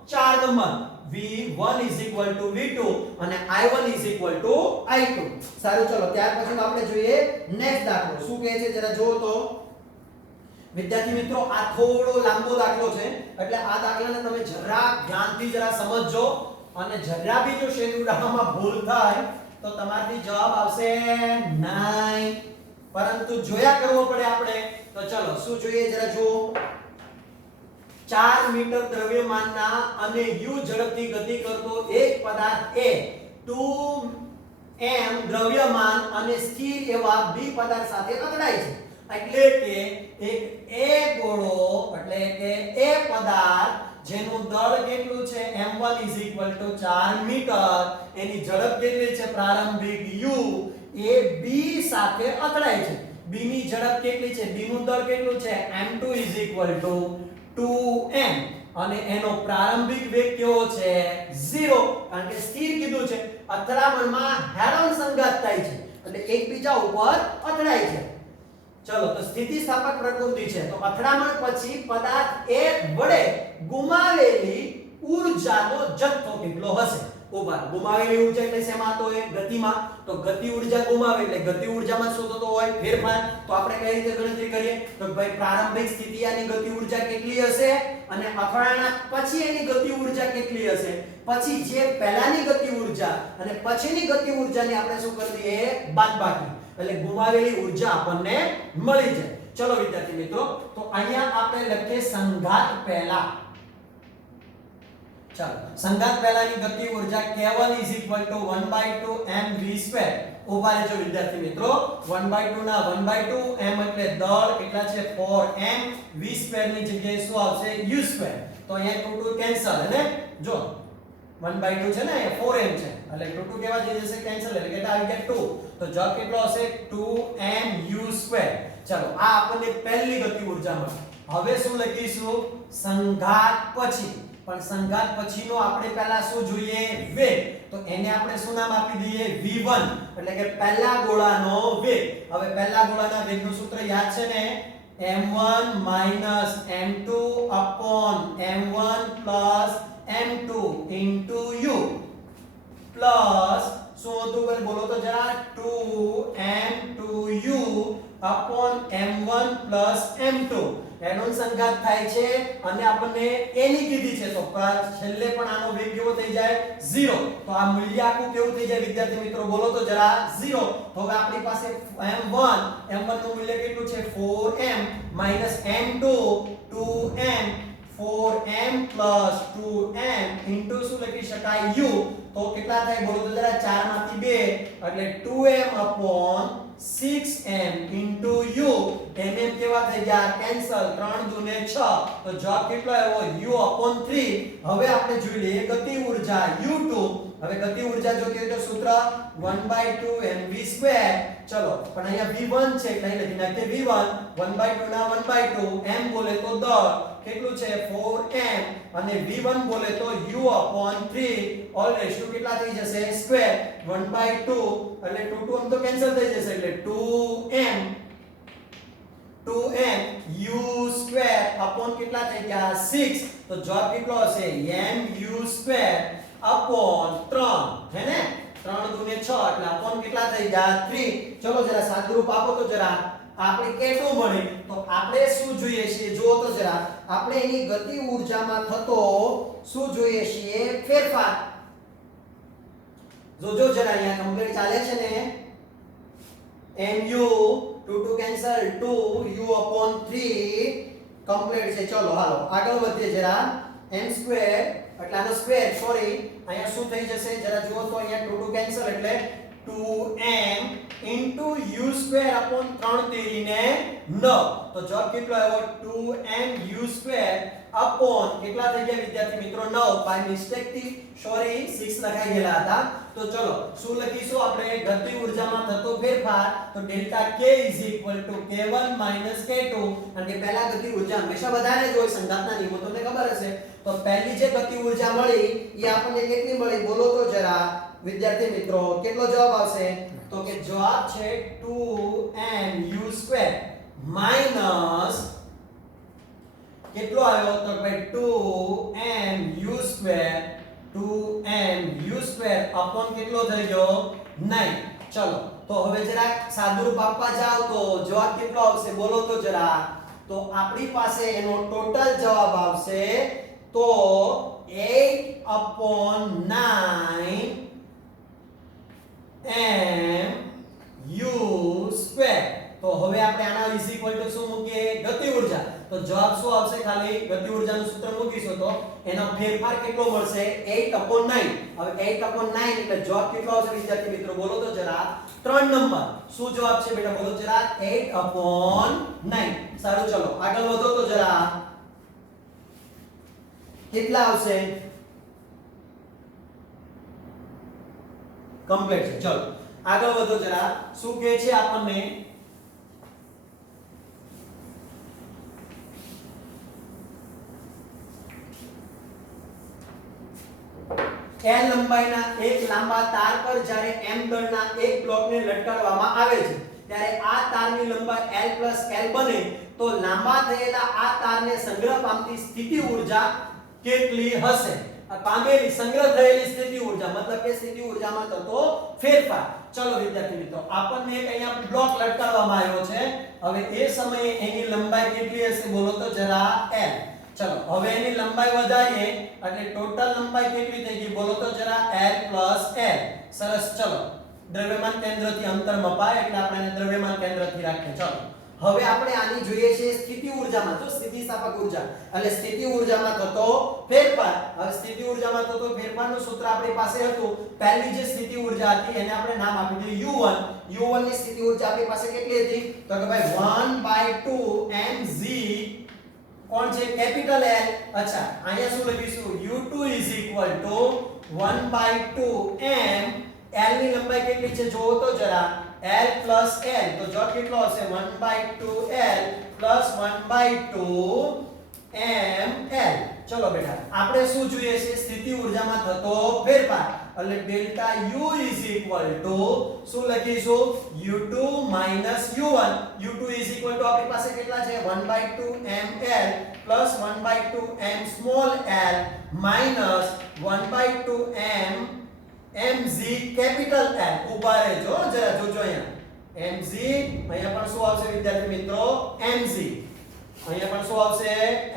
4 નંબર V1 V2 અને I1 I2 સારું ચલો ત્યાર પછી આપણે જોઈએ નેક્સ્ટ દાખલો શું કહે છે જરા જોવો તો વિદ્યાર્થી મિત્રો આ થોડો લાંબો દાખલો છે એટલે આ દાખલાને તમે જરા ધ્યાનથી જરા સમજજો અને જરા બી જો શેડ્યુલમાં ભૂલ થાય તો તમારથી જવાબ આવશે 9 પરંતુ જોયા કરવો પડે આપણે તો ચલો શું જોઈએ જરા જુઓ 4 મીટર દ્રવ્યમાનના અને u ઝડપથી ગતિ કરતો એક પદાર્થ A 2m દ્રવ્યમાન અને સ્થિર એવા b પદાર્થ સાથે અથડાય છે એટલે કે એક A ગોળો એટલે કે A પદાર્થ જેનું દળ કેટલું છે m1 4 મીટર એની ઝડપ કેટલી છે પ્રારંભિક u એ b સાથે અથડાય છે b ની ઝડપ કેટલી છે b નું દળ કેટલું છે m2 2m અને એનો પ્રારંભિક વેગ કેવો છે 0 કારણ કે સ્થિર કીધું છે અથડામણમાં હેડ-ઓન સંઘાત થાય છે એટલે એકબીજા ઉપર અથડાય છે ચલો તો સ્થિતિસ્થાપક પ્રકૃતિ છે તો અથડામણ પછી પદાર્થ A વડે ગુમાવેલી ઊર્જાનો જથ્થો કેટલો હશે ઉભા ગુમાવેલી ઊર્જા એટલે શેમાં તો એ ગતિમાં તો ગતિ ઊર્જા ગુમાવે એટલે ગતિ ઊર્જામાં શું થતો હોય ફેરફાર તો આપણે કઈ રીતે ગણતરી કરીએ તો ભાઈ પ્રારંભિક સ્થિતિની ગતિ ઊર્જા કેટલી હશે અને અથડાણા પછી એની ગતિ ઊર્જા કેટલી હશે પછી જે પહેલાની ગતિ ઊર્જા અને પછીની ગતિ ઊર્જાની આપણે શું કરી દઈએ બાદબાકી એટલે ગુમાવેલી ઊર્જા આપણને મળી જાય ચલો વિદ્યાર્થી મિત્રો તો અહીંયા આપણે લખીએ સંઘાત પહેલા ચાલો સંઘાત પહેલાની ગતિ ઊર્જા k1 1/2 mv2 ઉભા રહેજો વિદ્યાર્થી મિત્રો 1/2 ના 1/2 m એટલે દળ કેટલા છે 4m v2 ની જગ્યાએ શું આવશે u2 તો અહીંયા 2 કેન્સલ અને જો 1/2 છે ને એ 4m છે એટલે 2 કેવા જઈ જશે કેન્સલ એટલે કેટલા આવી ગયા 2 તો જવાબ કેટલો હશે 2mu2 ચલો આ આપણને પહેલી ગતિ ઊર્જા મળી હવે શું લખીશું સંઘાત પછી પણ સંઘાત પછીનો આપણે પહેલા શું જોઈએ વેગ તો એને આપણે શું નામ આપી દઈએ v1 એટલે કે પહેલા ગોળાનો વેગ હવે પહેલા ગોળાના વેગનું સૂત્ર યાદ છે ને m1 m2 m1 m2 u plus શું હતું ભાઈ બોલો તો જરા 2m2u m1 m2 એનો સંઘાત થાય છે અને આપણને a ની કીધી છે તો છેલ્લે પણ આનો વેગ કેવો થઈ જાય 0 તો આ મૂલ્ય આખું કેવું થઈ જાય વિદ્યાર્થી મિત્રો બોલો તો જરા 0 તો હવે આપણી પાસે m1 નું મૂલ્ય કેટલું છે 4m m2 2m 4m 2m into શું લખી શકાય u તો કેટલા થાય બોલો તો જરા 4 માંથી 2 એટલે 2m 6m into u mm કેવા થઈ ગયા કેન્સલ 3 દુને 6 તો જવાબ કેટલો આવ્યો u/3 હવે આપણે જોઈ લઈએ ગતિ ઊર્જા u2 હવે ગતિ ઊર્જા જોતી હોય તો સૂત્ર 1/2 mv2 ચલો પણ અહીંયા v1 છે એટલે અહીં લખી નાખીએ v1 1/2 ના 1/2 m બોલે તો દળ કેટલું છે 4m અને v1 બોલે તો u/3 ઓલ રેશિયો કેટલા થઈ જશે સ્ક્વેર 1/2 એટલે 2 આમ તો કેન્સલ થઈ જશે એટલે 2m u2 અપોન કેટલા થઈ ગયા 6 તો જવાબ કેટલો હશે mu2 અપોન 3 હે ને 3 દુને 6 એટલે અપોન કેટલા થઈ ગયા 3 ચલો જરા સાદુરૂપ આપો તો જરા આપણે કેટલું મળે તો આપણે શું જોઈએ છે જો તો જરા આપણે એની ગતિ ઊર્જામાં થતો શું જોઈએ છે ફેરફાર જોજો જરા અહીંયા કમ્પ્લીટ ચાલે છે ને mu 2 કેન્સલ 2 u/3 કમ્પ્લીટ છે ચલો હાલો આગળ વધીએ જરા m2 એટલે આનો સ્ક્વેર સોરી અહીંયા શું થઈ જશે જરા જુઓ તો અહીંયા 2 કેન્સલ એટલે 2m u² upon 3 તેરી ને 9 તો જવાબ કેટલો આવ્યો 2m u² upon કેટલા થઈ ગયા વિદ્યાર્થી મિત્રો 9 બાય મિસ્ટેક થી સોરી 6 લખાઈ ગયેલા હતા તો ચલો શું લખીશું આપણે ગતિ ઊર્જામાં થતો ફેરફાર તો ડેલ્ટા k k1 k2 અને કે પહેલા ગતિ ઊર્જા હંમેશા વધારે જ હોય સંઘાતના નિયમો તમને ખબર હશે તો પહેલી જે ગતિ ઊર્જા મળી એ આપણને કેટલી મળી બોલો તો જરા વિદ્યાર્થી મિત્રો કેટલો જવાબ આવશે તો કે જવાબ છે 2mu² માઈનસ કેટલો આવ્યો તો ભાઈ 2mu² અપોન કેટલો થઈ ગયો 9 ચલો તો હવે જરા સાદુરૂપ આપવા જાવ તો જવાબ કેટલો આવશે બોલો તો જરા તો આપણી પાસે એનો ટોટલ જવાબ આવશે તો 8/9 mu². તો હવે આપણે આના ઇઝ ઇક્વલ ટુ શું મૂકીએ ગતિ ઊર્જા તો જવાબ શું આવશે ખાલી ગતિ ઊર્જાનું સૂત્ર મૂકીશું તો એનો ફેરફાર કેટલો મળશે 8/9 હવે 8/9 એટલે જવાબ કેટલો આવશે વિદ્યાર્થી મિત્રો બોલો તો જરા 3 નંબર શું જવાબ છે બેટા બોલો જરા 8/9 સારું ચલો આગળ વધો તો જરા કેટલા આવશે કમ્પ્લીટ છે ચલો આગળ વધો જરા શું કહે છે આપણને L લંબાઈના એક લાંબા તાર પર જ્યારે m દળના એક બ્લોકને લટકાવવામાં આવે છે ત્યારે આ તારની લંબાઈ L + L બને તો લાંબા થયેલા આ તારને સંગ્રહ પામતી સ્થિતિ ઊર્જા કેટલી હશે પામેલી સંગ્રહ થયેલી સ્થિતિ ઊર્જા મતલબ કે સ્થિતિ ઊર્જામાં થતો ફેરફાર ચલો વિદ્યાર્થી મિત્રો આપણને એક અહીંયા બ્લોક લટકાવવામાં આવ્યો છે હવે એ સમયે એની લંબાઈ કેટલી હશે બોલો તો જરા L ચલો હવે એની લંબાઈ વધારીએ એટલે ટોટલ લંબાઈ કેટલી થઈ ગઈ બોલો તો જરા L + L સરસ ચલો દ્રવ્યમાન કેન્દ્રથી અંતર મપાય એટલે આપણે એને દ્રવ્યમાન કેન્દ્રથી રાખીએ ચલો હવે આપણે આની જોઈએ છે સ્થિતિ ઊર્જામાં જો સ્થિતિસ્થાપક ઊર્જા એટલે સ્થિતિ ઊર્જામાં થતો ફેરફાર હવે સ્થિતિ ઊર્જામાં થતો ફેરફારનું સૂત્ર આપણી પાસે હતું પહેલી જે સ્થિતિ ઊર્જા હતી એને આપણે નામ આપી દીધું U1 U1 ની સ્થિતિ ઊર્જા આપણી પાસે કેટલી હતી તો કે ભાઈ 1/2 mg કોણ છે કેપિટલ L અચ્છા અહીંયા શું લખીશું U2 = 1/2 m L ની લંબાઈ કેટલી છે જોવો તો જરા L + L તો જવાબ કેટલો હશે 1/2 L + 1/2 ml ચલો બેટા આપણે શું જોઈએ છે સ્થિતિ ઊર્જામાં થતો ફેરફાર એટલે ડેલ્ટા U = શું લખીશું U2 - U1 U2 = આપણી પાસે કેટલા છે 1/2 ml + 1/2 m small l minus 1/2 m mg capital L ઉભા રહેજો જરા જોજો અહીંયા mg અહીંયા પણ શું આવશે વિદ્યાર્થી મિત્રો mg અહીંયા પણ શું આવશે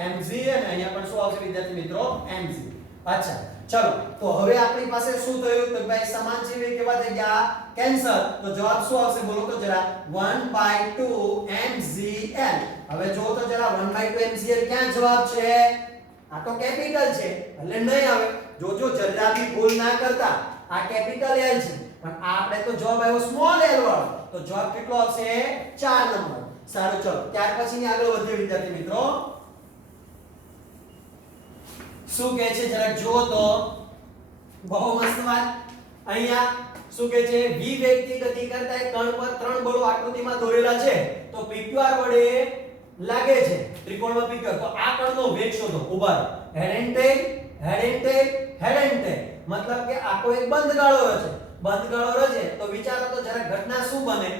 mg અને અહીંયા પણ શું આવશે વિદ્યાર્થી મિત્રો mg અચ્છા ચલો તો હવે આપણી પાસે શું થયું તો ભાઈ સમાન જીવી કેવા થઈ ગયા કેન્સલ તો જવાબ શું આવશે બોલો તો જરા 1/2 mgl હવે જો તો જરા 1/2 mgl ક્યાં જવાબ છે આ તો કેપિટલ છે એટલે નહીં આવે જોજો જરા બી ભૂલ ના કરતા આ કેપિટલ L છે પણ આપણે તો જવાબ આવ્યો સ્મોલ l વાળો તો જવાબ કેટલો આવશે 4 નંબર સારું ચલો ત્યાર પછીની આગળ વધીએ વિદ્યાર્થી મિત્રો શું કહે છે જરા જુઓ તો બહુ મસ્ત વાત અહીંયા શું કહે છે v વેગથી ગતિ કરતા એક કણ પર 3 બળો આકૃતિમાં દોરેલા છે તો PQR વડે લાગે છે ત્રિકોણમાં PQR તો આ કણનો વેગ શોધો ઉભા head and tail head and tail head and tail મતલબ કે આખો એક બંધ ગાળો રચે બંધ ગાળો રચે તો વિચારો તો જરા ઘટના શું બને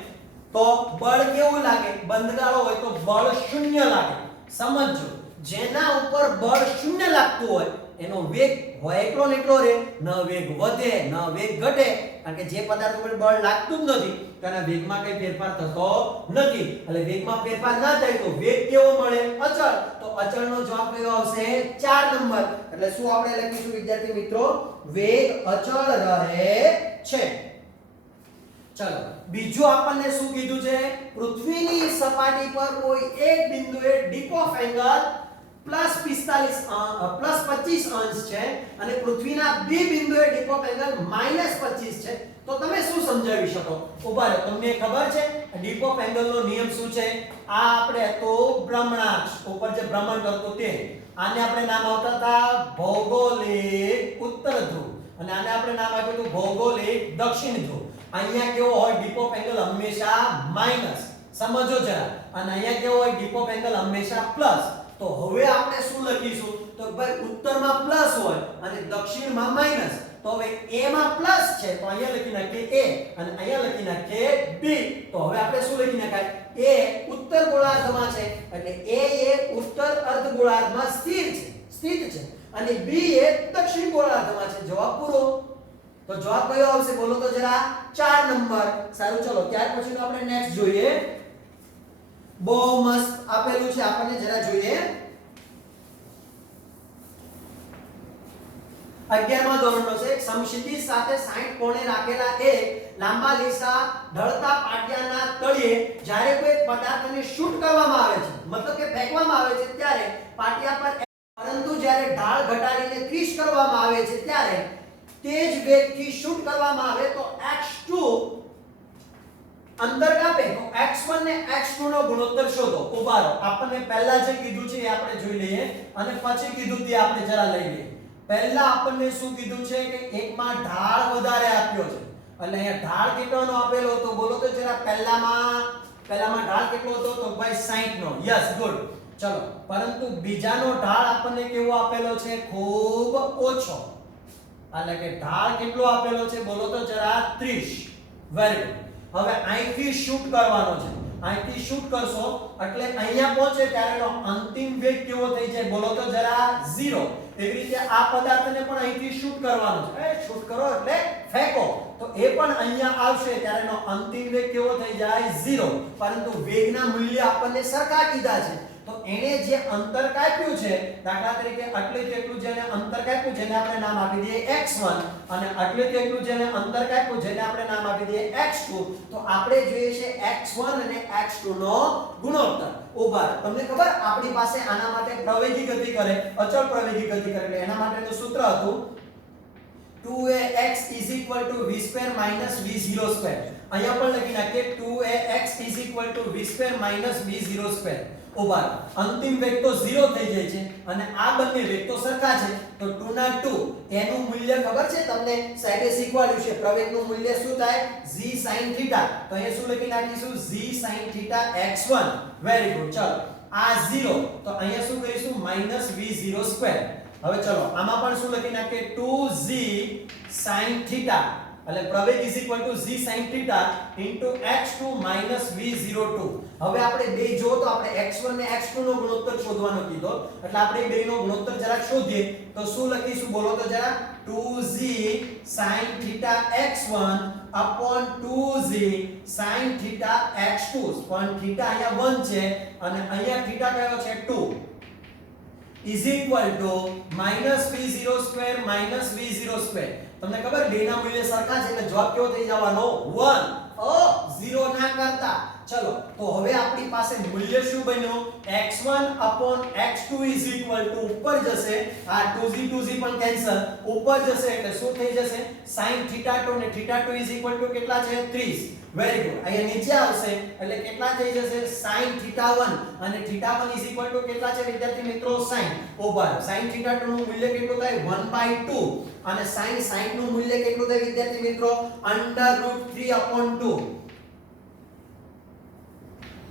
તો બળ કેવું લાગે બંધ ગાળો હોય તો બળ શૂન્ય લાગે સમજો જેના ઉપર બળ શૂન્ય લાગતું હોય એનો વેગ હોય એટલો ને એટલો રહે ન વેગ વધે ન વેગ ઘટે કારણ કે જે પદાર્થ ઉપર બળ લાગતું જ નથી તેના વેગમાં કઈ ફેરફાર થતો નથી એટલે વેગમાં ફેરફાર ના થાય તો વેગ કેવો મળે અચળ તો અચળનો જવાબ કયો આવશે 4 નંબર એટલે શું આપણે લખીશું વિદ્યાર્થી મિત્રો વેગ અચળ રહે છે ચલો બીજું આપણને શું કીધું છે પૃથ્વીની સપાટી પર કોઈ એક બિંદુએ ડીપ ઓફ એંગલ +25 અંશ છે અને પૃથ્વીના બી બિંદુએ ડીપોપ એંગલ -25 છે, તો તમે શું સમજાવી શકો? ઉભા રહો, તમને ખબર છે ડીપોપ એંગલનો નિયમ શું છે? આ આપણે તો ભ્રમણાક્ષ ઉપર જે ભ્રમણ કરતો તે, આને આપણે નામ આપતા હતા ભૌગોલિક ઉત્તર ધ્રુવ અને આને આપણે નામ આપ્યું હતું ભૌગોલિક દક્ષિણ ધ્રુવ. અહીંયા કેવો હોય ડીપોપ એંગલ? હંમેશા માઈનસ. સમજો જરા. અને અહીંયા કેવો હોય ડીપોપ એંગલ? હંમેશા પ્લસ. તો હવે આપણે શું લખીશું? તો ભાઈ ઉત્તરમાં પ્લસ હોય અને દક્ષિણમાં માઈનસ. તો હવે a માં પ્લસ છે તો અહીંયા લખી નાખીએ a અને અહીંયા લખી નાખીએ b. તો હવે આપણે શું લખી નખાય? a ઉત્તર ગોળાર્ધમાં છે એટલે a એ ઉત્તર અર્ધગોળાર્ધમાં સ્થિત છે અને b એ દક્ષિણ ગોળાર્ધમાં છે. જવાબ પૂરો. તો જવાબ કયો આવશે બોલો તો જરા? 4 નંબર. સારું, ચલો ત્યાર પછીનો આપણે નેક્સ્ટ જોઈએ. બહુ મસ્ત આપેલું છે, આપણને જરા જોઈએ. 11મા ધોરણનો છે. સમક્ષિતિજ સાથે 60 કોણે રાખેલા એક લાંબા લીસા ઢળતા પાટિયાના તળિયે જ્યારે કોઈ પદાર્થને શૂટ કરવામાં આવે છે, મતલબ કે ફેંકવામાં આવે છે ત્યારે પાટિયા પર, પરંતુ જ્યારે ઢાળ ઘટાડીને 30 કરવામાં આવે છે ત્યારે તે જ વેગથી શૂટ કરવામાં આવે તો x2 અંતર કાપે તો x1 ને x2 નો ગુણોત્તર શોધો. ઉભા રહો, આપણને પહેલા જે કીધું છે એ આપણે જોઈ લઈએ અને પછી કીધું તે આપણે જરા લઈ લઈએ. પહેલા આપણને શું કીધું છે કે એકમાં ઢાળ વધારે આપ્યો છે એટલે અહીંયા ઢાળ કેટલાનો આપેલો હતો બોલો તો જરા? પહેલામાં ઢાળ કેટલો હતો? તો ભાઈ 60 નો. Yes, good. ચલો, પરંતુ બીજાનો ઢાળ આપણને કેવો આપેલો છે? ખૂબ ઓછો. એટલે કે ઢાળ કેટલો આપેલો છે બોલો તો જરા? 30. Very good. હવે અહીંથી શૂટ કરવાનો છે. અહીંથી શૂટ કરશો એટલે અહીંયા પહોંચે ત્યારેનો અંતિમ વેગ કેવો થઈ જાય બોલો તો જરા? 0. એવી રીતે આ પદાર્થને પણ અહીંથી શૂટ કરવાનો છે. શૂટ કરો એટલે ફેંકો તો એ પણ અહીંયા આવશે ત્યારેનો અંતિમ વેગ કેવો થઈ જાય? 0. પરંતુ વેગના મૂલ્ય આપણને સરખા કીધા છે તો એને જે અંતર કાપ્યું છે, દાખલા તરીકે આટલે જેટલું જેને અંતર કાપ્યું જેને આપણે નામ આપી દઈએ x1 અને આટલે જેટલું જેને અંતર કાપ્યું જેને આપણે નામ આપી દઈએ x2, તો આપણે જોઈએ છે x1 અને x2 નો ગુણોત્તર. ઉભા, તમને ખબર આપણી પાસે આના માટે પ્રવેગી ગતિ કરે, અચળ પ્રવેગી ગતિ કરે એટલે એના માટેનું સૂત્ર હતું 2ax v2 v0 2. અહીંયા પણ લખી નાખીએ 2ax v2 v0 2. ઉભા, અંતિમ વેગ તો 0 થઈ જાય છે અને આ બંને વેગ તો સરખા છે તો 2 ના 2 એનું મૂલ્ય ખબર છે તમને? સાહેબે શીખવાડ્યું છે પ્રવેગનું મૂલ્ય શું થાય? g sin θ. તો અહીંયા શું લખી નાખીશું? g sin θ x1. Very good. ચલો, આ 0 તો અહીંયા શું કરીશું? -v0 2. હવે ચલો આમાં પણ શું લખી નાખીએ? 2g sin θ એટલે પ્રવેગ g sin θ x2 v02. હવે આપણે બે જો તો આપણે x1 ને x2 નો ગુણોત્તર શોધવાનો કીધો એટલે આપણે બેનો ગુણોત્તર જરા શોધીએ તો શું લખીશું બોલો તો જરા? 2g sin θ x1 upon 2g sin θ x2. પણ θ અહીંયા 1 છે અને અહીંયા θ કયો છે? 2 is equal to -v02 -v02. તમને ખબર બેના મૂલ્ય સરખા છે એટલે જવાબ કેવો થઈ જવાનો? 1. 0 ના કરતા. ચલો, તો હવે આપણી પાસે મૂલ્ય શું બન્યું? x1 upon x2 is equal to ઉપર જશે આ 2g પણ કેન્સલ, ઉપર જશે એટલે શું થઈ જશે? sin θ2 ને θ2 is equal to કેટલા છે? 30. Very good. અહીંયા નીચે આવશે એટલે કેટલા થઈ જશે? sin θ1 અને θ1 is equal to કેટલા છે વિદ્યાર્થી મિત્રો? sin. ઓવર sin θ2 નું મૂલ્ય કેટલું થાય? 1/2 અને sin નું મૂલ્ય કેટલું થાય વિદ્યાર્થી મિત્રો? √3/2.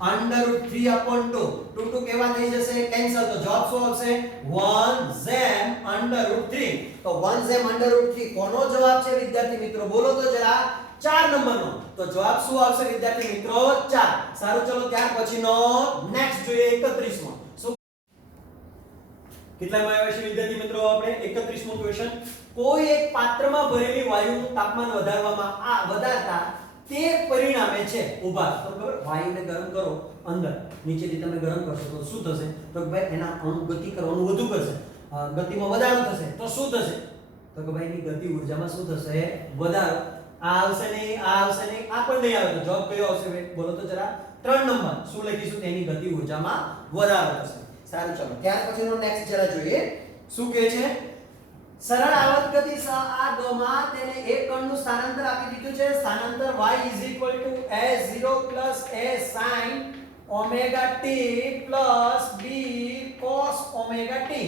√3/2. 2 કેવા થઈ જશે? કેન્સલ. તો જવાબ શું આવશે? 1 zem √3. તો 1 zem √3 કોનો જવાબ છે વિદ્યાર્થી મિત્રો બોલો તો જરા? 4 નંબરનો. તો જવાબ શું આવશે વિદ્યાર્થી મિત્રો? 4. સારું, ચલો ત્યાર પછીનો નેક્સ્ટ જોઈએ 31મો. શું કેટલામાં આવ્યા છે વિદ્યાર્થી મિત્રો? આપણે 31મો ક્વેશ્ચન. કોઈ એક પાત્રમાં ભરેલી વાયુનું તાપમાન વધારતા તે પરિણામે છે. ઉભા, તો ખબર વાયુને ગરમ કરો અંદર, નીચેથી તમે ગરમ કરશો તો શું થશે? તો ભાઈ એના અણુ ગતિ કરવાનું વધુ કરશે, ગતિમાં વધારો થશે તો શું થશે? તો કે ભાઈ એની ગતિ ઊર્જામાં શું થશે? વધારો. આ આવશે નહીં, આ આવશે નહીં, આ પણ નહીં આવે તો જવાબ કયો આવશે બોલો તો જરા? 3 નંબર. શું લખીશું? તેની ગતિ ઊર્જામાં વધારો થશે. સારું ચલો ત્યાર પછીનો નેક્સ્ટ જરા જોઈએ શું કહે છે સરળ આવર્ત ગતિ સહ આ ગમાં તેને એક કણનું સ્થાનાંતર આપી દીધું છે સ્થાનાંતર y a0 a sin omega t b cos omega t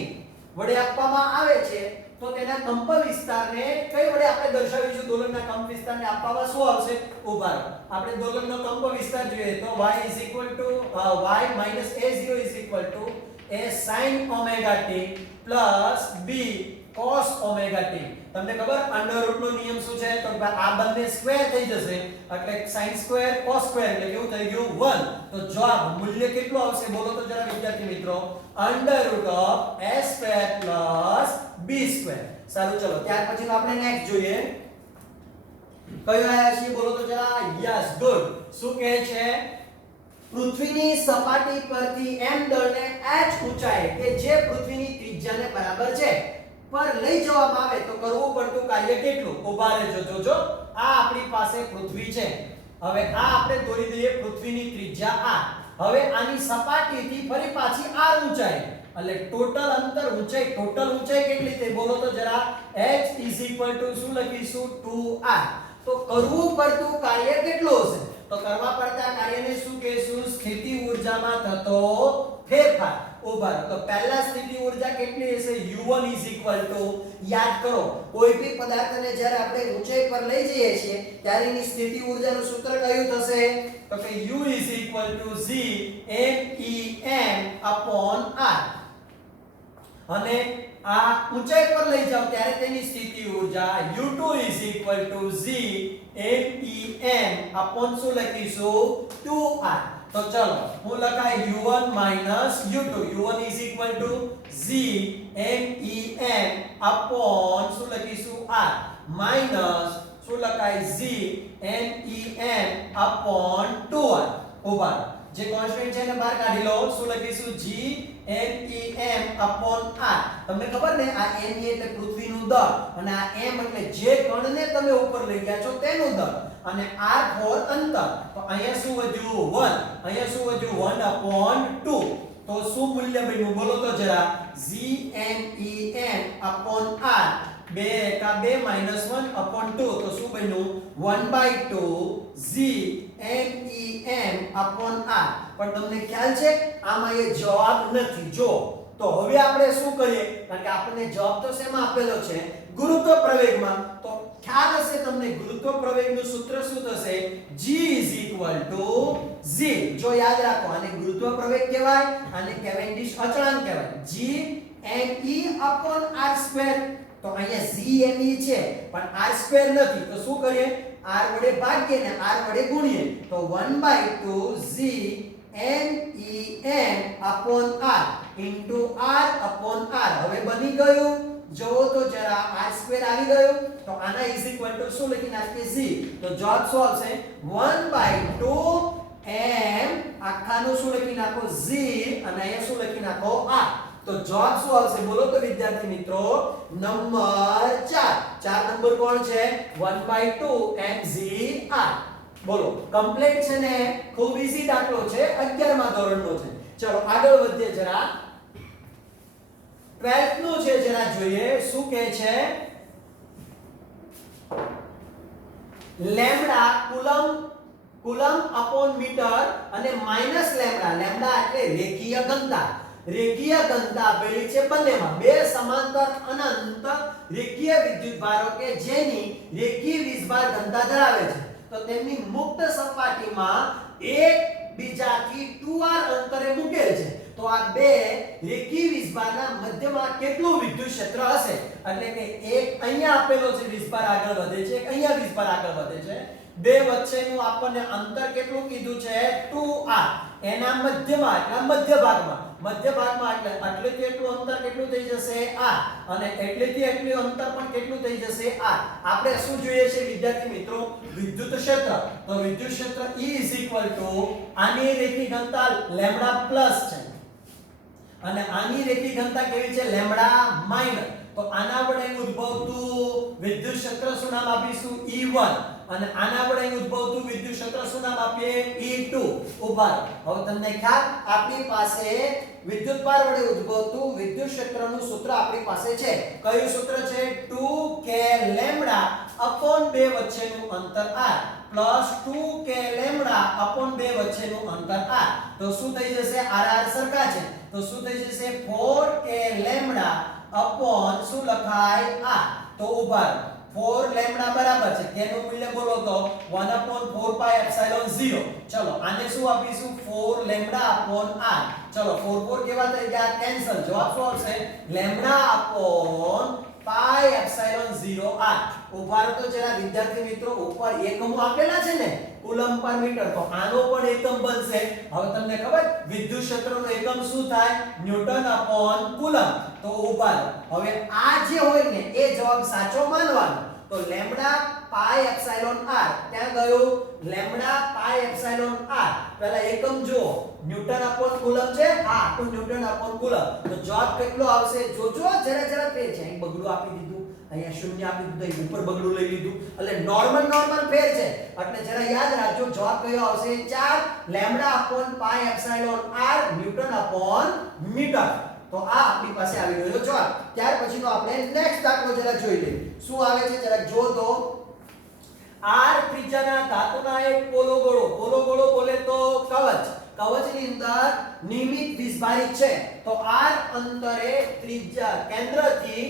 વડે આપવામાં આવે છે તો તેના કંપ વિસ્તારને કઈ વડે આપણે દર્શાવીશું દોલનના કંપ વિસ્તારને આપવામાં શું આવશે ઉભા રહો આપણે દોલનનો કંપ વિસ્તાર જોઈએ તો y a0 a sin omega t b cos omega t તમને ખબર અંડર રૂટ નો નિયમ શું છે તો આ બંને સ્ક્વેર થઈ જશે એટલે sin સ્ક્વેર cos સ્ક્વેર એટલે કેવું થઈ ગયું 1 તો જવાબ મૂલ્ય કેટલું આવશે બોલો તો જરા વિદ્યાર્થી મિત્રો under root of a square b square સારું ચલો ત્યાર પછી આપણે નેક્સ્ટ જોઈએ કયો આયા છે બોલો તો જરા યસ ગુડ શું કહે છે પૃથ્વીની સપાટી પરથી m દળને h ઊંચાઈ કે જે પૃથ્વીની ત્રિજ્યાને બરાબર છે પર લઈ જવામાં આવે તો કરવું પડતું કાર્ય કેટલું ઉભા રહેજો જોજો આ આપણી પાસે પૃથ્વી છે હવે આ આપણે દોરી દઈએ પૃથ્વીની ત્રિજ્યા r હવે આની સપાટીથી ફરી પાછી r ઊંચાઈ એટલે ટોટલ અંતર ઊંચાઈ કેટલી થઈ બોલો તો જરા h શું લખીશું 2r તો કરવું પડતું કાર્ય કેટલું હશે તો કરવા પડતા કાર્યને શું કહેશું સ્થિતિ ઊર્જામાં થતો ફેરફાર ઉભા તો પહેલા સ્થિતિ ઊર્જા કેટલી હશે u1 યાદ કરો કોઈ પણ પદાર્થને જ્યારે આપણે ઊંચાઈ પર લઈ જઈએ છીએ ત્યારે એની સ્થિતિ ઊર્જાનું સૂત્ર કયું થશે તો કે u g mem r અને આ ઊંચાઈ પર લઈ જાવ ત્યારે તેની સ્થિતિ ઊર્જા u2 g mem શું લખીશું 2r તો ચલો હું લખાય u1 u2 u1 g mem શું લખીશું r માઈનસ શું લખાય g mem 2r ઉભા જે કોન્સ્ટન્ટ છે એને બહાર કાઢી લો શું લખીશું g mem r તમને ખબર ને આ m એટલે પૃથ્વીનું દળ અને આ m એટલે જે કણને તમે ઉપર લઈ ગયા છો તેનું દળ અને r ફોર અંતર તો અહીંયા શું વધ્યું 1 2 તો શું મૂલ્ય બન્યું બોલો તો જરા g mem r 2 એકા 2 1 2 તો શું બન્યું 1/2 g mem r પણ તમને ખ્યાલ છે આમાં એ જવાબ નથી જો તો હવે આપણે શું કરીએ કારણ કે આપણને જવાબ તો શેમાં આપેલો છે ગુરુત્વ પ્રવેગમાં તો ખ્યાલ હશે તમને ગુરુત્વ પ્રવેગનું સૂત્ર શું થશે g જો યાદ રાખો આને ગુરુત્વ પ્રવેગ કહેવાય આને કેવેન્ડિશ અચળાંક કહેવાય g me r2 તો અહીંયા g me છે પણ r2 નથી તો શું કરીએ r વડે ભાગીએ ને r વડે ગુણીએ તો 1/2 g mem r into r હવે બની ગયું જોવો તો જરા r2 આવી ગયો તો આના શું લખી નાખીએ c તો જવાબ શું આવશે 1/2 m આખાનું શું લખી નાખો g અને અહીંયા શું લખી નાખો r તો જવાબ શું આવશે બોલો તો વિદ્યાર્થી મિત્રો નંબર 4 નંબર કોણ છે 1/2 mgr બોલો કમ્પ્લીટ છે ને ખૂબ ઈઝી દાખલો છે 11મા ધોરણનો છે ચલો આગળ વધીએ જરા 12th નું છે જરા જોઈએ શું કહે છે લેમ્બડા કુલમ અપોન મીટર અને માઈનસ લેમ્બડા એટલે રેખીય ઘનતા આપેલી છે બંનેમાં બે સમાંતર અનંત રેખીય વિદ્યુતભારો કે જેની રેખીય વીજભાર ઘનતા ધરાવે છે તો તેમની મુક્ત સપાટીમાં એક બીજાથી 2r અંતરે મૂકેલ છે તો આ બે રેખીય વીજભારના મધ્યમાં કેટલું વિદ્યુત ક્ષેત્ર હશે એટલે કે એક અહીંયા આપેલો છે વીજભાર આગળ વધે છે એક અહીંયા વીજભાર આગળ વધે છે બે વચ્ચેનું આપણને અંતર કેટલું કીધું છે 2r એના મધ્યમાં એટલે મધ્ય ભાગમાં એટલે આટલેથી એટલું અંતર કેટલું થઈ જશે r અને એટલેથી એટલું અંતર પણ કેટલું થઈ જશે r આપણે શું જોઈએ છે વિદ્યાર્થી મિત્રો વિદ્યુત ક્ષેત્ર તો વિદ્યુત ક્ષેત્ર E આની રેખી ઘનતા લેમ્બડા પ્લસ છે અને આની રેખી ઘનતા કેવી છે લેમ્બડા માઈનસ તો આના વડે ઉદ્ભવતું વિદ્યુત ક્ષેત્ર શું નામ આપીશું E1 અને આના વડે ઉદ્ભવતું વિદ્યુત ક્ષેત્ર શું નામ આપીએ E2 ઉભા રહો. હવે તમને ખ્યાલ આપણી પાસે વિદ્યુતભાર વડે ઉદ્ભવતું વિદ્યુત ક્ષેત્રનું સૂત્ર આપણી પાસે છે. કયું સૂત્ર છે? 2k લેમ્બડા અપોન 2 વચ્ચેનું અંતર r plus 2k lambda upon 2 વચ્ચેનું અંતર r. તો શું થઈ જશે? r સરખા છે તો શું થઈ જશે? 4k લેમ્બડા અપોન શું લખાય? r. તો ઉભા રહો. 4 લેમ્બડા બરાબર છે k નું મૂલ્ય બોલો તો 1/4 પાઈ એપ્સિલોન 0. ચલો આને શું આપીશું? 4 લેમ્બડા અપોન r. ચલો 4 4 કેવા થઈ ગયા? કેન્સલ. જવાબ શું આવશે? Lambda upon pi epsilon 0 r. ઉભા રહો તો જરા વિદ્યાર્થી મિત્રો, ઉપર એકમો આપેલા છે ને, કુલમ પર મીટર, તો આનો પણ એકમ બનશે. હવે તમને ખબર વિદ્યુત ક્ષેત્રનો એકમ શું થાય? Newton upon coulomb. તો ઉભા રહો. હવે આ જે હોય ને એ જવાબ સાચો માનવાનો. તો લેમ્બડા પાઈ એપ્સિલોન r ત્યાં ગયું લેમ્બડા પાઈ એપ્સિલોન r. પહેલા એકમ જુઓ, ન્યૂટન અપોન કુલમ છે. હા, તો ન્યૂટન અપોન કુલમ. તો જવાબ કેટલો આવશે? જોજો જરા ફેર છે. અહીં બગડું આપી દીધું, અહીંયા શૂન્ય આપી દીધું, ઉપર બગડું લઈ લીધું, એટલે નોર્મલ ફેર છે. એટલે જરા યાદ રાખજો જવાબ કયો આવશે? 4 lambda upon pi epsilon r newton upon metre. તો આ આપણી પાસે આવી ગયો જવાબ. ત્યાર પછીનો આપણે નેક્સ્ટ દાખલો જરા જોઈ લઈએ. શું આવે છે જરા જો તો. r ત્રિજ્યાના ધાતુના એક પોલો ગોળો બોલે તો કવચ. કવચની અંદર નિયમિત વીજભારિત છે. તો r અંતરે ત્રિજ્યા કેન્દ્રથી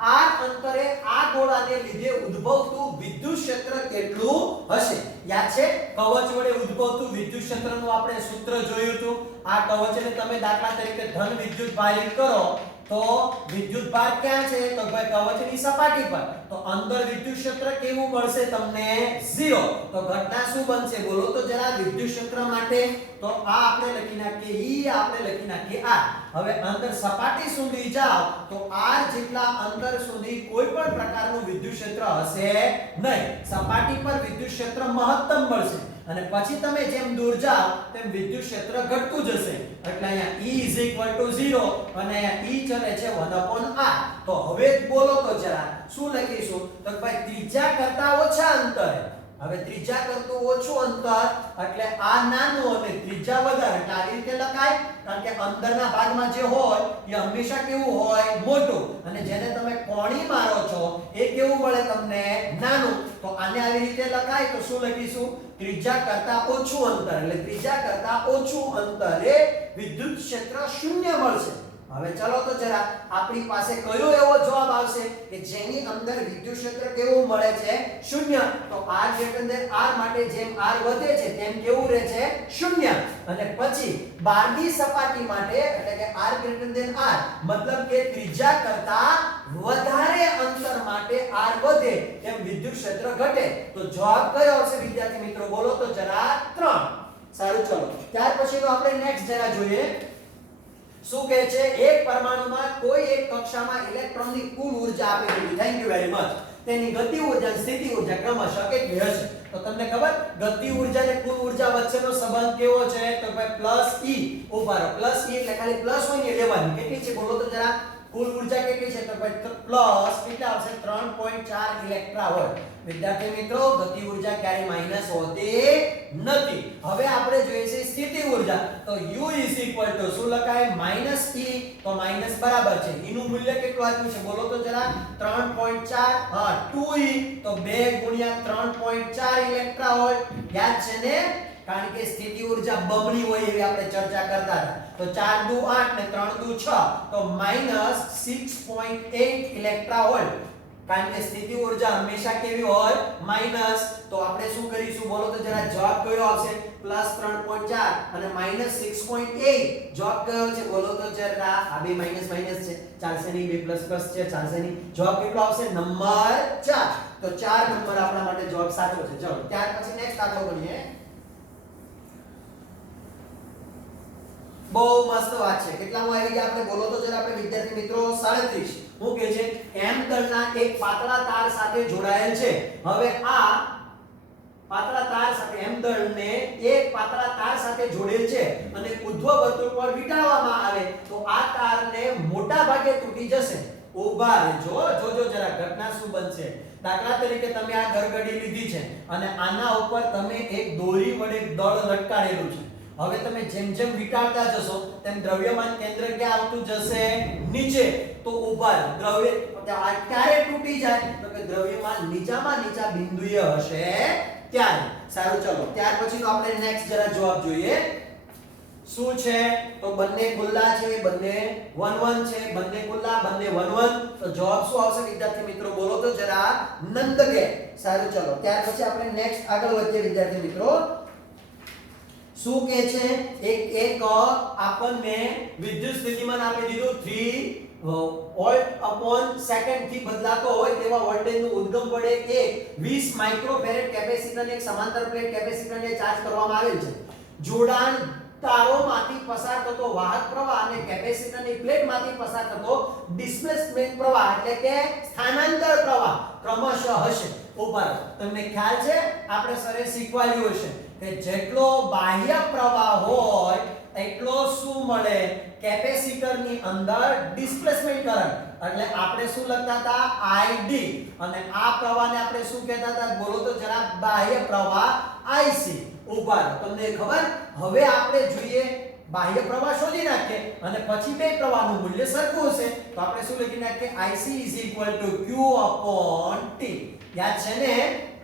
r અંતરે આ ગોળાને લીધે ઉદ્ભવતું વિદ્યુત ક્ષેત્ર કેટલું હશે? યાદ છે? કવચ વડે ઉદ્ભવતું વિદ્યુત ક્ષેત્રનું આપણે સૂત્ર જોયું હતું. આ કવચને તમે દાખલા તરીકે ધન વિદ્યુત ભારિત કરો તો વિદ્યુત ભાર ક્યાં છે? તો ભાઈ કવચની સપાટી પર. તો અંદર વિદ્યુત ક્ષેત્ર કેવું મળશે તમને? 0. તો ઘટના શું બનશે બોલો તો જરા વિદ્યુત ક્ષેત્ર માટે? તો આ આપણે લખી નાખીએ e, આપણે લખી નાખીએ r. હવે અંદર સપાટી સુધી જાઓ તો r જેટલા અંતર સુધી કોઈ પણ પ્રકારનું વિદ્યુત ક્ષેત્ર હશે નહીં. સપાટી પર વિદ્યુત ક્ષેત્ર મહત્તમ મળશે અને પછી તમે જેમ દૂર જાઓ તેમ વિદ્યુત ક્ષેત્ર ઘટતું જશે. એટલે અહીંયા E 0 અને અહીંયા E ચલે છે 1/r. તો હવે બોલો તો જરા શું લખીશું? તો ભાઈ ત્રિજ્યા કરતા ઓછા અંતરે. હવે ત્રિજ્યા કરતું ઓછું અંતર એટલે આ નાનું અને ત્રિજ્યા વધારે, એટલે આવી રીતે લખાય. કારણ કે અંદરના ભાગમાં જે હોય એ હંમેશા કેવું હોય? મોટું. અને જેને તમે કોણી મારો છો એ કેવું મળે તમને? નાનું. તો આને આવી રીતે લખાય તો શું લખીશું? ત્રિજ્યા કરતા ઓછું અંતર. એટલે ત્રિજ્યા કરતા ઓછું અંતરે વિદ્યુત ક્ષેત્ર શૂન્ય મળશે. હવે ચલો તો જરા આપણી પાસે કયો એવો જવાબ આવશે કે જેની અંદર વિદ્યુત ક્ષેત્ર કેવું મળે છે? શૂન્ય. તો r માટે જેમ r વધે છે તેમ કેવું રહે છે? શૂન્ય. અને પછી બહારની સપાટી માટે એટલે કે r મતલબ કે ત્રિજ્યા કરતા વધારે અંતર માટે r વધે તેમ વિદ્યુત ક્ષેત્ર ઘટે. તો જવાબ કયો આવશે વિદ્યાર્થી મિત્રો બોલો તો જરા? 3. સારું, ચલો ત્યાર પછીનો આપણે નેક્સ્ટ જરા જોઈએ. શું કહે છે? એક પરમાણુમાં કોઈ એક કક્ષામાં ઇલેક્ટ્રોનની કુલ ઊર્જા આપેલી. Thank you very much. તેની ગતિ ઊર્જા અને સ્થિતિ ઊર્જા ક્રમશઃ કેટલી હશે? તો તમને ખબર ગતિ ઊર્જા અને કુલ ઊર્જા વચ્ચેનો સંબંધ કેવો છે? તો ભાઈ પ્લસ e. ઉભા રહો. પ્લસ e એટલે ખાલી પ્લસ હોય ને લેવાની. કેટલી છે બોલો તો જરા? કુલ ઊર્જા કેટલી છે? તો ભાઈ પ્લસ કેટલા આવશે? 3.4 ઇલેક્ટ્રોન વોલ્ટ. વિદ્યાર્થી મિત્રો, ગતિ ઊર્જા ક્યારે માઈનસ હોતી નથી. હવે આપણે જોઈએ છે સ્થિતિ ઊર્જા. તો u શું લખાય? -e. તો માઈનસ બરાબર છે. e નું મૂલ્ય કેટલું આપ્યું છે બોલો તો જરા? 3.4. હા, 2e. તો 2 ગુણ્યા 3.4 ઇલેક્ટ્રોન વોલ્ટ. યાદ છે ને? કારણ કે સ્થિતિ ઊર્જા બમણી હોય એવી આપણે ચર્ચા કરતા હતા. તો 4 દુ 8 ને 3 દુ 6 તો -6.8 ઇલેક્ટ્રોન વોલ્ટ. કારણ કે સ્થિતિ ઊર્જા હંમેશા કેવી હોય? માઈનસ. તો આપણે શું કરીશું બોલો તો જરા? જવાબ કયો આવશે? +3.4 અને -6.8. જવાબ કયો છે બોલો તો જરા? આ બે માઈનસ છે, ચાલશે નહીં. બે પ્લસ છે, ચાલશે નહીં. જવાબ કેટલો આવશે? નંબર 4. તો 4 નંબર આપણા માટે જવાબ સાચો છે. ચલો ત્યાર પછી નેક્સ્ટ આગળ વધીએ. બહુ મસ્ત વાત છે. કેટલામાં આવી ગયા આપણે બોલો તો જરા? આપણે વિદ્યાર્થી મિત્રો 37. હું કહે છે m દળના એક પાતળા તાર સાથે જોડાયેલ છે. હવે આ પાતળા તાર સાથે m દળને એક પાતળા તાર સાથે જોડેલ છે અને ઉદ્ધવ વર્તુળ પર વીંટાળવામાં આવે તો આ તારને મોટા ભાગે તૂટી જશે. ઉભા રહેજો, જોજો જરા ઘટના શું બનશે. દાખલા તરીકે તમે આ ગરગડી લીધી છે અને આના ઉપર તમે એક દોરી વડે દળ લટકાડેલું છે. હવે તમે જેમ જેમ વિટાળતા જશો તેમ દ્રવ્યમાન કેન્દ્ર ક્યાં આવતું જશે નીચે તો ઉભા દ્રવ્ય આ ક્યારે તૂટી જાય તો કે દ્રવ્યમાન નીચામાં નીચા બિંદુએ હશે ત્યારે સારું ચલો ત્યાર પછી આપણે નેક્સ્ટ જરા જવાબ જોઈએ શું છે તો બંને ખુલ્લા છે બંને 1 1 છે બંને ખુલ્લા બંને 1 1 તો જવાબ શું આવશે વિદ્યાર્થી મિત્રો બોલો તો જરા નંદગે સારું ચલો ત્યાર પછી આપણે નેક્સ્ટ આગળ વધીએ વિદ્યાર્થી મિત્રો શું કહે છે એક આપણને વિદ્યુત સ્થિતિમાન આપી દીધું 3 વોલ્ટ અપોન સેકન્ડ થી બદલાતો હોય તેવા વોલ્ટેજ નું ઉદ્ગમ વડે એક 20 માઇક્રોફેરેડ કેપેસિટરને એક સમાંતર પ્લેટ કેપેસિટરને ચાર્જ કરવામાં આવેલ છે જોડાણ તારોમાંથી પસાર થતો વાહક પ્રવાહ અને કેપેસિટરની પ્લેટમાંથી પસાર થતો ડિસ્પ્લેસમેન્ટ પ્રવાહ એટલે કે સ્થાનાંતર પ્રવાહ ક્રમશઃ હશે ઉપર તમને ખ્યાલ છે આપણે સરે શીખવાડ્યું હશે કે જેટલો બાહ્ય પ્રવાહ હોય એટલો શું મળે કેપેસિટરની અંદર ડિસ્પ્લેસમેન્ટ કરંટ એટલે આપણે શું લખતા હતા ID અને આ પ્રવાહને આપણે શું કહેતા હતા બોલો તો જરા બાહ્ય પ્રવાહ IC ઉપર તમને ખબર હવે આપણે જોઈએ બાહ્ય પ્રવાહ શોધી નાખીએ અને પછી બે પ્રવાહનું મૂલ્ય સરખું હશે તો આપણે શું લખી નાખીએ IC Q T યાદ છે ને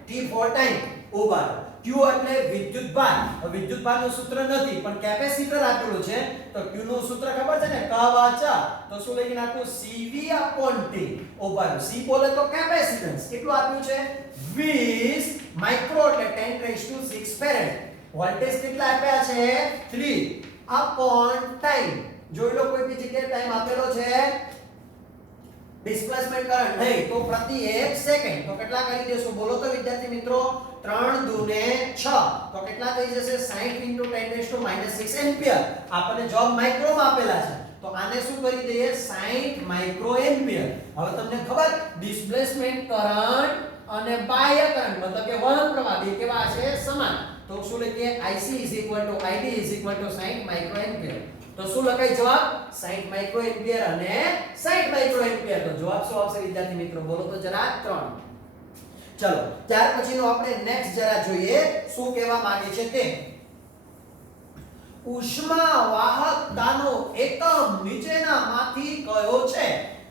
T for time ઉપર Q એટલે વિદ્યુતભારનું સૂત્ર નથી પણ કેપેસિટર આપેલું છે તો Q નું સૂત્ર ખબર છે ને કવાચા તો શું લખી નાખું CV T ઉપર C બોલે તો કેપેસિટન્સ કેટલું આપ્યું છે 20 માઇક્રો એટલે 10⁻6 ફેરેડ વોલ્ટેજ કેટલા આપ્યા છે 3 અપોન ટાઈમ જોઈ લો કોઈ બી જગ્યાએ ટાઈમ આપેલો છે ડિસ્પ્લેસમેન્ટ કરંટ નહીં તો પ્રતિ 1 સેકન્ડ તો કેટલા કરી દેશો બોલો તો વિદ્યાર્થી મિત્રો 3 દુને 6 તો કેટલા થઈ જશે 60 10⁻6 એમ્પિયર આપણને જવાબ માઇક્રોમાં આપેલા છે તો આને શું કરી દઈએ 60 માઇક્રો એમ્પિયર હવે તમને ખબર ડિસ્પ્લેસમેન્ટ કરંટ અને બાહ્ય કરંટ મતલબ કે વહન પ્રવાહ બે કેવા છે સમાન તો શું લખીએ IC ID 60 માઇક્રો એમ્પિયર તો શું લખાય જવાબ 60 માઇક્રો એમ્પિયર અને 60 માઇક્રો એમ્પિયર તો જવાબ શું આવશે વિદ્યાર્થી મિત્રો બોલો તો જરા 3 ચલો ત્યાર પછીનો આપણે નેક્સ્ટ જરા જોઈએ શું કહેવા માંગે છે તે ઉષ્મા વાહકતાનો એકમ નીચેનામાંથી કયો છે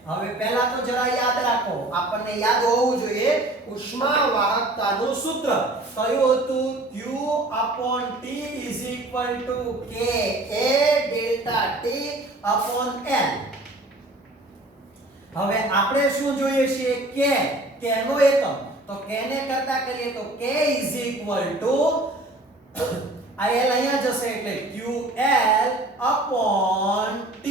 હવે પહેલા તો જરા યાદ રાખો આપણને યાદ હોવું જોઈએ ઉષ્મા વાહકતાનું સૂત્ર કયું હતું Q T K A delta T L હવે આપણે શું જોઈએ છે K નો એકમ તો K ને કરતા કરીએ તો K આ L અહીંયા જશે એટલે QL T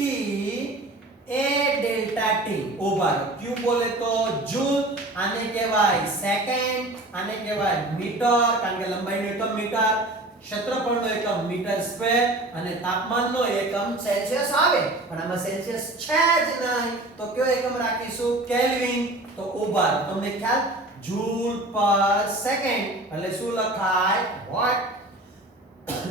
A delta T over Q બોલે તો જૂલ આને કહેવાય સેકન્ડ આને કહેવાય મીટર કારણ કે લંબાઈનો એકમ મીટર ક્ષેત્રફળનો એકમ મીટર સ્ક્વેર અને તાપમાનનો એકમ સેલ્સિયસ આવે પણ આમાં સેલ્સિયસ છે જ નહીં તો કયો એકમ રાખીશું કેલ્વિન તો ઓવર તમને ખ્યાલ જૂલ પર સેકન્ડ એટલે શું લખાય વોટ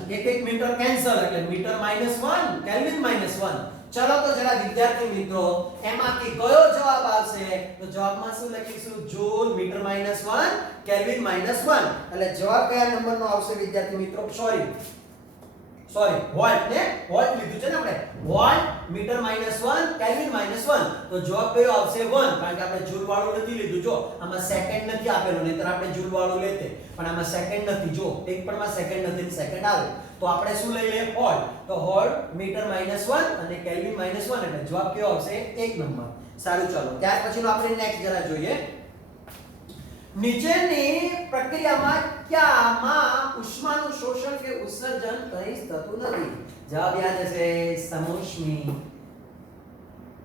એક મીટર કેન્સલ એટલે મીટર -1 કેલ્વિન -1 ચલો તો જરા વિદ્યાર્થી મિત્રો એમાંથી કયો જવાબ આવશે તો જવાબમાં શું લખીશું જૂલ મીટર -1 કેલ્વિન -1 એટલે જવાબ કયા નંબરનો આવશે વિદ્યાર્થી મિત્રો સોરી વોલ્ટ લીધું છે ને આપણે વોલ્ટ મીટર -1 કેલ્વિન -1 તો જવાબ કયો આવશે 1 કારણ કે આપણે જૂલ વાળું નથી લીધું જો આમાં સેકન્ડ નથી આપેલો નહીતર આપણે જૂલ વાળું લેતે પણ આમાં સેકન્ડ નથી જો એક પણ માં સેકન્ડ નથી સેકન્ડ આવે તો આપણે શું લઈએ વોલ્ટ તો વોલ્ટ મીટર -1 અને કેલ્વિન -1 એટલે જવાબ કયો આવશે 1 નંબર સારું ચાલો ત્યાર પછીનો આપણે નેક્સ્ટ જરા જોઈએ નીચેની પ્રક્રિયામાં ક્યાંમાં ઉષ્માનું શોષણ કે ઉત્સર્જન કંઈ થતું નથી જવાબ યાદ હશે સમોષ્મી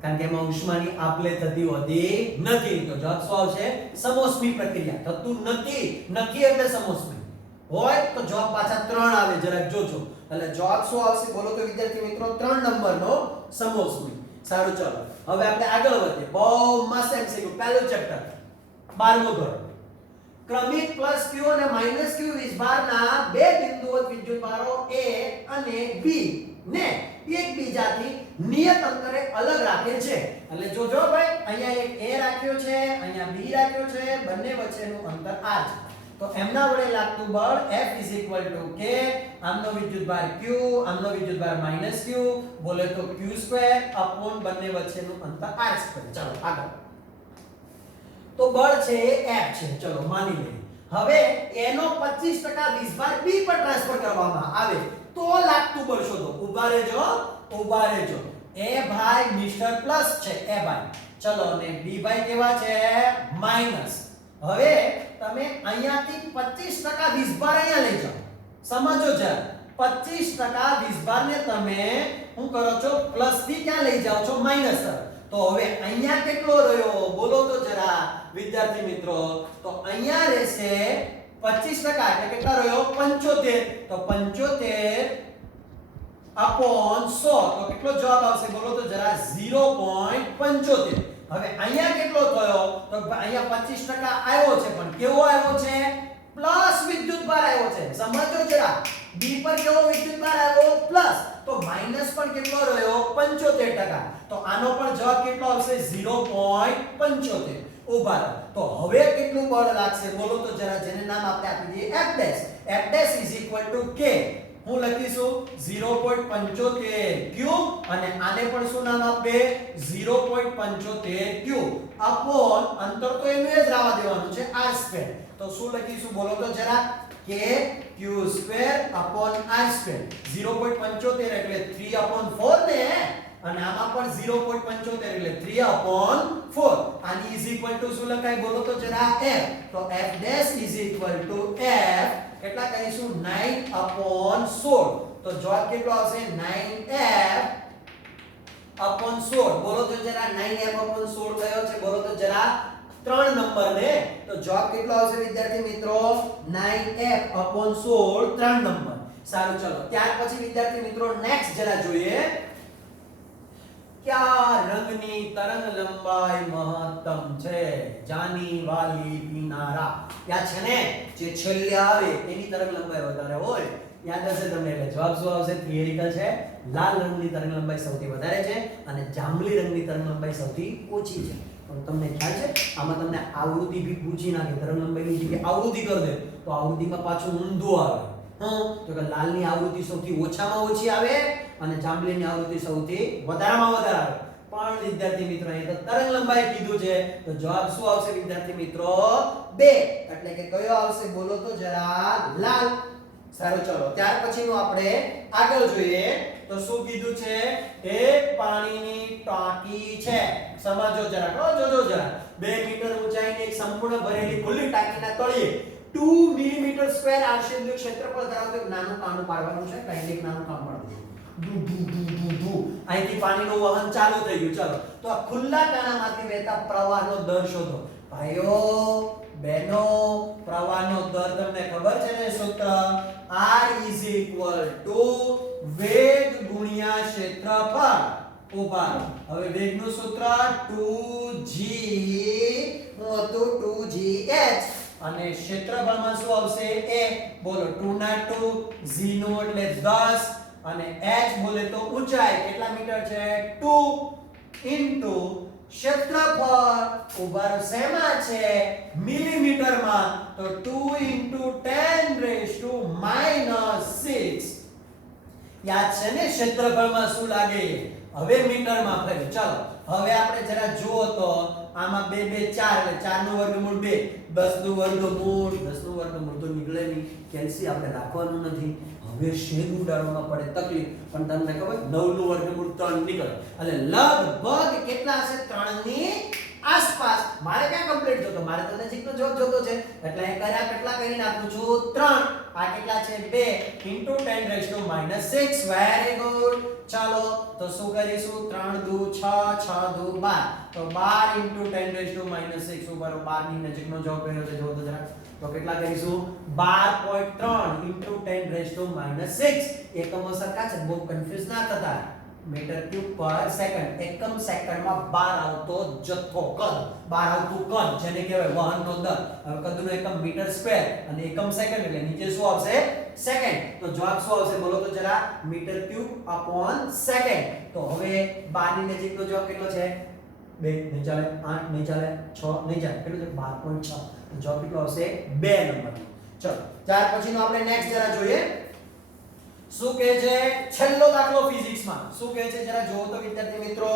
કારણ કે એમાં ઉષ્માની આપલે થતી હોતી નથી તો જવાબ શું આવશે સમોષ્મી પ્રક્રિયા થતું નથી એટલે સમોષ્મી હોય તો જવાબ પાછા 3 આવે જરાક જોજો એટલે જવાબ શું આવશે બોલો તો વિદ્યાર્થી મિત્રો 3 નંબરનો સમોષ્મી સારું ચાલો હવે આપણે આગળ વધીએ બહુ મસ્ત એમસીક્યુ પહેલું ચેપ્ટર 12મું ધોરણ ક્રમિક +q અને -q વીજભારના બે બિંદુઓ વિદ્યુતભારો A અને B ને એકબીજાથી નિયત અંતરે અલગ રાખેલ છે એટલે જોજો ભાઈ અહીંયા એક A રાખ્યો છે અહીંયા B રાખ્યો છે બંને વચ્ચેનું અંતર r છે તો એમના વડે લાગતું બળ F = K, આમનો વિદ્યુતભાર Q, આમનો વિદ્યુતભાર -Q, બોલે તો Q² અપોન બંને વચ્ચેનું અંતર R². ચાલો આગળ. તો બળ છે એ F છે. ચલો માની લઈએ. હવે એનો 25% વીજભાર B પર ટ્રાન્સફર કરવામાં આવે તો લાગતું બળ શોધો. ઉભા રહેજો. એ ભાઈ મિસ્ટર પ્લસ છે એ ભાઈ. ચલો અને B ભાઈ કેવા છે માઈનસ. હવે તમે અહીંયાથી 25% વીજભાર અહીંયા લઈ જાઓ. સમજો જરા 25% વીજભારને તમે શું કરો છો પ્લસ થી ક્યાં લઈ જાઓ છો માઈનસ તરફ. તો હવે અહીંયા કેટલો રહ્યો બોલો તો જરા વિદ્યાર્થી મિત્રો. તો અહીંયા રહેશે 25% એટલે કેટલા રહ્યો 75. તો 75 upon 100 તો કેટલો જવાબ આવશે બોલો તો જરા 0.75. હવે અહીંયા કેટલો થયો તો અહીંયા 25% આવ્યો છે પણ કેવો આવ્યો છે પ્લસ વિદ્યુતભાર આવ્યો છે. સમજો જરા B પર કેવો વિદ્યુતભાર આવ્યો પ્લસ. તો માઈનસ પણ કેટલો રહ્યો 75%. તો આનો પણ જવાબ કેટલો આવશે 0.75. ઉભા રહો. તો હવે કેટલું બળ લાગશે બોલો તો જરા જેને નામ આપણે આપી દઈએ F' = K. હું લખીશું 0.75 ક્યુબ અને આને પણ શું નામ આપે 0.75 ક્યુબ અપોન અંતર તો એનું જ રાવા દેવાનું છે R². તો શું લખીશું બોલો તો જરા K Q² અપોન R². 0.75 એટલે 3/4 ને અને આમાં પણ 0.75 એટલે 3/4. આની ઇઝ ટુ શું લખાય બોલો તો જરા F. તો F' F કેટલા કહીશું 9/16. તો જવાબ કેટલો આવશે 9F/16. બોલો તો જરા 9F/16 કયો છે બોલો તો જરા 3 નંબર ને. તો જવાબ કેટલો આવશે વિદ્યાર્થી મિત્રો 9F/16 3 નંબર. સારું ચલો ત્યાર પછી વિદ્યાર્થી મિત્રો નેક્સ્ટ જરા જોઈએ કયા રંગની તરંગ લંબાઈ મહત્તમ છે. જાની વાલી કિનારા. ત્યાં છે ને જે છેલ્લે આવે એની તરંગ લંબાઈ વધારે હોય. યાદ હશે તમને એટલે જવાબ શું આવશે થિયરિકલ છે. લાલ રંગની તરંગ લંબાઈ સૌથી વધારે છે અને જાંબલી રંગની તરંગ લંબાઈ સૌથી ઓછી છે. પણ તમને ખ્યાલ છે આમાં તમને આવૃત્તિ ભી પૂછી નાખે. તરંગ લંબાઈની જગ્યાએ આવૃત્તિ કરી દે તો આવૃત્તિમાં પાછું ઊંધું આવે. તો કે લાલની આવૃત્તિ સૌથી ઓછામાં ઓછી આવે અને જાંબલીની આવૃત્તિ સૌથી વધારેમાં વધારે આવે. પણ વિદ્યાર્થી મિત્રો અહીં તો તરંગ લંબાઈ કીધું છે તો જવાબ શું આવશે વિદ્યાર્થી મિત્રો 2. એટલે કે કયો આવશે બોલો તો જરા લાલ. સારું ચલો ત્યાર પછીનું આપણે આગળ જોઈએ તો શું કીધું છે એક પાણીની ટાંકી છે. સમજો જરા જોજો જરા 2 મીટર ઊંચાઈની એક સંપૂર્ણ ભરેલી ખુલ્લી ટાંકીના તળિયે 2 મિલીમીટર સ્ક્વેર આડછેદનું ક્ષેત્રફળ ધરાવતું એક નાનું કાણું પાડવાનું છે. કઈ એક નાનું કામ પાડવું અહીંથી પાણીનું વહન ચાલુ થઈ ગયું. ચાલો તો આ ખુલ્લા કાણામાંથી વહેતા પ્રવાહનો દર શોધો. ભાઈઓ બહેનો પ્રવાહનો દર તમને ખબર છે ને સૂત્ર R વેગ ગુણ્યા ક્ષેત્રફળ. ઉભા હવે વેગનું સૂત્ર 2g હું હતું 2gh અને ક્ષેત્રફળમાં શું આવશે a. બોલો 2 ના 2 g નો એટલે 10 અને h બોલે તો ઊંચાઈ કેટલા મીટર છે 2 ઇન્ટુ ક્ષેત્રફળ ઉભા શેમાં છે મિલીમીટરમાં. તો 2 ઇન્ટુ 10⁻⁶. યાદ છે ને ક્ષેત્રફળમાં શું લાગે. હવે મીટરમાં ફેરવો. ચાલો હવે આપણે જરા જુઓ તો આમાં 2 2 4 એટલે 4 નું વર્ગમૂળ 2 10 નું વર્ગમૂળ 10 નું વર્ગમૂળ તો નીકળે નહીં. કેલ્સી આપણે રાખવાનું નથી. હવે શેદ ઉડાડવામાં પડે તકલીફ પણ તમને ખબર 9 નું વર્ગમૂળ 3 નીકળે એટલે લગભગ કેટલા હશે 3 ની આસપાસ. મારે ક્યાં કમ્પ્લીટ જોતો મારે તો નજીકનો જવાબ જોતો છે એટલે અહીં કર્યા કેટલા કરી નાખું છું 3. આ કેટલા છે 2 10⁻⁶. Very good. ચાલો તો શું કરીશું 3 દુ 6 6 દુ 12 તો 12 10⁻⁶ ઉપર 12 ની નજીકનો જવાબ કર્યો છે જો તો જરા તો કેટલા કરીશું 12.3 10⁻⁶. એકમો સરખા છે બહુ કન્ફ્યુઝ ના થતા. મીટર ક્યુબ પર સેકન્ડ. એકમ સેકન્ડમાં 12 આવતો જથ્થો કદ 12 આવતું કદ જેને કહેવાય વહનનો દર. હવે કદનો એકમ મીટર સ્ક્વેર અને એકમ સેકન્ડ એટલે નીચે શું આવશે સેકન્ડ. તો જવાબ શું આવશે બોલો તો જરા મીટર ક્યુબ અપોન સેકન્ડ. તો હવે 12 ની નજીકનો જવાબ કેટલો છે 2 નહીં ચાલે 8 નહીં ચાલે 6 નહીં ચાલે કેટલું છે 12.6. તો જવાબ કેટલો આવશે 2 નંબર. ચલો ત્યાર પછીનો આપણે નેક્સ્ટ જરા જોઈએ શું કહે છે છેલ્લો દાખલો ફિઝિક્સમાં શું કહે છે જરા જોવો તો વિદ્યાર્થી મિત્રો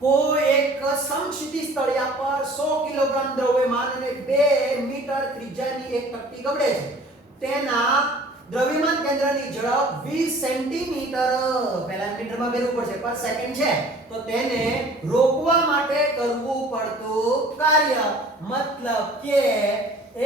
કોઈ એક સમક્ષિતિજ તળિયા પર 100 કિલોગ્રામ દ્રવ્યમાન અને 2 મીટર ત્રિજ્યાની એક તકતી ગબડે છે તેના દ્રવ્યમાન કેન્દ્રની ઝડપ 20 સેન્ટીમીટર પહેલા મીટરમાં ફેરવવું પડશે પર સેકન્ડ છે તો તેને રોકવા માટે કરવું પડતું કાર્ય મતલબ કે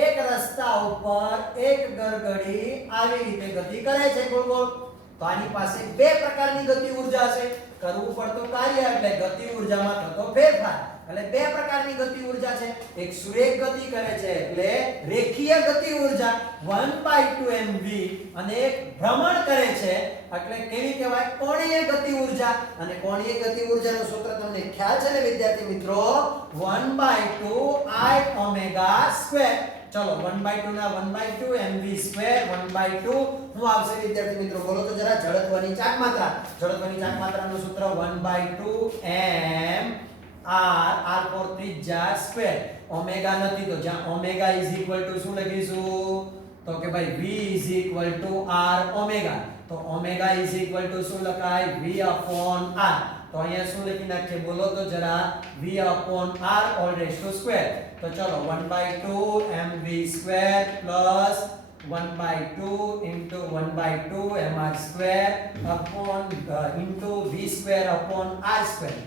એક રસ્તા ઉપર એક ગરગડી આવી રીતે ગતિ કરે છે ગોળ ગોળ તો આની પાસે બે પ્રકારની ગતિ ઊર્જા છે કરવું પડતું કાર્ય એટલે ગતિ ઊર્જામાં થતો ફેરફાર એટલે બે પ્રકારની ગતિ ઊર્જા છે એક સુરેખ ગતિ કરે છે એટલે રેખીય ગતિ ઊર્જા 1/2 mv અને એક ભ્રમણ કરે છે એટલે કેવી કહેવાય કોણીય ગતિ ઊર્જા અને કોણીય ગતિ ઊર્જાનું સૂત્ર તમને ખ્યાલ છે ને વિદ્યાર્થી મિત્રો 1/2 I ઓમેગા સ્ક્વેર ચલો 1/2 ના 1/2 mv સ્ક્વેર 1/2 હું આવશે વિદ્યાર્થી મિત્રો બોલો તો જરા જડત્વની ચાક માત્રાનું સૂત્ર 1/2 m r for ત્રિજ્યા સ્ક્વેર ઓમેગા નથી તો જ્યાં ઓમેગા શું લખીશું તો કે ભાઈ v r ઓમેગા તો ઓમેગા શું લખાય v upon r તો અહીંયા શું લખી નાખીએ બોલો તો જરા v upon r all raised to square તો ચલો 1/2 mv square plus 1/2 into 1/2 mr square upon into v square upon r square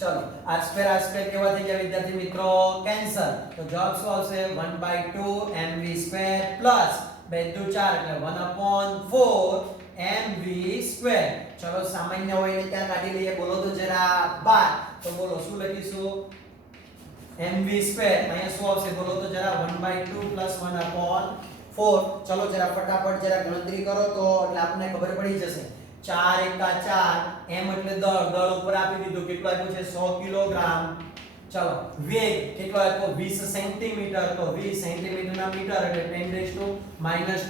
ચલો r square કેવા થઈ ગયા વિદ્યાર્થી મિત્રો કેન્સલ તો જવાબ શું આવશે 1/2 mv square plus 2 4 એટલે 1/4 mv square ચલો સામાન્ય હોય ને ત્યાં કાઢી લઈએ બોલો તો જરા 12 તો બોલો શું લખીશું mv square અહીંયા શું આવશે બોલો તો જરા 1/2 plus 1/4 ચલો જરા ફટાફટ જરા ગણતરી કરો તો એટલે આપણને ખબર પડી જશે 4 એકા 4 m એટલે દળ ઉપર આપી દીધું કેટલું આપ્યું છે 100 કિલોગ્રામ ચલો વેગ કેટલો આપ્યો 20 સેન્ટીમીટર તો 20 સેન્ટીમીટર ના મીટર એટલે 10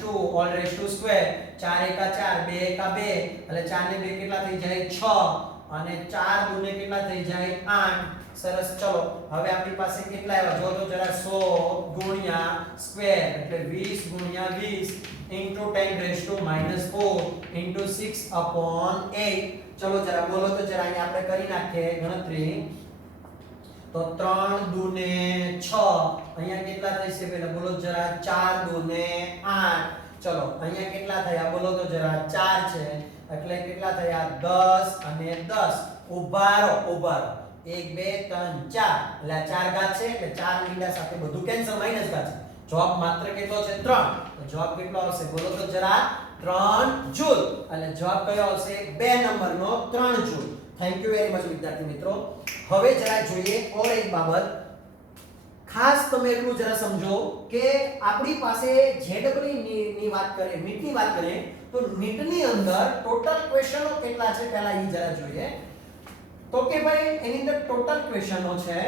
2 ઓલ રેઝ ટુ સ્ક્વેર 4 એકા 4 2 એકા 2 એટલે 4 ને 2 કેટલા થઈ જાય 6 અને 4 દુને કેટલા થઈ જાય 8 સરસ ચલો હવે આપણી પાસે કેટલા આવ્યા જો તો જરા 100 ગુણ્યા સ્ક્વેર એટલે 20 ગુણ્યા 20 into 10 raised to -4 into 6 upon 8 ચલો જરા બોલો તો જરા અહીંયા આપણે કરી નાખીએ ગણતરી તો 3 દુને 6 અહીંયા કેટલા થશે પહેલા બોલો જરા 4 દુને 8 ચલો અહીંયા કેટલા થયા બોલો તો જરા 4 છે એટલે કેટલા થયા 10 અને 10 ઊભા રહો 1 2 3 4 એટલે 4 ઘાત છે એટલે 4 મીંડા સાથે બધું કેન્સલ માઈનસ ઘાત છે જવાબ માત્ર કેટલો છે 3 તો જવાબ કેટલો આવશે બોલો તો જરા 3 જૂલ એટલે જવાબ કયો આવશે 2 નંબરનો 3 joule thank you very much વિદ્યાર્થી મિત્રો હવે જરા જોઈએ ઓર એક બાબત ખાસ તમે એટલું જરા સમજો કે આપણી પાસે ZW ની વાત કરીએ નીટની વાત કરીએ તો નીટની અંદર ટોટલ ક્વેશ્ચનો કેટલા છે પહેલા ઈ જરા જોઈએ તો કે ભાઈ એની અંદર ટોટલ ક્વેશ્ચનો છે